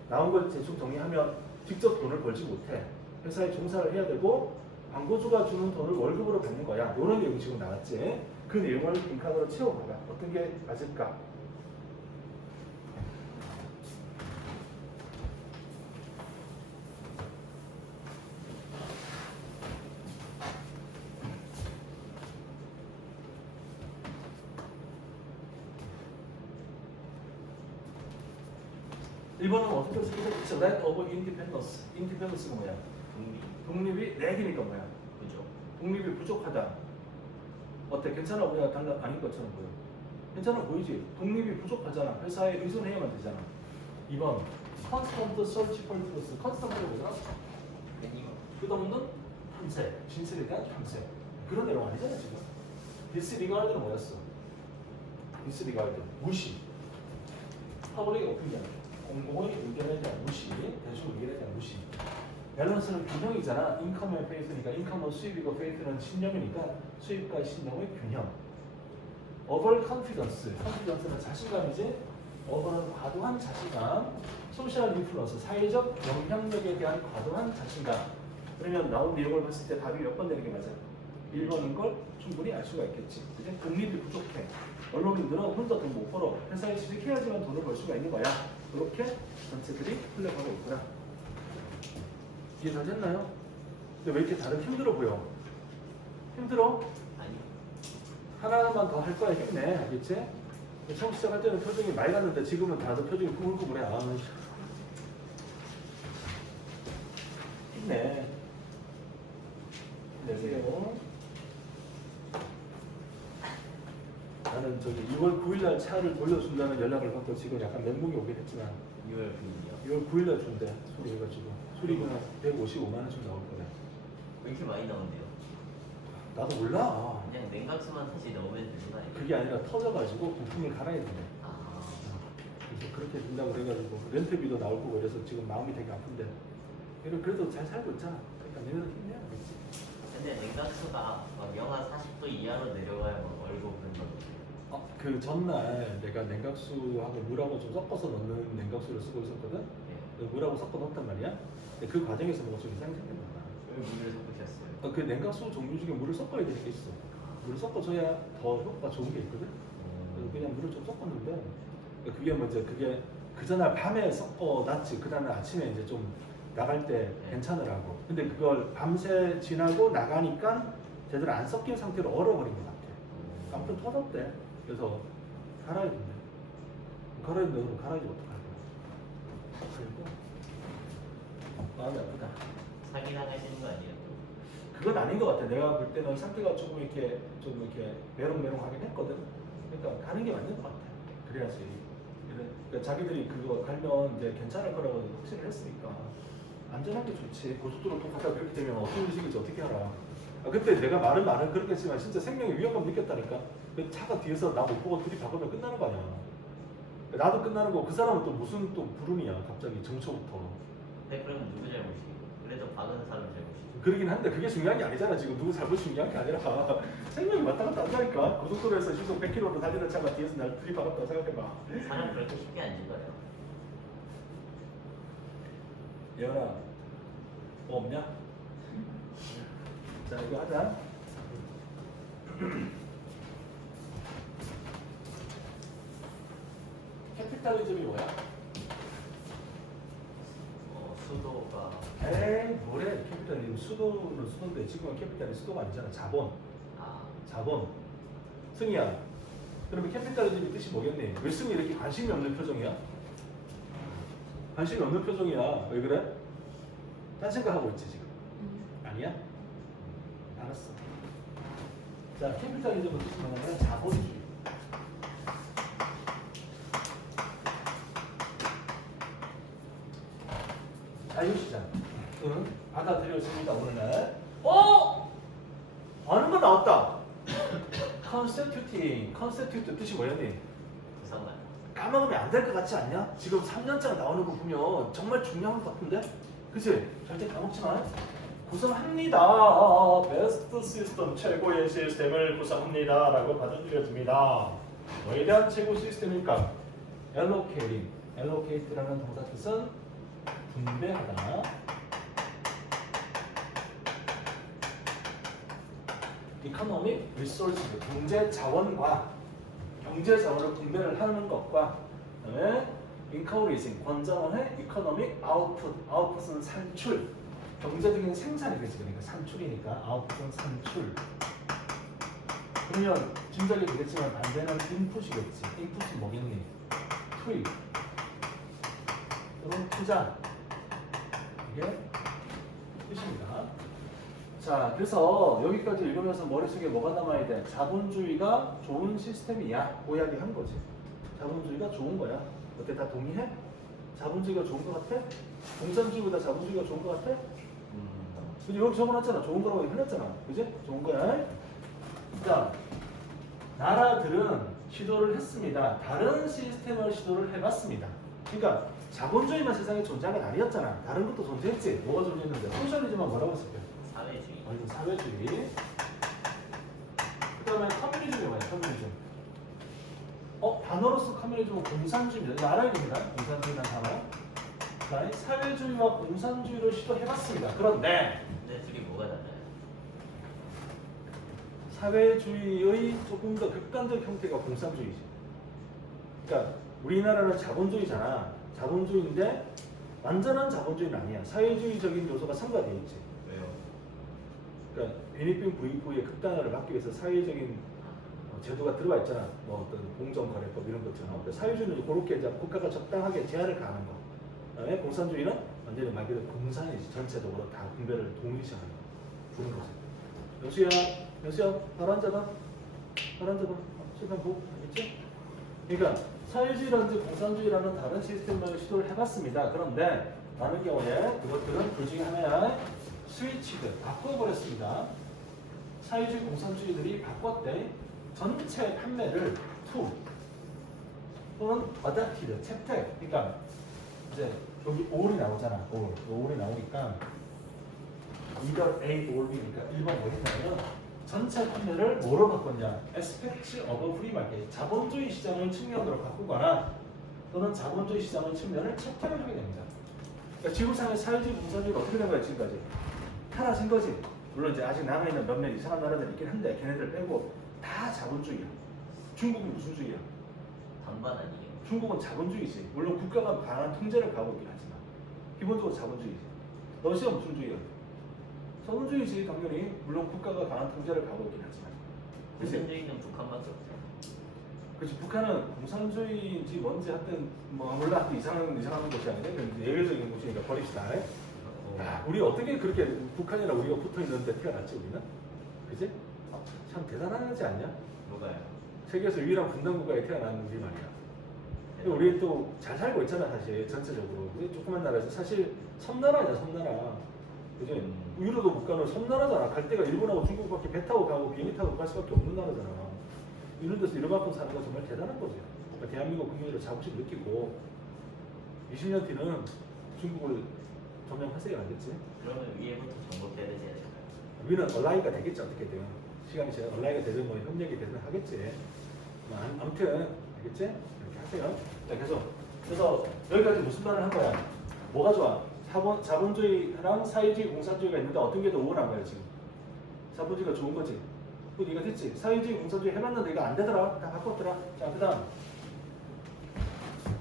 나온 걸 대충 정리하면 직접 돈을 벌지 못해. 회사에 종사를 해야 되고 광고주가 주는 돈을 월급으로 받는 거야. 이런 내용이 지금 나왔지. 그 내용을 빈칸으로 채워보자. 어떤 게 맞을까? 1번은 어떻게 쓰기도 있어? Lack of independence. independence가 뭐야? 독립이 렉이니까 뭐야? 그죠? 독립이 부족하다. 어때? 괜찮아 보여? 달라 아닌 것처럼 보여? 괜찮아 보이지? 독립이 부족하잖아. 회사에 의존해야만 되잖아. 2번 constant search for truth. constant가 뭐야? 끝없는 탐색, 진실에 대한 탐색. 그런 내용 아니잖아 지금. disregard는 뭐였어? disregard 무시. public opinion 공공의 의견에 대한 무시, 대중 의견에 대한 무시. 밸런스는 균형이잖아. 인컴과 페이스니까 인컴은 수입이고 페이스는 신념이니까 수입과 신념의 균형. over confidence, confidence는 자신감이지. over는 과도한 자신감. social influence, 사회적 영향력에 대한 과도한 자신감. 그러면 나온 내용을 봤을 때 답이 몇 번 되는 게 맞아? 1번인 걸 충분히 알 수가 있겠지. 그죠? 독립이 부족해. 언론인들은 혼자 돈 못 벌어. 회사에 취직해야지만 돈을 벌 수가 있는 거야. 그렇게 전체들이 흘러가고 있구나. 이해 다 됐나요? 근데 왜 이렇게 다들 힘들어 보여? 힘들어? 아니. 하나만 더 할 거야. 힘내. 알겠지? 처음 시작할 때는 표정이 많이 갔는데 지금은 다들 표정이 꾸물꾸물해. 아, 힘내. 힘내세요. 나는 저기 6월 9일날 차를 돌려준다는 연락을 받고 지금 약간 멘붕이 오긴 했지만 6월 9일이요. 6월 9일날 준대. 소리 해가지고 수리비는 155만원쯤 나올 거래. 왜 이렇게 많이 나온대요? 나도 몰라. 그냥 냉각수만 다시 넣으면 되는 거 아니에요? 그게 아니라 터져가지고 부품을 갈아야 된대. 아, 그래서 그렇게 된다고 그래가지고 렌트비도 나올 거고 그래서 지금 마음이 되게 아픈데 그래도 잘 살고 있잖아. 그러니까 내년에 힘내야 되겠지. 근데 냉각수가 막 영하 40도 이하로 내려가야 막 얼고 그런 거. 그 전날 내가 냉각수하고 물하고 좀 섞어서 넣는 냉각수를 쓰고 있었거든. 네. 물하고 섞어 넣었단 말이야. 근데 그 과정에서 뭐가 좀 이상이 생긴 거야. 왜 물을 섞으셨어요? 그 냉각수 종류 중에 물을 섞어야 되는 게 있어. 물을 섞어줘야 더 효과가 좋은 게 있거든. 그래서 그냥 물을 좀 섞었는데 그게 먼저 그게 그 전날 밤에 섞어놨지. 그 다음날 아침에 이제 좀 나갈 때 괜찮으라고. 근데 그걸 밤새 지나고 나가니까 제대로 안 섞인 상태로 얼어버린 것 같아. 아무튼 터졌대. 그래서 갈아야 된대. 갈아야 된다 그러면 갈아야지 어떡할 거야. 그리고 마음이 아프다. 사기 당하시는 거 아니에요? 그건 아닌 것 같아. 내가 볼 때는 상태가 조금 이렇게 메롱메롱하긴 했거든. 그러니까 가는 게 맞는 것 같아. 그래야지. 그러니까 자기들이 그거 갈면 이제 괜찮을 거라고 확신을 했으니까 안전한 게 좋지. 고속도로 또 가다 그렇게 되면 어떤 일이실지 어떻게 알아. 그때 내가 말은 그렇게 했지만 진짜 생명의 위협감 느꼈다니까. 그 차가 뒤에서 나 못 보고 들이박으면 끝나는 거 아니야. 나도 끝나는 거고 그 사람은 또 무슨 또 불운이야. 갑자기 정초부터. 근데 그러면 누구 잘못이에요? 그래도 박은 사람 잘못이죠. 그러긴 한데 그게 중요한 게 아니잖아. 지금 누구 잘못 중요한 게 아니라 생명이 왔다 갔다 한다니까. 고속도로에서 시속 100km로 달리는 차가 뒤에서 날 들이박았다고 생각해봐. 사람 그렇게 쉽게 안 죽어요. 예원아 뭐 없냐? 자 이거 하자. 캐피탈리즘이 뭐야? 수도가 에이 뭐래. 캐피탈리즘 수도는 수도인데 지금은 캐피탈이 수도가 아니잖아. 자본. 자본. 승희야 그러면 캐피탈리즘의 뜻이 뭐겠니? 왜 승희 이렇게 관심이 없는 표정이야? 관심이 없는 표정이야. 왜 그래? 딴 생각하고 있지 지금. 아니야? 알았어. 자, 캐피탈리즘은 뜻이 뭐냐면 자본주의. 자유시장. 응? 받아들여집니다 오늘날. 아는 거 나왔다. constituting. constitute 뜻이 뭐였니? 구성만. 까먹으면 안 될 것 같지 않냐? 지금 3년장 나오는 거 보면 정말 중요한 것 같은데? 그치? 절대 까먹지 마. 구성합니다. 베스트 시스템, 최고의 시스템을 구성합니다 라고 받아들여집니다. 뭐에 대한 최고 시스템일까? allocate라는 동사 뜻은 분배하다. economic resource, 경제 자원과 경제 자원을 분배를 하는 것과 그다음에 encouraging, 권장원의 economic output은 산출, 경제적인 생산이겠지. 그러니까 산출이니까 output은 산출. 그러면 짐작이 되겠지만 반대는 input이겠지. input은 뭐겠니? 투입 또는 투자, 이게 뜻입니다. 자, 그래서 여기까지 읽으면서 머릿속에 뭐가 남아야 돼? 자본주의가 좋은 시스템이야. 그 이야기 한 거지. 자본주의가 좋은 거야. 어때? 다 동의해? 자본주의가 좋은 거 같아? 공산주의보다 자본주의가 좋은 거 같아? 그지? 여기 적어놨잖아. 좋은 거라고 해놨잖아. 그지? 좋은 거야. 자, 나라들은 시도를 했습니다. 다른 시스템을 시도를 해봤습니다. 그러니까 자본주의만 세상에 존재한 건 아니었잖아. 다른 것도 존재했지. 뭐가 존재했는데? 소셜리즘은 뭐라고 했을까? 사회주의. 이건 사회주의. 그 다음에 커뮤니즘이 뭐야? 커뮤니즘. 단어로서 커뮤니즘은 공산주의입니다. 나라 이름이다. 공산주의라는 단어. 자, 사회주의와 공산주의를 시도해봤습니다. 그런데 근데 둘이 뭐가 달라요? 사회주의의 조금 더 극단적 형태가 공산주의지. 그러니까 우리나라는 자본주의잖아. 자본주의인데 완전한 자본주의는 아니야. 사회주의적인 요소가 첨가되어 있지. 왜요? 그러니까 베니핀 부익부의 극단화를 막기 위해서 사회적인 제도가 들어가 있잖아. 뭐 어떤 공정거래법 이런 것처럼. 그러니까 사회주의는 그렇게 이제 국가가 적당하게 제한을 가하는 거. 그다음에 공산주의는 완전히 말 그대로 공산이지. 전체적으로 다 분배를 동일시하는 거. 그런 거지. 여수야, 바로 앉아봐. 바로 앉아봐. 실판 보고 알겠지? 그러니까 사회주의라든지 공산주의라는 다른 시스템을 시도를 해봤습니다. 그런데 많은 경우에 그것들은 그 중에 하나야 스위치드, 바꿔버렸습니다. 사회주의 공산주의들이 바꿨대. 전체 판매를 to 또는 adapted, 채택. 그러니까 이제 여기 all이 나오잖아. all이 나오니까 either A or B니까 1번 뭐 했냐면 전체 판매를 뭐로 바꿨냐? aspects of free market, 자본주의 시장의 측면으로 바꾸거나 또는 자본주의 시장의 측면을 채택을 하게 됩니다. 그러니까 지구상의 사회주의 공산주의가 어떻게 된 거야 지금까지? 사라진 거지. 물론 이제 아직 남아있는 몇몇 이상한 나라들이 있긴 한데 걔네들 빼고 다 자본주의야. 중국은 무슨 주의야? 반반 아니에요? 중국은 자본주의지. 물론 국가가 강한 통제를 가고 있긴 하지만 기본적으로 자본주의지. 러시아 무슨 주의야? 자본주의지 당연히. 물론 국가가 강한 통제를 가고 있긴 하지만. 공산주의는 북한밖에 없잖아. 그렇지. 북한은 공산주의인지 뭔지 하여튼 뭐 몰라. 하여튼 이상한 곳이 아닌데 예외적인 곳이니까 버립시다. 우리 어떻게 그렇게 북한이랑 우리가 붙어있는데 태어났지 우리는? 그지? 참 대단하지 않냐? 뭐가요? 세계에서 유일한 분단국가에 태어났는지 말이야. 우리 또 잘 살고 있잖아 사실 전체적으로. 우리 조그만 나라에서 사실 섬나라냐 섬나라. 그지? 유로도 못 가는 섬나라잖아. 갈 데가 일본하고 중국밖에 배 타고 가고 비행기 타고 갈 수밖에 없는 나라잖아. 이런 데서 이만큼 사는 건 정말 대단한 거지. 그러니까 대한민국 국민으로 자부심 느끼고 20년 뒤는 중국을 점령하세요. 알겠지? 그러면 위에부터 정복해야 되지 않을까요? 우리는 얼라이가 되겠지 어떻게든. 시간이 지나 얼라이가 되든 뭐 협력이 되든 하겠지. 아무튼 알겠지? 이렇게 하세요. 자, 그래서 여기까지 무슨 말을 한 거야? 뭐가 좋아? 자본주의랑 사회주의, 공산주의가 있는데 어떤 게 더 우월한 거야 지금? 자본주의가 좋은 거지. 그거 네가 됐지? 사회주의, 공산주의 해봤는데 이거 안 되더라. 다 바꿨더라. 자, 그다음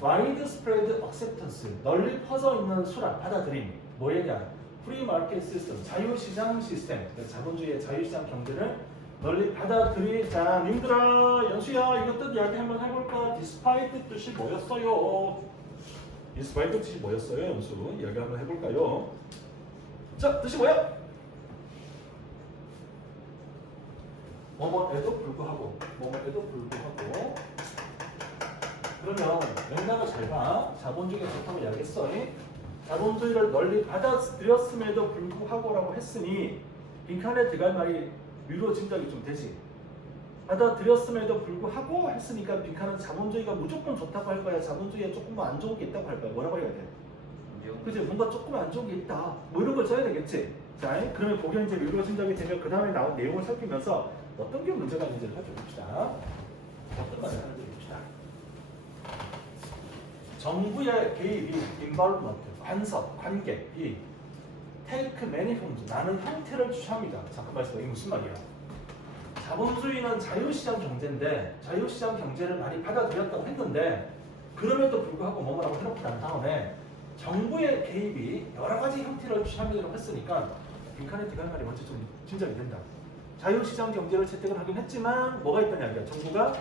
widespread acceptance, 널리 퍼져 있는 수락, 받아들임. 뭐였냐? 프리 마켓 시스템, 자유시장 시스템. 자본주의의 자유시장 경제를 널리 받아들이자. 님들아, 연수야, 이거 뜻 이야기 한번 해볼까? despite 뜻이 뭐였어요? despite 뜻이 뭐였어요, 연수? 이야기 한번 해볼까요? 자, 뜻이 뭐야? 뭐뭐에도 불구하고, 그러면 맥락을 잘 봐. 자본주의가 좋다고 이야기했어. 자본주의를 널리 받아들였음에도 불구하고라고 했으니 빈칸에 들어갈 말이 위로 짐작이 좀 되지. 받아들였음에도 불구하고 했으니까 빈칸은 자본주의가 무조건 좋다고 할 거야. 자본주의에 조금 안 좋은 게 있다고 할 거야. 뭐라고 해야 돼? 그치? 뭔가 조금 안 좋은 게 있다. 뭐 이런 걸 써야 되겠지. 자, 그러면 그게 이제 이루어진다게 되면 그 다음에 나온 내용을 살피면서 어떤 게 문제가 있는지를 살펴봅시다. 어떤 말을 하는지 봅시다. 정부의 개입이 involvement, 간섭, 관계이 take many forms, 많은 형태를 취합니다. 잠깐만 있어봐. 이게 무슨 말이야? 자본주의는 자유시장 경제인데 자유시장 경제를 많이 받아들였다고 했는데 그럼에도 불구하고 뭐라고 해놓고 난 다음에 정부의 개입이 여러 가지 형태를 취합니다라고 했으니까 빈칸에 들어갈 말이 먼저 좀 진작이 된다. 자유시장 경제를 채택을 하긴 했지만 뭐가 있다냐 이게 정부가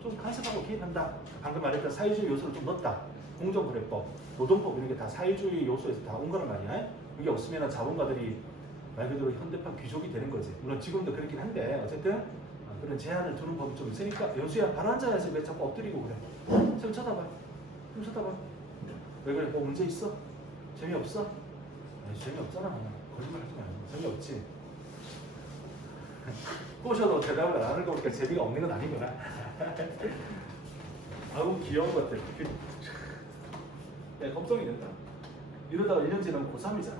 좀 간섭하고 개입한다. 방금 말했던 사회주의 요소를 좀 넣었다. 공정거래법, 노동법 이런 게 다 사회주의 요소에서 다 온 거란 말이야. 이게 없으면 자본가들이 말 그대로 현대판 귀족이 되는 거지. 물론 지금도 그렇긴 한데 어쨌든 그런 제한을 두는 법이 좀 있으니까 연수야 바로 앉아야지 왜 자꾸 엎드리고 그래. 좀 쳐다봐. 좀 쳐다봐. 왜 그래? 뭐 문제 있어? 재미없어? 아니, 재미없잖아. 거짓말하지 말고. 재미없지. 꼬셔도 대답을 안 하는 거 보니까 재미가 없는 건 아니구나. 아우 귀여운 것 같아. 야, 걱정이 된다. 이러다가 1년 지나면 고3이잖아.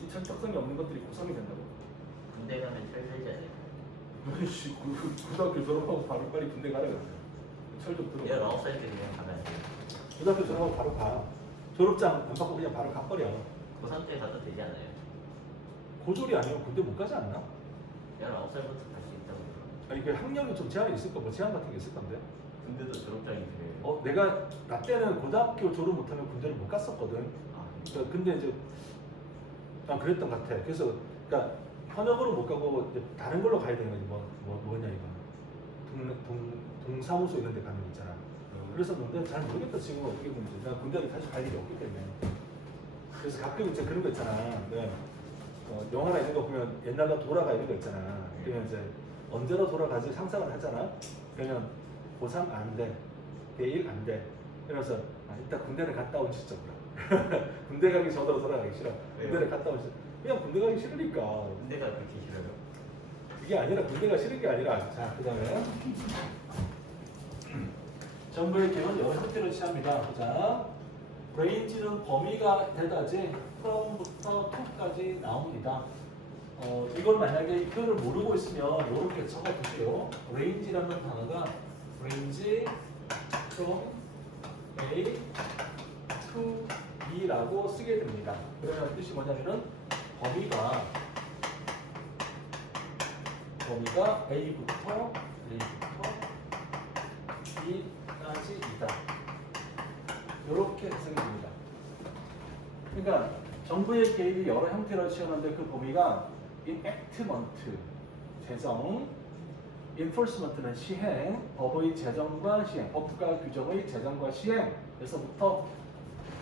이 철딱성이 없는 것들이 고3이 된다고. 군대 가면 철들잖아요. 아이씨, 고등학교 졸업하고 바로 빨리 군대 가라 그래. 철좀 들어. 19살 때 그냥 가면 돼요. 고등학교 졸업하고 바로 가. 졸업장 안 받고 그냥 바로 가버려. 고3 때 가도 되지 않아요? 고졸이 아니면 군대 못 가지 않나? 19살부터 갈 수 있다고. 아니 그 학력이 좀 제한이 있을 거, 뭐 제한 같은 게 있을 건데. 군대도 졸업장이 필요해요. 내가 나 때는 고등학교 졸업 못하면 군대를 못 갔었거든. 아, 근데 이제 그랬던 것 같아. 그래서 그러니까 현역으로 못 가고 이제 다른 걸로 가야 되는 거지. 뭐냐 이거 동사무소 이런 데 가는 거 있잖아. 그랬었는데 잘 모르겠다 지금 어떻게 보는지. 나 군대를 다시 갈 일이 없기 때문에. 그래서 가끔 이제 그런 거 있잖아. 네. 영화나 이런 거 보면 옛날로 돌아가 이런 거 있잖아. 그러면 이제 언제로 돌아가지 상상을 하잖아. 그러면 고3 안 돼. 대1 안 돼. 그래서 일단 군대를 갔다 온 시점으로. 군대 가기 전으로 돌아가기 싫어. 군대를 갔다 온 시점. 그냥 군대 가기 싫으니까. 군대가 그렇게 싫어요? 이게 아니라 군대가 싫은 게 아니라. 자, 그 다음에 정부의 개혁은 여러 형태를 취합니다. 보자. 레인지는 범위가 되다지 from부터 to까지 나옵니다. 이걸 만약에 이 표를 모르고 있으면 이렇게 적어두세요. range라는 단어가 range from A to B라고 쓰게 됩니다. 그러면 뜻이 뭐냐면은 범위가 A부터 B까지이다. 이렇게 해석이 됩니다. 그러니까 정부의 개입이 여러 형태로 취하는데 그 범위가 enactment, 제정, enforcement는 시행, 법의 제정과 시행, 법과 규정의 제정과 시행에서부터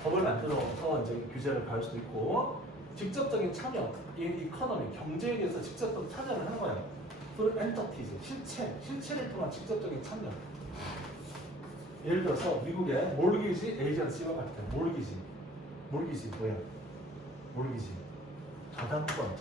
법을 만들어서 이제 규제를 가할 수도 있고, 직접적인 참여, 이코노미, 경제에 대해서 직접적인 참여를 하는 거예요. 또 entities, 실체를 통한 직접적인 참여. 예를 들어서 미국의 몰기지 에이전시와 같은 몰기지 뭐야? 몰기지 저당권,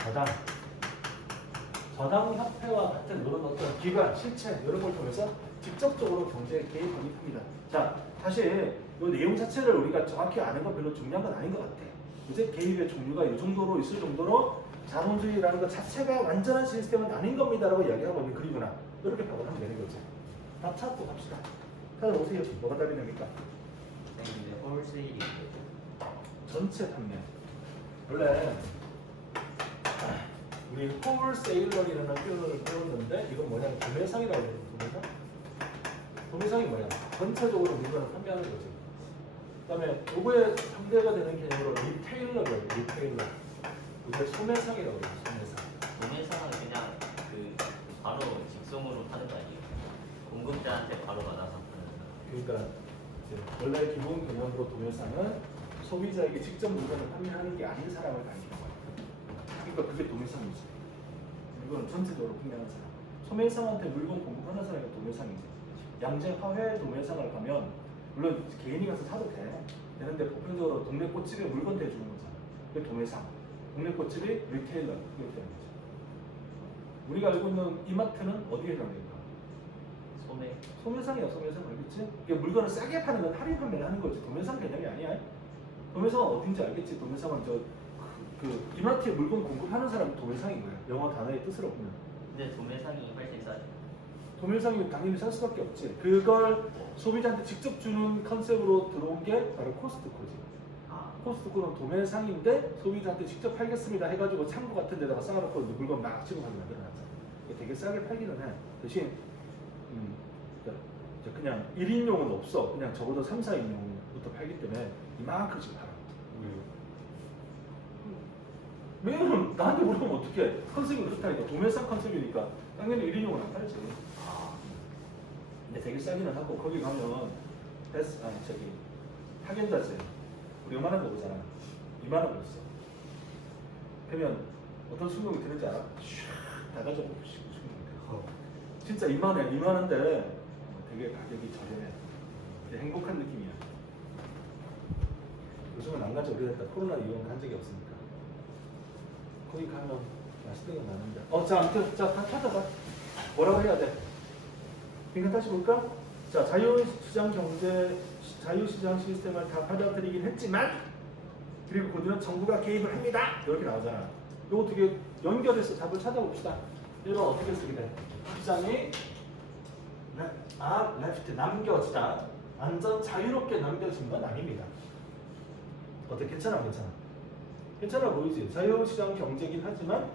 저당협회와 같은 이런 어떤 기관, 실체 이런 걸 통해서 직접적으로 경제에 개입하기 합니다. 자, 사실 이 내용 자체를 우리가 정확히 아는 건 별로 중요한 건 아닌 것 같아. 이제 개입의 종류가 이 정도로 있을 정도로 자본주의라는 것 자체가 완전한 시스템은 아닌 겁니다라고 이야기하고 있는 그리구나. 이렇게 발언하면 되는 거지. 답 찾고 갑시다. 찾아보세요. 뭐가 답이 됩니까? 근데 홀세일이 전체 판매. 원래 우리 홀세일러이라는 표현을 배웠는데 이건 뭐냐면 도매상이라고 해요. 도매상? 도매상이 뭐야? 전체적으로 물건을 판매하는 거지. 그다음에 요거의 상대가 되는 개념으로 리테일러라고 해요. 리테일러. 이게 소매상이라고 해요. 소매상. 도매상은 그냥 바로 직송으로 파는 거 아니에요? 공급자한테 바로 받아서 파는 거. 그러니까 이제 원래 기본 개념으로 도매상은 소비자에게 직접 물건을 판매하는 게 아닌 사람을 가리키는 거예요. 그러니까 그게 도매상이지. 물건을 전체적으로 판매하는 사람. 소매상한테 물건 공급하는 사람이 도매상이지. 양재화훼 도매상을 가면 물론 개인이 가서 사도 되는데 보편적으로 동네 꽃집에 물건 대주는 거잖아. 그게 도매상. 동네 꽃집이 리테일러 그렇게 되는 거죠. 우리가 알고 있는 이마트는 어디에 해당될까? 소매상이야. 소매상 알겠지? 이게 물건을 싸게 파는 건 할인 판매를 하는 거지. 도매상 개념이 아니야. 도매상은 어딘지 알겠지? 도매상은 이마트에 물건 공급하는 사람이 도매상인 거예요. 영어 단어의 뜻을 보면. 근데 도매상이 훨씬 싸죠. 도매상이 당연히 살 수밖에 없지. 그걸 소비자한테 직접 주는 컨셉으로 들어온 게 바로 코스트코지. 아, 코스트코는 도매상인데 소비자한테 직접 팔겠습니다 해가지고 창고 같은 데다가 쌓아놓고 물건 막 취급하게 만들어놨잖아. 되게 싸게 팔기는 해. 대신 그냥 1인용은 없어. 그냥 적어도 3, 4인용부터 팔기 때문에 이만큼씩 팔아. 왜냐면 나한테 물어보면 어떡해. 컨셉이 그렇다니까. 도매상 컨셉이니까 당연히 1인용은 안 팔지. 아, 근데 되게 싸기는 하고 거기 가면 하겐다즈 우리 요만한 거 보잖아. 2만 원 벌써. 그러면 어떤 순간이 드는지 알아? 다 가져가고 싶은 거. 진짜 2만 원인데 되게 가격이 저렴해. 되게 행복한 느낌이야. 요즘은 안 가지 오래됐다. 코로나 이후로 간 적이 없으니까. 거기 가면 맛있는 거 많은데. 자, 아무튼 다 찾아봐. 뭐라고 해야 돼? 그러니까 다시 볼까? 자, 자유시장 시스템을 다 받아들이긴 했지만, 그리고 고들은 정부가 개입을 합니다. 이렇게 나오잖아. 이거 어떻게 연결해서 답을 찾아봅시다. 이런 어떻게 쓰게 돼? 시장이 left 남겨지다. 완전 자유롭게 남겨진 건 아닙니다. 어때? 괜찮아? 괜찮아 보이지? 자유시장 경제긴 하지만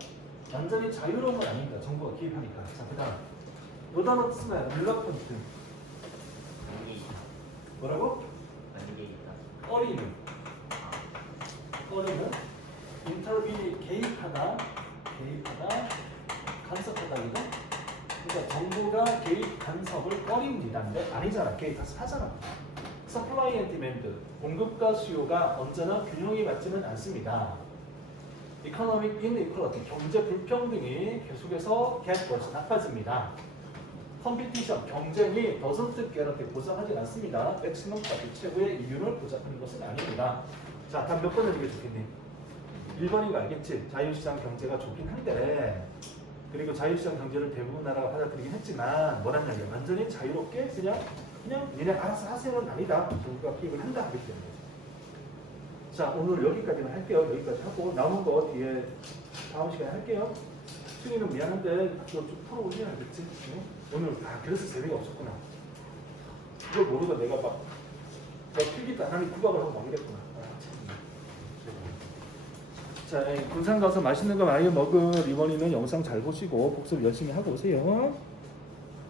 완전히 자유로운 건 아닙니다. 정부가 개입하니까. 자, 그 다음 요 단어 쓰나요? 릴러컨트. 뭐라고? 만약에 있다. 꺼리는 인터뷰니 개입하다 간섭하다 이거? 그러니까 정부가 개입 간섭을 꺼립니다. 근데 아니잖아. 개입해서 하잖아. 서플라이 앤 디맨드 공급과 수요가 언제나 균형이 맞지는 않습니다. 이코노믹 인이퀄리티 경제 불평등이 계속해서 갭 나빠집니다. 컴피티션 경쟁이 doesn't guarantee 보장하지 않습니다. 맥시멈 값이 최고의 이윤을 보장하는 것은 아닙니다. 자, 답 몇 번을 이게 좋겠니? 1번인 거 알겠지? 자유시장 경제가 좋긴 한데 그리고 자유시장 경제를 대부분 나라가 받아들이긴 했지만 뭐란 말이야? 완전히 자유롭게 그냥 니네 알아서 하세요는 아니다. 정부가 개입을 한다 하기 때문에. 자, 오늘 여기까지만 할게요. 여기까지 하고 남은 거 뒤에 다음 시간에 할게요. 승희는 미안한데 좀 풀어오시면 알겠지? 응? 오늘 그래서 재미가 없었구나. 그걸 모르고 내가 막 필기도 안 하니 구박을 하고 막 이랬구나. 자, 군산 가서 맛있는 거 많이 먹을 이번에는 영상 잘 보시고 복습 열심히 하고 오세요.